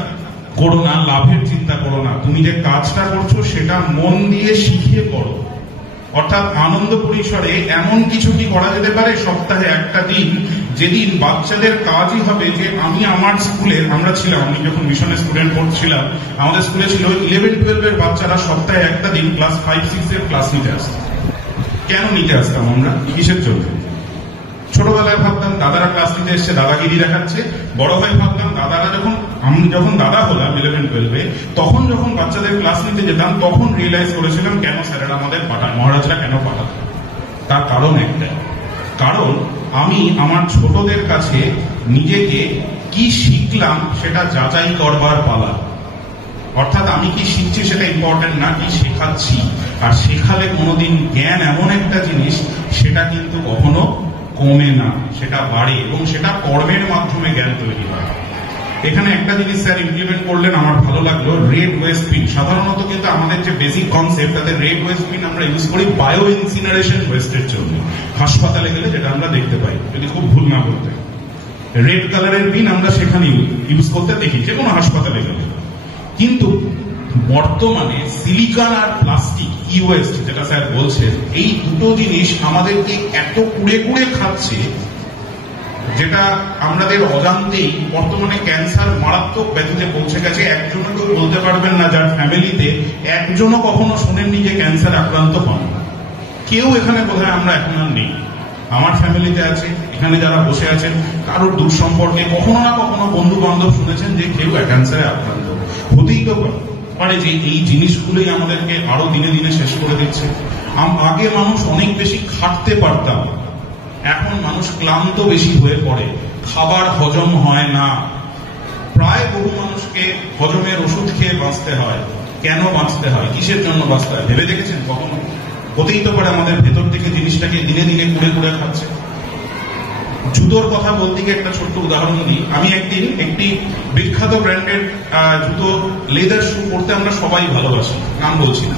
করো না, লাভের চিন্তা করো না। তুমি যে কাজটা করছো সেটা মন দিয়ে শিখে করো। অর্থাৎ আনন্দ পরিসরে এমন কিছু কি করা যেতে পারে সপ্তাহে একটা দিন, যেদিন বাচ্চাদের কাজই হবে যে আমি আমার স্কুলে, আমরা ছিলাম, আমি যখন মিশনের স্টুডেন্ট পড়ছিলাম, আমাদের স্কুলে ছিল 11-12 এর বাচ্চারা সপ্তাহে একটা দিন ক্লাস 5-6 এর ক্লাস নিতে আসত। কেন নিতে আসতাম আমরা? কিসের জন্য? ছোটবেলায় ভাবতাম দাদারা ক্লাস নিতে এসছে, দাদাগিরি দেখাচ্ছে। বড় হয়ে ভাবলাম দাদারা আমি যখন দাদা হলাম 11-12-এ, তখন যখন বাচ্চাদের ক্লাস নিতে যেতাম, তখন রিয়েলাইজ করেছিলাম কেন স্যারেরা আমাদের পাঠান, মহারাজরা কেন পাঠান। তার কারণ একটাই, কারণ আমি আমার ছোটদের কাছে নিজেকে কি শিখলাম সেটা যাচাই করবার পালা। অর্থাৎ আমি কি শিখছি সেটা ইম্পর্টেন্ট না, কি শেখাচ্ছি। আর শেখালে কোনোদিন জ্ঞান এমন একটা জিনিস, সেটা কিন্তু কখনো কমে না, সেটা বাড়ে, এবং সেটা কর্মের মাধ্যমে জ্ঞান তৈরি হয়। এখানে একটা জিনিস স্যার ইমপ্লিমেন্ট করলেন, আমার ভালো লাগলো, রেড ওয়েস্ট বিন। সাধারণত কিন্তু আমাদের যে বেসিক কনসেপ্ট, তাতে রেড ওয়েস্ট বিন আমরা ইউজ করি বায়ো ইনসিনারেশন ওয়েস্টের জন্য। হাসপাতালে গেলে যেটা আমরা দেখতে পাই, যদি খুব ভুল না বলতে, রেড কালারের বিন আমরা সেখানে ইউজ করতে দেখি, যে কোনো হাসপাতালে গেলে। কিন্তু বর্তমানে সিলিকন আর প্লাস্টিক, ই ওয়েস্ট যেটা স্যার বলছেন, এই দুটো জিনিস আমাদেরকে এত কুড়ে কুড়ে খাচ্ছে, যেটা আমাদের অজান্তেই বর্তমানে ক্যান্সার মারাত্মক ব্যাধিতে পৌঁছে গেছে। একজনও কেউ বলতে পারবেন না যার ফ্যামিলিতে একজনও কখনো শোনেননি যে ক্যান্সার আক্রান্ত হন। কেউ এখানে বোধহয় আমরা এখন আর নেই। আমার ফ্যামিলিতে আছে, এখানে যারা বসে আছেন, কারোর দূর সম্পর্কে কখনো না কখনো বন্ধু বান্ধব শুনেছেন যে কেউ ক্যান্সারে আক্রান্ত। হতেই তো পারে যে এই জিনিসগুলোই আমাদেরকে আরো দিনে দিনে শেষ করে দিচ্ছে। আগে মানুষ অনেক বেশি খাটতে পারতাম, এখন মানুষ ক্লান্ত বেশি হয়ে পড়ে, খাবার হজম হয় না। প্রায় বহু মানুষকে হজমের ওষুধ খেয়ে বাঁচতে হয়। কেন বাঁচতে হয়, কিসের জন্য বাঁচতে হয় ভেবে দেখেছেন কখনো? হতেই তো পারে আমাদের ভেতর থেকে জিনিসটাকে দিনে দিনে কুড়ে কুড়ে খাচ্ছে। জুতোর কথা বলতে গিয়ে একটা ছোট্ট উদাহরণ দিই। আমি একদিন একটি বিখ্যাত ব্র্যান্ডের জুতো, লেদার শু পরতে আমরা সবাই ভালোবাসি, নাম বলছি না।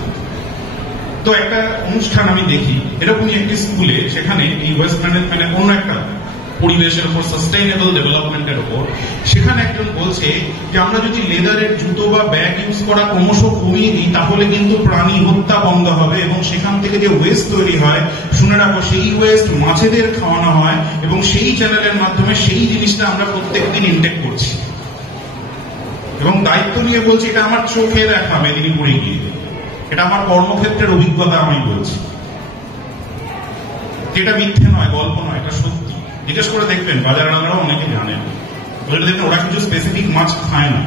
তো একটা অনুষ্ঠান আমি দেখি, এরকমই একটি স্কুলে, সেখানে এই ওয়েস্ট ম্যানেজমেন্টের অন্য একটা পরিবেশের উপর, সাস্টেইনেবল ডেভেলপমেন্টের উপর, সেখানে একজন বলছে যে আমরা যদি লেদারের জুতো বা ব্যাগ ইউজ করা ক্রমশ কমিয়ে দিই, তাহলে কিন্তু প্রাণী হত্যা বন্ধ হবে, এবং সেখান থেকে যে ওয়েস্ট তৈরি হয়, শুনে রাখো, সেই ওয়েস্ট মাছেদের খাওয়ানো হয়, এবং সেই চ্যানেলের মাধ্যমে সেই জিনিসটা আমরা প্রত্যেকদিন ইনটেক করছি। এবং দায়িত্ব নিয়ে বলছি, এটা আমার চোখে দেখা মেদিনীপুরে গিয়ে, এটা আমার কর্মক্ষেত্রের অভিজ্ঞতা আমি বলছি, যেটা মিথ্যে নয়, গল্প নয়, এটা সত্যি। জিজ্ঞেস করে দেখবেন, বাজারওয়ালারাও অনেকে জানেন। দেখবেন ওরা কিছু স্পেসিফিক মাছ খায় না,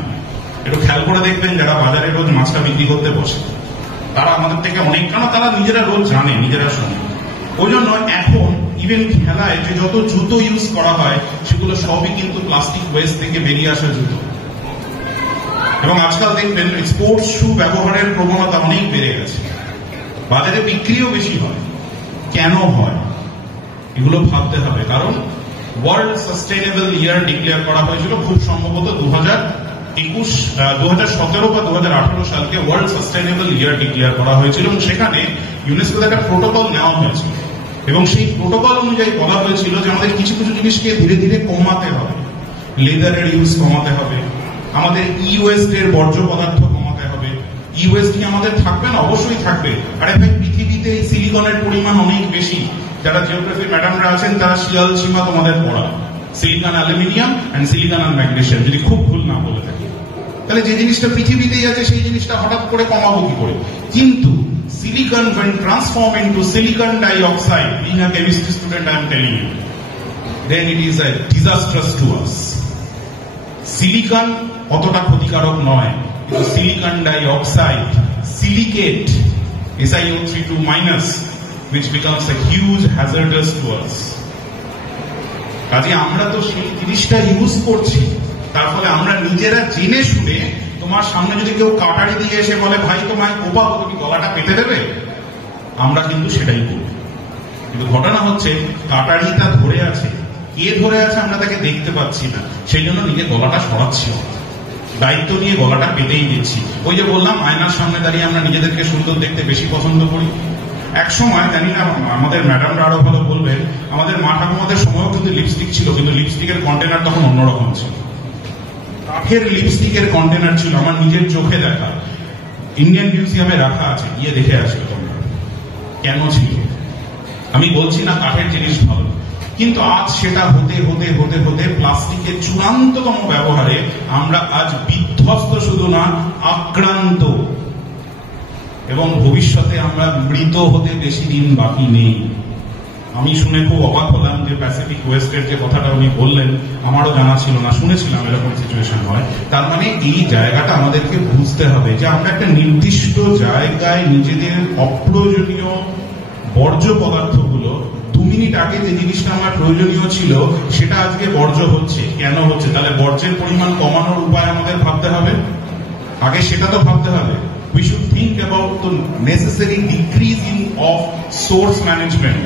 একটু খেয়াল করে দেখবেন যারা বাজারে রোজ মাছটা বিক্রি করতে বসে, তারা আমাদের থেকে অনেক, কারণ তারা নিজেরা রোজ জানে, নিজেরা শোনে। ওই জন্য এখন ইভেন খেলায় যে যত জুতো ইউজ করা হয়, সেগুলো সবই কিন্তু প্লাস্টিক ওয়েস্ট থেকে বেরিয়ে আসা জুতো। এবং আজকাল দেখবেন স্পোর্টস শু ব্যবহারের প্রবণতা অনেক বেড়ে গেছে, বাজারে বিক্রিও বেশি হয়। কেন হয় এগুলো ভাবতে হবে, কারণ ওয়ার্ল্ড সাস্টেইনেবল ইয়ার ডিক্লেয়ার করা হয়েছিল, খুব সম্ভবত 2017 বা 2018 সালকে ওয়ার্ল্ড সাস্টেইনেবল ইয়ার ডিক্লেয়ার করা হয়েছিল, এবং সেখানে ইউনেস্কোর একটা প্রোটোকল নেওয়া হয়েছিল, এবং সেই প্রোটোকল অনুযায়ী বলা হয়েছিল যে আমাদের কিছু কিছু জিনিসকে ধীরে ধীরে কমাতে হবে। লেদারের ইউজ কমাতে হবে, আমাদের ই ওয়েস্ট এর বর্জ্য পদার্থ কমাতে হবে। ই ওয়েস্ট কি আমাদের থাকবে না? অবশ্যই থাকবে। আরে ভাই, পৃথিবীতে এই সিলিকনের পরিমাণ অনেক বেশি। যারা জিওগ্রাফি ম্যাডামরা আছেন তারা শিয়াল সীমা তোমাদের পড়া, silicon aluminium and silicon and magnesium, যদি খুব ভুল না বলে থাকি। তাহলে যে জিনিসটা পৃথিবীতেই আছে সেই জিনিসটা হঠাৎ করে কমাবো কি করে? কিন্তু silicon when transformed into silicon dioxide, being a chemistry student I am telling you, then it is a disastrous to us. Silicon অতটা ক্ষতিকারক নয়, কিন্তু silicon dioxide, silicate, SiO3(2-), which becomes a huge hazardous to us. কাজে আমরা তো সেই জিনিসটা use করছি, তার ফলে আমরা নিজেরা জেনে শুনে, তোমার সামনে যদি কেউ কাটারি দিয়ে এসে বলে ভাই তোমায় কোপাবো, তুমি গলাটা পেতে দেবে, আমরা কিন্তু সেটাই করব। কিন্তু ঘটনা হচ্ছে কাটারিটা ধরে আছে, কে ধরে আছে আমরা তাকে দেখতে পাচ্ছি না, সেই জন্য নিজের গলাটা সরাচ্ছি, দায়িত্ব নিয়ে গলাটা পেতেই দিচ্ছি। ওই যে বললাম, আয়নার সামনে দাঁড়িয়ে আমরা নিজেদেরকে সুন্দর দেখতে বেশি পছন্দ করি। এক সময়, জানি না আমাদের ম্যাডামরা আরো ভালো বলবেন, আমাদের মা ঠাকুমাদের সময়ও কিন্তু লিপস্টিক ছিল, কিন্তু লিপস্টিকের কন্টেনার তখন অন্যরকম ছিল, কাঠের লিপস্টিকের কন্টেনার ছিল। আমার নিজের চোখে দেখা, ইন্ডিয়ান মিউজিয়ামে রাখা আছে, গিয়ে দেখে আসবে তোমরা কেন ছিল। আমি বলছি না কাঠের জিনিস ভালো, কিন্তু আজ সেটা হতে হতে হতে হতে প্লাস্টিকের চূড়ান্ততম ব্যবহারে আমরা আজ বিধ্বস্ত শুধু না, আক্রান্ত, এবং ভবিষ্যতে আমরা মৃত হতে বেশি দিন বাকি নেই। আমি শুনে খুব অবাক হলাম যে প্যাসিফিক ওয়েস্টের যে কথাটা উনি বললেন, আমারও জানা ছিল না, শুনেছিলাম এরকম সিচুয়েশন হয়। তার মানে এই জায়গাটা আমাদেরকে বুঝতে হবে যে আমরা একটা নির্দিষ্ট জায়গায় নিজেদের অপ্রয়োজনীয় বর্জ্য পদার্থগুলো, 2 মিনিট আগে যে জিনিসটা আমার প্রয়োজনীয় ছিল সেটা আজকে বর্জ্য হচ্ছে। কেন হচ্ছে? তাহলে বর্জ্যের পরিমাণ কমানোর উপায় আমাদের ভাবতে হবে, আগে সেটা তো ভাবতে হবে। We should think about the necessary decreasing of source management,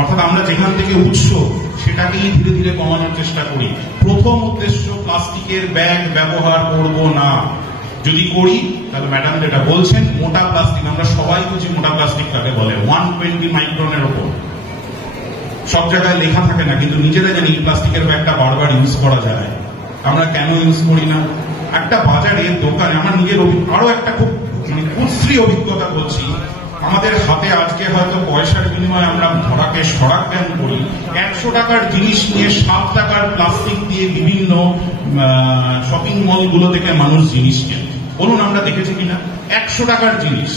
অর্থাৎ আমরা যেখান থেকে উৎস সেটাকেই ধীরে ধীরে কমানোর চেষ্টা করি। প্রথম উদ্দেশ্য, প্লাস্টিকের ব্যাগ ব্যবহার করব না। যদি করি তাহলে ম্যাডাম যেটা বলছেন, মোটা প্লাস্টিক, আমরা সবাই বুঝি মোটা প্লাস্টিক কাকে বলে, 120 মাইক্রনের ওপর। সব জায়গায় লেখা থাকে না, কিন্তু নিজেরা জানি প্লাস্টিকের ব্যাগটা বারবার ইউজ করা যায়। আমরা কেন ইউজ করি না? একটা বাজারে, দোকানে, আমার নিজের আরো একটা খুব কুশ্রী অভিজ্ঞতা বলছি। আমাদের হাতে আজকে হয়তো পয়সার বিনিময়ে আমরা ধরাকে সরাক জ্ঞান করি, 100 টাকার জিনিস নিয়ে 7 টাকার প্লাস্টিক দিয়ে বিভিন্ন শপিং মল গুলো থেকে মানুষ জিনিস কেনে। বলুন আমরা দেখেছি কিনা? 100 টাকার জিনিস,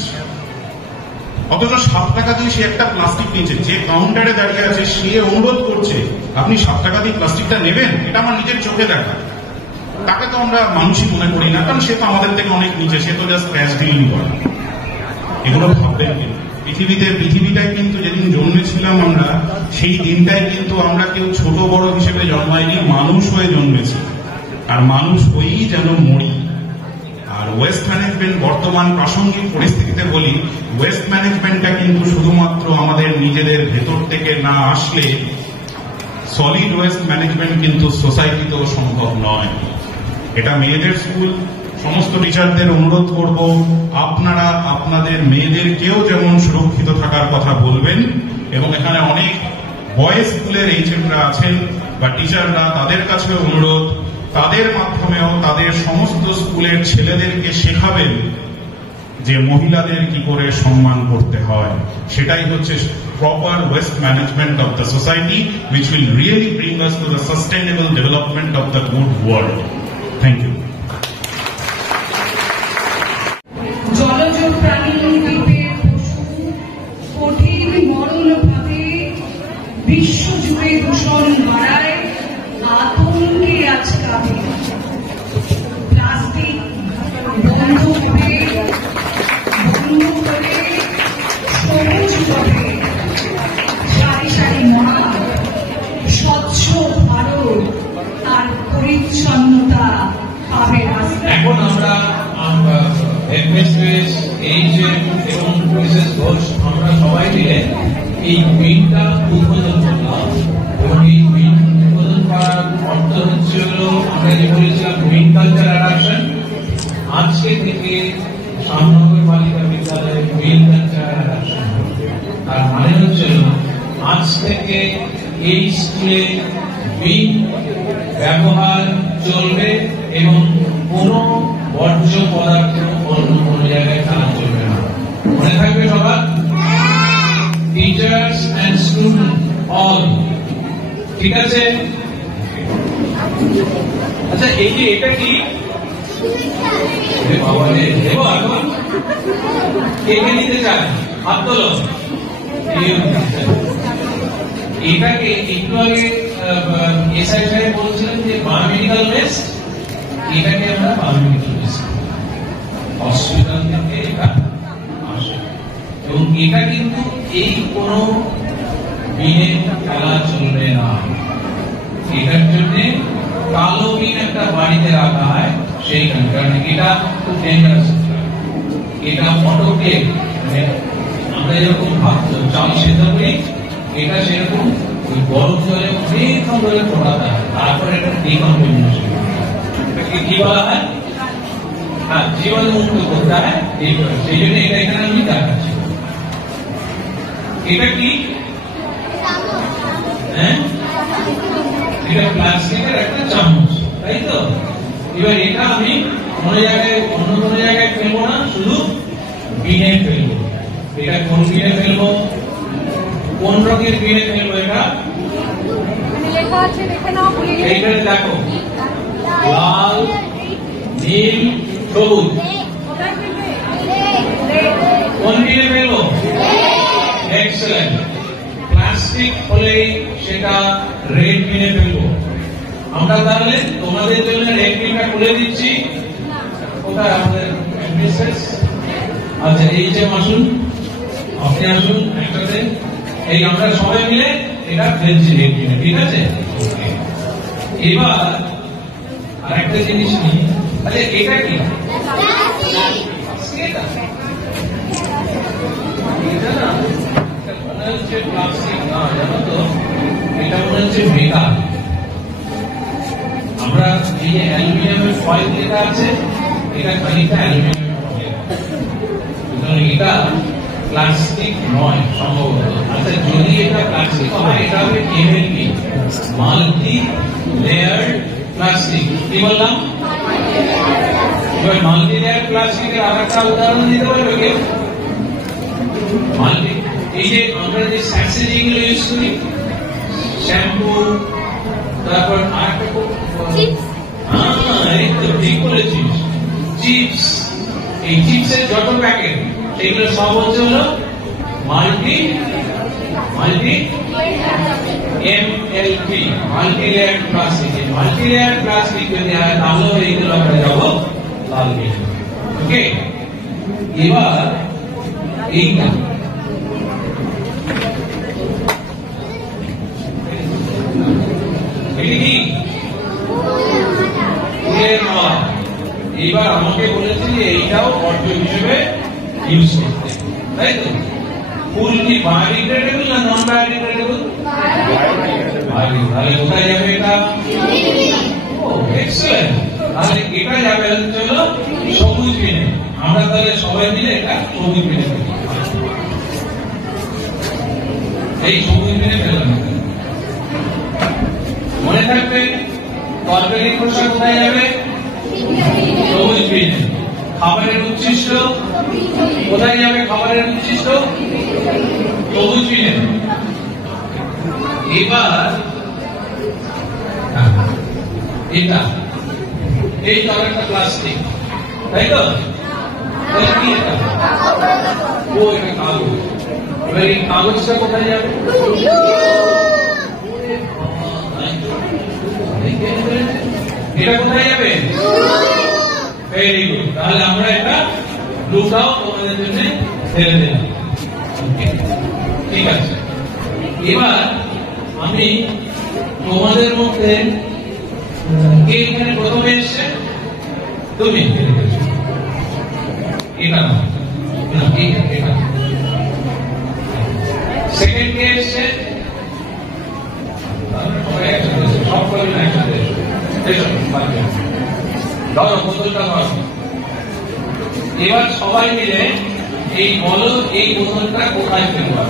অথচ 7 টাকা দিয়ে সে একটা প্লাস্টিক নিয়েছে। যে কাউন্টারে দাঁড়িয়ে আছে সে অনুরোধ করছে আপনি 7 টাকা দিয়ে প্লাস্টিকটা নেবেন, এটা আমার নিজের চোখে দেখা। তাকে তো আমরা মানুষই মনে করি না, কারণ সে তো আমাদের থেকে অনেক নিচে, সে তো জাস্ট ক্যাশ ডিলিং করে। এগুলো ভাববেন কিন্তু পৃথিবীটাই কিন্তু যেদিন জন্মেছিলাম আমরা, সেই দিনটাই কিন্তু আমরা কেউ ছোট বড় হিসেবে জন্মাইনি, মানুষ হয়ে জন্মেছি, আর মানুষ হয়েই যেন মরি। আর ওয়েস্ট ম্যানেজমেন্ট বর্তমান প্রাসঙ্গিক পরিস্থিতিতে বলি, ওয়েস্ট ম্যানেজমেন্টটা কিন্তু শুধুমাত্র আমাদের নিজেদের ভেতর থেকে না আসলে, সলিড ওয়েস্ট ম্যানেজমেন্ট কিন্তু সোসাইটিতেও সম্ভব নয়। এটা মেয়েদের স্কুল, সমস্ত টিচারদের অনুরোধ করব আপনারা আপনাদের মেয়েদেরকেও যেমন সুরক্ষিত থাকার কথা বলবেন, এবং এখানে অনেক বয়েজ স্কুলের এইচএমরা আছেন বা টিচাররা, তাদের কাছে অনুরোধ তাদের মাধ্যমেও তাদের সমস্ত স্কুলের ছেলেদেরকে শেখাবেন যে মহিলাদের কি করে সম্মান করতে হয়। সেটাই হচ্ছে proper waste management of the society, which will really bring us to the sustainable development of the good world. Thank you. জলজ প্রাণী, দ্বীপের পশু কঠিন মরণভাবে বিশ্বজুড়ে দূষণ বাড়ায়, আতঙ্কে আজ কাঁপে। প্লাস্টিক বন্ধ করে সবুজ পথে সারি সারি মাঠ, স্বচ্ছ ভারত আর পরিচ্ছন্নতা পাবে রাস্তা। এখন আমরা এমএসএস, এইচএম এবং মিসেস ঘোষ আমরা সবাই মিলে এই বিলটা উদ্বোধন করলাম, এবং এই বিল হচ্ছে হলো আমরা যে বলেছিলাম গ্রিন কালচার অ্যাডাপশন, আজকে থেকে শ্যামনগর বালিকা বিদ্যালয়ে গ্রিন কালচার অ্যাডাপশন। তার মানে হচ্ছে আজ থেকে এই স্কুলে গ্রিন ব্যবহার চলবে এবং কোন বর্জ্য পদার্থ অন্য কোনো জায়গায় ফেলা চলবে না। মনে থাকবে সবার? টিচার্স এন্ড স্টুডেন্ট অল, ঠিক আছে? আচ্ছা, এই যে এটা কি বাবা রে, দেবো এখন কে কে নিতে চায়? হাত তোলো। এটাকে একটু আগে এসআই সাহেব বলছিলেন যে বায়োমেডিক্যাল ওয়েস্ট, এটাকে আমরা বায়োমেডিক্যাল ওয়েস্ট হসপিটাল থেকে এটা আসে এবং এটা কিন্তু এই কোন বিনে ফেলা চলবে না। এটার জন্য কালো বিন একটা বাড়িতে রাখা হয় সেইখানে, কারণ এটা খুব ডেঞ্জারাস। এটা অটোক্লেভ, মানে আমরা যেরকম ভাত চাল সেদ্ধ করি, এটা সেরকম ওই গরম জলে অনেকক্ষণ ধরে ফোটাতে হয়, তারপরে এটা ডিকম্পোজিশন কি বলা হয়, হ্যাঁ, জীবাণু মুক্ত করতে হয়। সেই জন্য এটা এখানে আমি দেখাচ্ছি। এটা কি? হ্যাঁ, এটা প্লাস্টিকের একটা চামচ, তাই তো? এবার এটা আমি কোনো জায়গায় অন্য কোনো জায়গায় ফেলবো না, শুধু বিনে ফেলবো। এটা কোন বিনে ফেলবো? কোন রঙের বিনে ফেলবো? এটা এইখানে দেখো, লাল, নীল, সবুজ। কোন বিনে ফেলবো? এক্সেলেন্ট। প্লাস্টিক হলে সেটা রেড বিনে ফেলবো। আমরা তাহলে তোমাদের জন্য রেড বিনটা খুলে দিচ্ছি। কোথায় আমাদের মিসেস? আচ্ছা, এই যে আসুন, আপনি আসুন একসাথে, এই আমরা সবাই মিলে এটা ফেলছি রেড বিনে, ঠিক আছে? এবার আরেকটা জিনিস নিই। আচ্ছা, এটা কি? এটা না, মনে হচ্ছে প্লাস্টিক না, জানো তো, এটা মনে হচ্ছে মেটাল। আমরা এই যে অ্যালুমিনিয়ামের ফয়েল লেখা আছে, এটা খানিকটা অ্যালুমিনিয়ামের ফয়েল, এটা প্লাস্টিক নয় সম্ভবত। আচ্ছা, যদি এটা প্লাস্টিক হয়, এটা হবে এমএলপি, মাল্টি লেয়ার প্লাস্টিক। কি বললাম? এবার মাল্টি লেয়ার প্লাস্টিকের আর একটা উদাহরণ দিতে পারবে কেউ? মাল্টি, এই যে আমরা যে স্যাশে যেগুলো ইউজ করি, শ্যাম্পু, তারপর আরেকটা, এই তো ঠিক বলেছিস, চিপস। এই চিপসের যত প্যাকেট, সেগুলো সব হচ্ছে হলো multi MLP, multi layer plastic. Multi layer plastic যদি হয়, তাহলে এইগুলো আমরা যাবো লাল বিন। ওকে, এবার এইটা এইবার আমাকে বলেছে যে এইটাও বর্জ্য হিসেবে ইউজ করতে, তাই তো? ফুল কি বায়োডিগ্রেডেবল না নন বায়োডিগ্রেডেবল? তাহলে কোথায় যাবে এটা? এক্সেলেন্ট। তাহলে এটা যাবে হচ্ছে সবুজ বিনে। আমরা তাহলে সবাই মিলে এটা সবুজ বিনে ফেলি। এই সবুজ বিনে ফেললাম। মনে থাকবে, তরকারি খোসা কোথায় যাবে? সবুজ বিনে। খাবারের উচ্ছিষ্ট কোথায় যাবে? খাবারের উচ্ছিষ্ট সবুজ বিনে। এবার এটা, এই তো একটা প্লাস্টিক, তাই তো? কি এটা? ও, এটা কাগজ। এবার এই কাগজটা কোথায় যাবে? এটা কোথায় যাবে? Very good. তাহলে আমরা এটা ব্লুটাও তোমাদের জন্য ছেড়ে দিলাম। ঠিক আছে, এবার আমি তোমাদের মধ্যে কে এখানে প্রথমে এসছে? তুমি। এটা এটা সেকেন্ড কে এসছে? সব করবেন একসাথে। ধরো বোতলটা ধরো। এবার সবাই মিলে এই বলো এই বোতলটা কোথায় ফেলবো?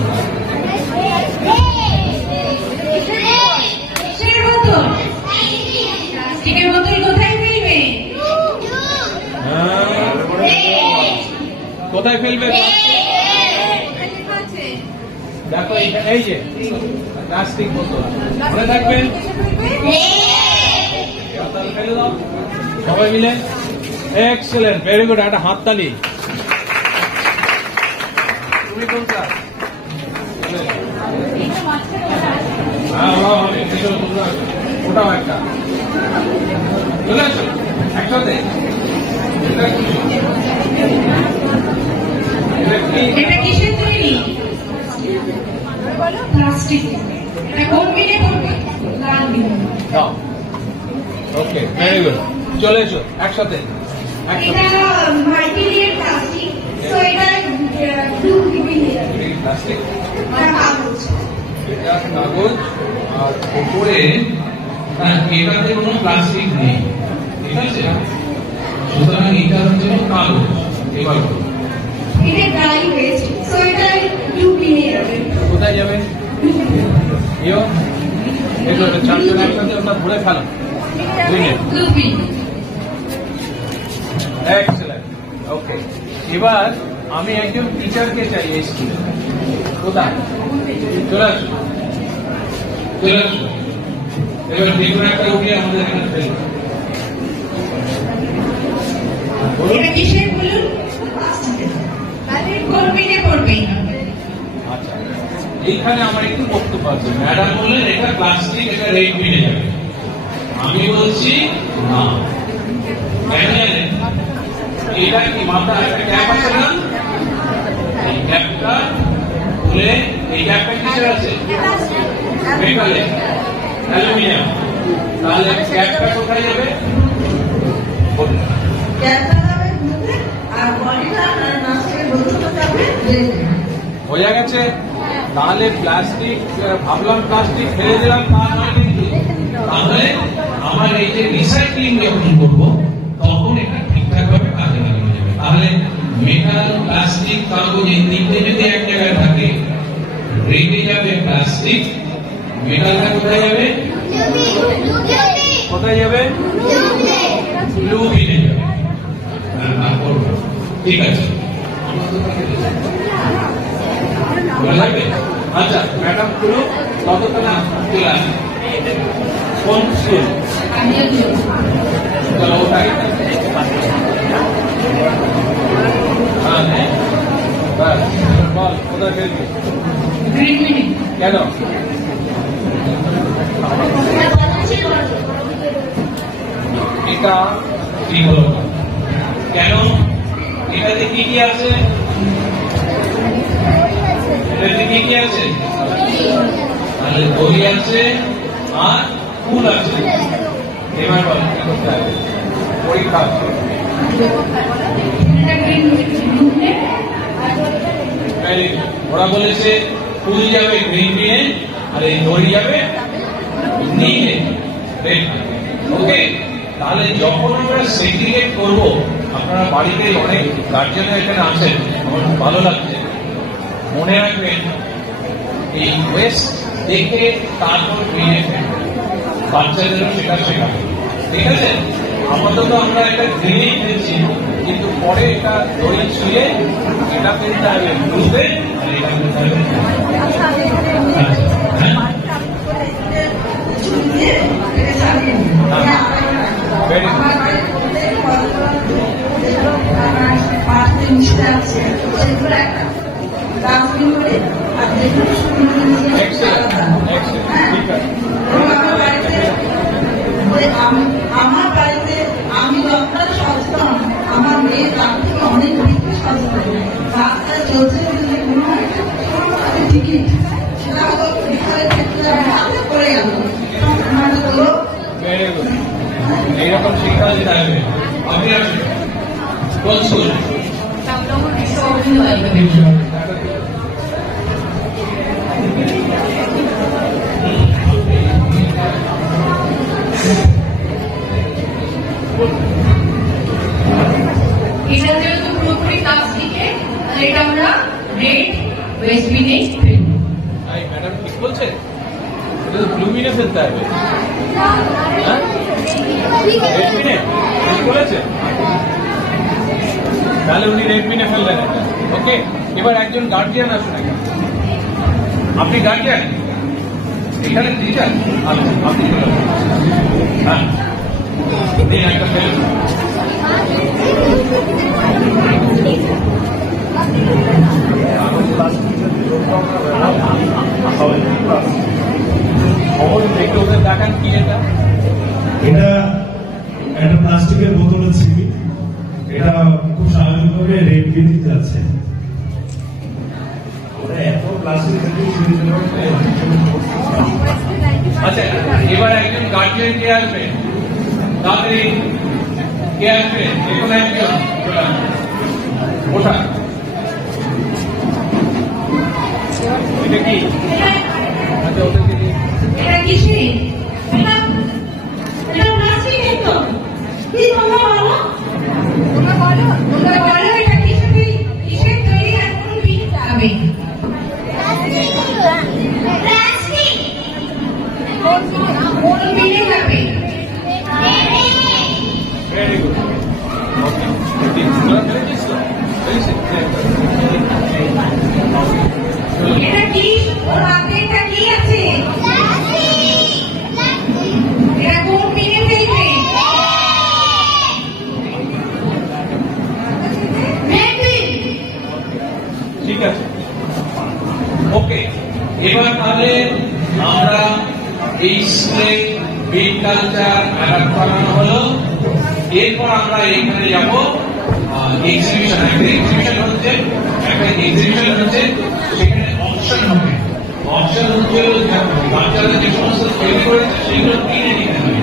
প্লাস্টিকের বোতল কোথায় ফেলবে? কোথায় ফেলবে? দেখো এই যে প্লাস্টিক বোতল মনে থাকবেন, ফেলে দাও সবাই মিলে। এক্সেলেন্ট, ভেরি গুড, একটা হাততালি। তুমি কোন ক্লাস? ওটাও একটা চলে আসো একসাথে। এটা কিসের তৈরি? প্লাস্টিক। এটা কোন বিনে পড়বে? লাল বিনে। ওকে, ভেরি গুড, চলে এসো একসাথে। এটা মাল্টিলেয়ার প্লাস্টিক, সো এটা ব্লু বিনে প্লাস্টিক, কাগজ। এটা কাগজ আর উপরে এটাতে কোনো প্লাস্টিক নেই, ঠিক আছে? সুতরাং এটা হচ্ছে কাগজ। এবার এটা ড্রাই ওয়েস্ট, সো এটা ব্লু বিনে যাবে। কোথায় যাবে? ইয়ো এগুলো চারজন একসাথে ওটা ভরে ফেলো। ব্লু বিন। এক্সেলেন্ট, ওকে। এবার আমি একজন টিচারকে চাই এই স্কুলে। কোথায়? চলে আসো, চলে আসো। এবার দেখুন একটা উঠিয়ে আমাদের এখানে ফেলবো। এটা কিসের বলুন? প্লাস্টিকের। তাহলে কোন বিনে পড়বে? আচ্ছা, এইখানে আমার একটু বক্তব্য আছে। ম্যাডাম বললেন এটা প্লাস্টিক, এটা রেড বিনে যাবে। আমি বলছি না। কেন জানেন? এটা কি মাথায় একটা ক্যাপ আছে না? এই ক্যাপটা খুলে, এই ক্যাপটা কিসের আছে? মেটালের, অ্যালুমিনিয়াম। তাহলে ক্যাপটা কোথায় যাবে? বোঝা গেছে? তাহলে প্লাস্টিক, ভাবলাম প্লাস্টিক ফেলে দিলাম, তা নয় কিন্তু। তাহলে আমার এই যে রিসাইক্লিং যখন করবো তখন এটা ঠিকঠাক ভাবে কাজে লাগানো যাবে। তাহলে মেটাল, প্লাস্টিক, কাগজ এই তিনটে যদি এক জায়গায় থাকে, রেডে যাবে প্লাস্টিক, মেটালটা কোথায় যাবে? কোথায় যাবে? ব্লু বিনে যাবে। ঠিক আছে, আচ্ছা ম্যাডাম খুলুন, ততক্ষণে চলে আসুন। কোন স্কুল? চলো ওটাই। বল কোথায় ফেলবি? কেন? এটা ঠিক হলো না কেন? এটাতে কি কি আছে? এটাতে কি কি আছে? তাহলে দই আছে আর ফুল আছে। এবার বল কি করতে হবে? পরীক্ষা আছে। ওরা বলেছে ফুল যাবে গ্রিন দিয়ে আর এই দই যাবে নীলে। ওকে, তাহলে যখন আমরা সেগ্রিগেট করবো, আপনারা বাড়িতে অনেক গার্জেনরা এখানে আছেন, আমার খুব ভালো লাগছে। মনে রাখবেন এই ওয়েস্ট দেখে তারপর গ্রিনে বাচ্চাদেরও সেটা শেখাবে, ঠিক আছে? আপাতত আমরা একটা গ্রিনেই ফেলছি, কিন্তু পরে এটা দই ছুঁয়ে এটা ফেলতে হবে ব্লুতে আর এটা ফেলতে হবে। আমার বাড়িতে আমি যতটা সচেতন, আমার মেয়ে তার থেকে অনেক বেশি সচেতন। রাস্তায় চলছে টিকিট, সেটা বিষয়ের ক্ষেত্রে আমি হাতে করে গেল। এইরকম শিক্ষা দিতে হবে। আপনি আসুন, কোন স্কুল? রেড ওয়েস্ট বিনে ফেলবো। ম্যাডাম ঠিক বলছে, এটা তো ব্লু বিনে ফেলতে হবে। রেড বিনে ঠিক বলেছে, তাহলে উনি রেড বিনে ফেললেন। ওকে, এবার একজন গার্জিয়ান আসুন। আপনি গার্জিয়ান, এখানে টিচার, আপনি হ্যাঁ দিন একটা ফেলুন। দেখান কি এটা? এটা একটা প্লাস্টিকের বোতল ছিল, এটা খুব স্বাভাবিকভাবে রেড বিনে যাচ্ছে। আচ্ছা, এবার একজন গার্জিয়ান কে আসবে, তাড়াতাড়ি কে আসবে? এখন একজন ওঠা। এটা কি? আচ্ছা, ওদেরকে দিয়ে এটা কিসে? এটা প্লাস্টিকের তো। কি তোমরা বলো? তোমরা বলো এটা কিসের তৈরি? এখন বিট যাবে। প্লাস্টিক। কোন বিনে যাবে? Very good. ওকে, এটা কি? ওর হাতে এটা কি আছে? এটা কোন বিনে ফেলবে? ঠিক আছে, ওকে। এবার তাহলে আমরা এই স্কুলে বিট কালচার অ্যাডাপ্ট করানো হলো। এরপর আমরা এইখানে যাব এক্সিবিশন। একটা এক্সিবিশন হচ্ছে সেখানে অপশন হবে। অপশন হচ্ছে বাচ্চারা যে সমস্ত তৈরি করেছে সেগুলো কিনে নিতে হবে।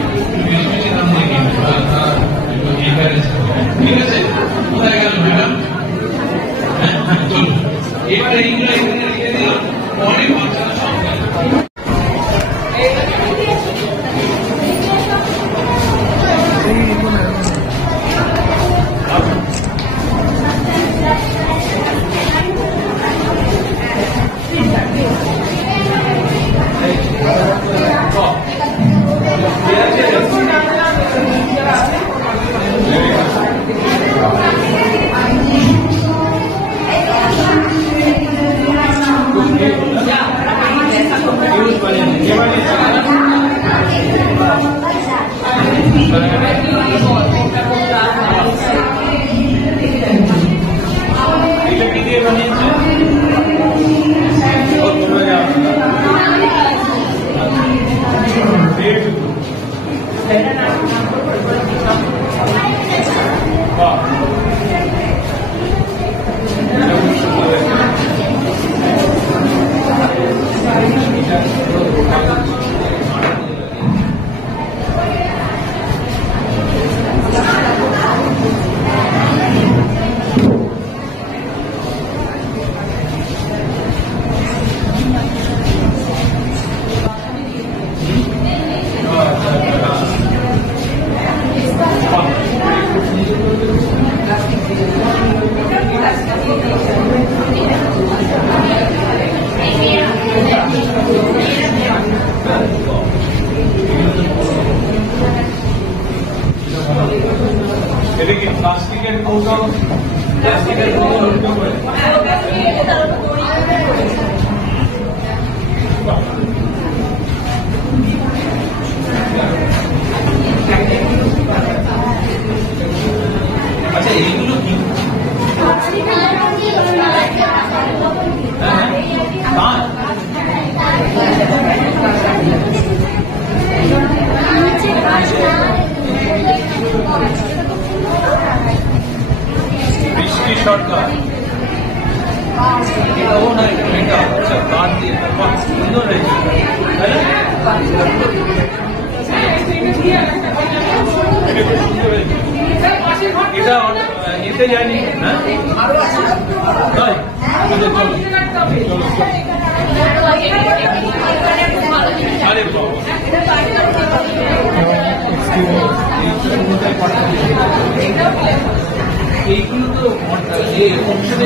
ঠিক আছে, কোথায় গেল ম্যাডাম? চলুন, এবার এইগুলো এখানে রেখে দিলাম, পরে বাচ্চারা সব এটা কি প্লাস্টিকের কৌটো? প্লাস্টিকের কৌটো উল্টো করে আচ্ছা, এইগুলো কি? বৃষ্টি সরকার, এটাও না, এটা আচ্ছা কাঠ দিয়ে সুন্দর হয়েছে, তাই না? এটা এতে যায়নি, হ্যাঁ? তাই চলো আরে বাবা এইগুলো তো এই অপশনে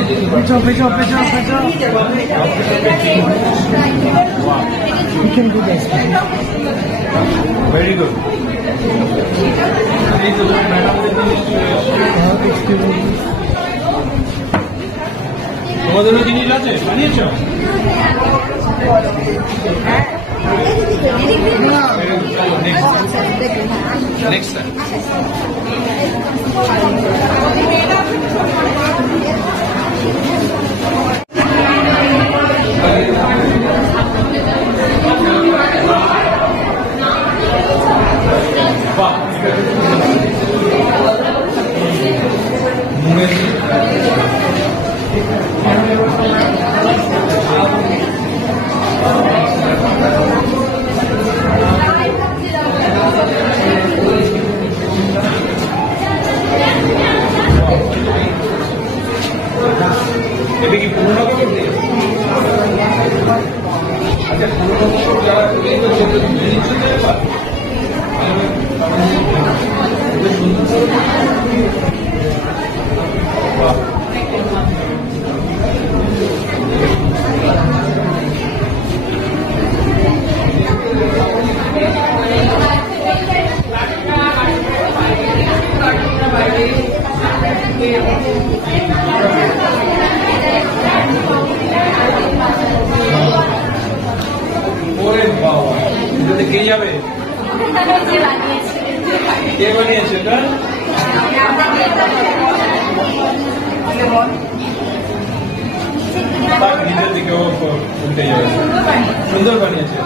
ভেরি গুড। এই তো ম্যাডাম তোমাদেরও জিনিস আছে বানিয়েছ? নেক্সট টাইম এটা কি পুরোনো খবর দিয়ে? আচ্ছা, পুরোনো খবর যারা তৈরি করছে কে যাবে? কে বানিয়েছে এটা? নিজের দিকে উল্টে যাবে। সুন্দর বানিয়েছে।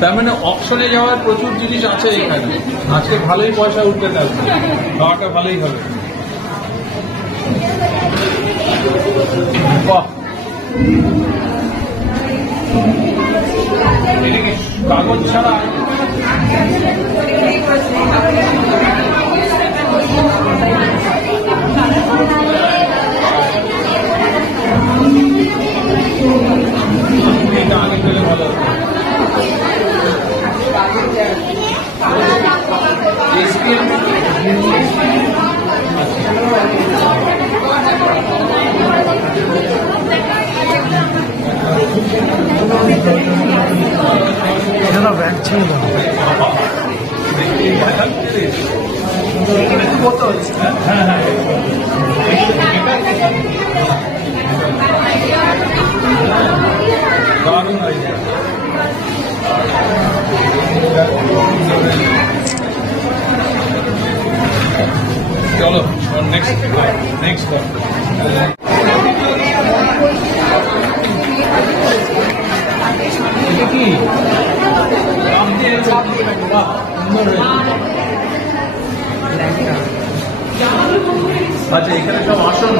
তার মানে অপশনে যাওয়ার প্রচুর জিনিস আছে এখানে। আজকে ভালোই পয়সা উঠতে থাকবে, খাওয়াটা ভালোই হবে। বাহ, কাগজ ছাড়া এটা আগে পেলে ভালো হতো। ব্যাগ ছিল কত হচ্ছে? হ্যাঁ হ্যাঁ, দারুণ হয়েছে। চলো নেক্সট কি আচ্ছা, এখানে সব আসন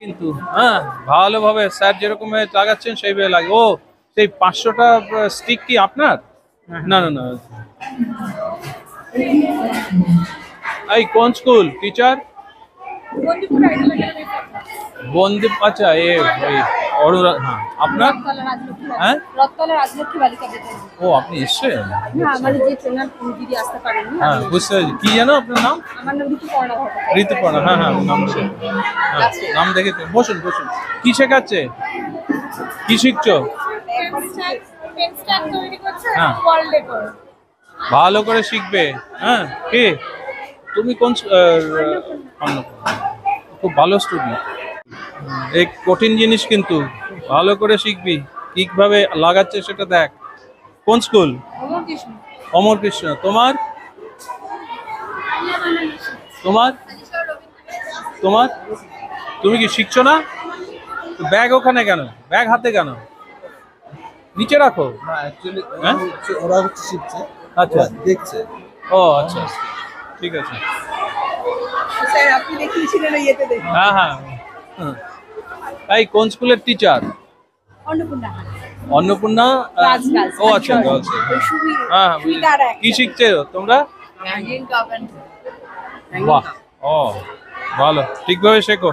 কিন্তু হ্যাঁ ভালোভাবে স্যার যেরকম লাগাচ্ছেন সেইভাবে লাগে। ও সেই 500টা স্টিক কি আপনার? না না না। এই কোন স্কুল টিচার? বন্দীপ। আচ্ছা এ ওই অরুণা। হ্যাঁ আপনার? হ্যাঁ ও আপনি এসছেন? হ্যাঁ বুঝতে পারছি। কি জানো আপনার নাম? ঋতুপর্ণা। হ্যাঁ হ্যাঁ নাম নাম দেখে বসুন বসুন। কি শেখাচ্ছে? কি শিখছো? হ্যাঁ ভালো করে শিখবে। হ্যাঁ কি তুমি কোন? খুব ভালো স্টুডেন্ট। এই কঠিন জিনিস কিন্তু ভালো করে শিখবি, কিভাবে লাগাচ্ছে সেটা দেখ। কোন স্কুল? অমর কৃষ্ণ। তোমার? তোমার তোমার তুমি কি শিখছো না? ব্যাগ ওখানে কেন? ব্যাগ হাতে কেন? নিচে রাখো। হ্যাঁ ওরা হচ্ছে শিখছে, আচ্ছা দেখছে। ও আচ্ছা ঠিক আছে। স্যার আপনি দেখিয়েছিলেন ইয়েতে দেখুন। হ্যাঁ হ্যাঁ। এই কোন স্কুলের টিচার? অন্নপূর্ণা। ও আচ্ছা হ্যাঁ কি শিখছে তোমরা? বাহ ও ভালো, ঠিকভাবে শেখো।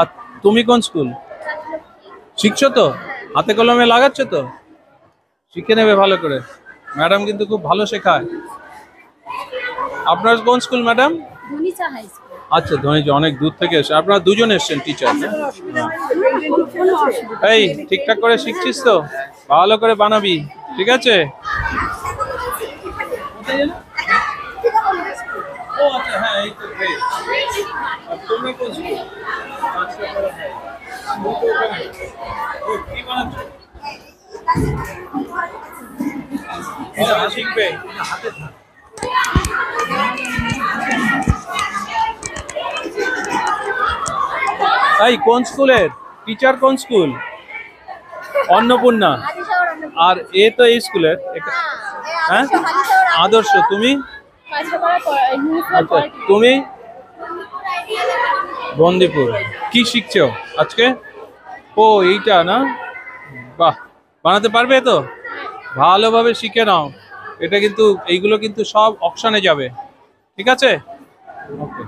আর তুমি কোন স্কুল? শিখছো তো? হাতে কলমে লাগাচ্ছ তো? শিখে নেবে ভালো করে। ম্যাডাম কিন্তু খুব ভালো শেখায়। আপনার কোন স্কুল ম্যাডাম? আচ্ছা ধনীজ, অনেক দূর থেকে এসে আপনারা দুজন এসছেন টিচার। এই ঠিকঠাক করে শিখছিস তো? ভালো করে বানাবি, ঠিক আছে? ও আচ্ছা হ্যাঁ এই তো great। আর তোমরা কোন স্কুল? আচ্ছা ও কি বানাচ্ছ? এটা শিখবে হাতে থাক। এই কোন স্কুলের টিচার? কোন স্কুল? অন্নপূর্ণা। আর এ তো এই স্কুলের। হ্যাঁ আদর্শ। তুমি? আচ্ছা তুমি? বন্দিপুর। কি শিখছো আজকে? ও এইটা না? বাহ বানাতে পারবে তো? ভালোভাবে শিখে নাও। এটা কিন্তু এইগুলো কিন্তু সব অকশনে যাবে, ঠিক আছে? ওকে।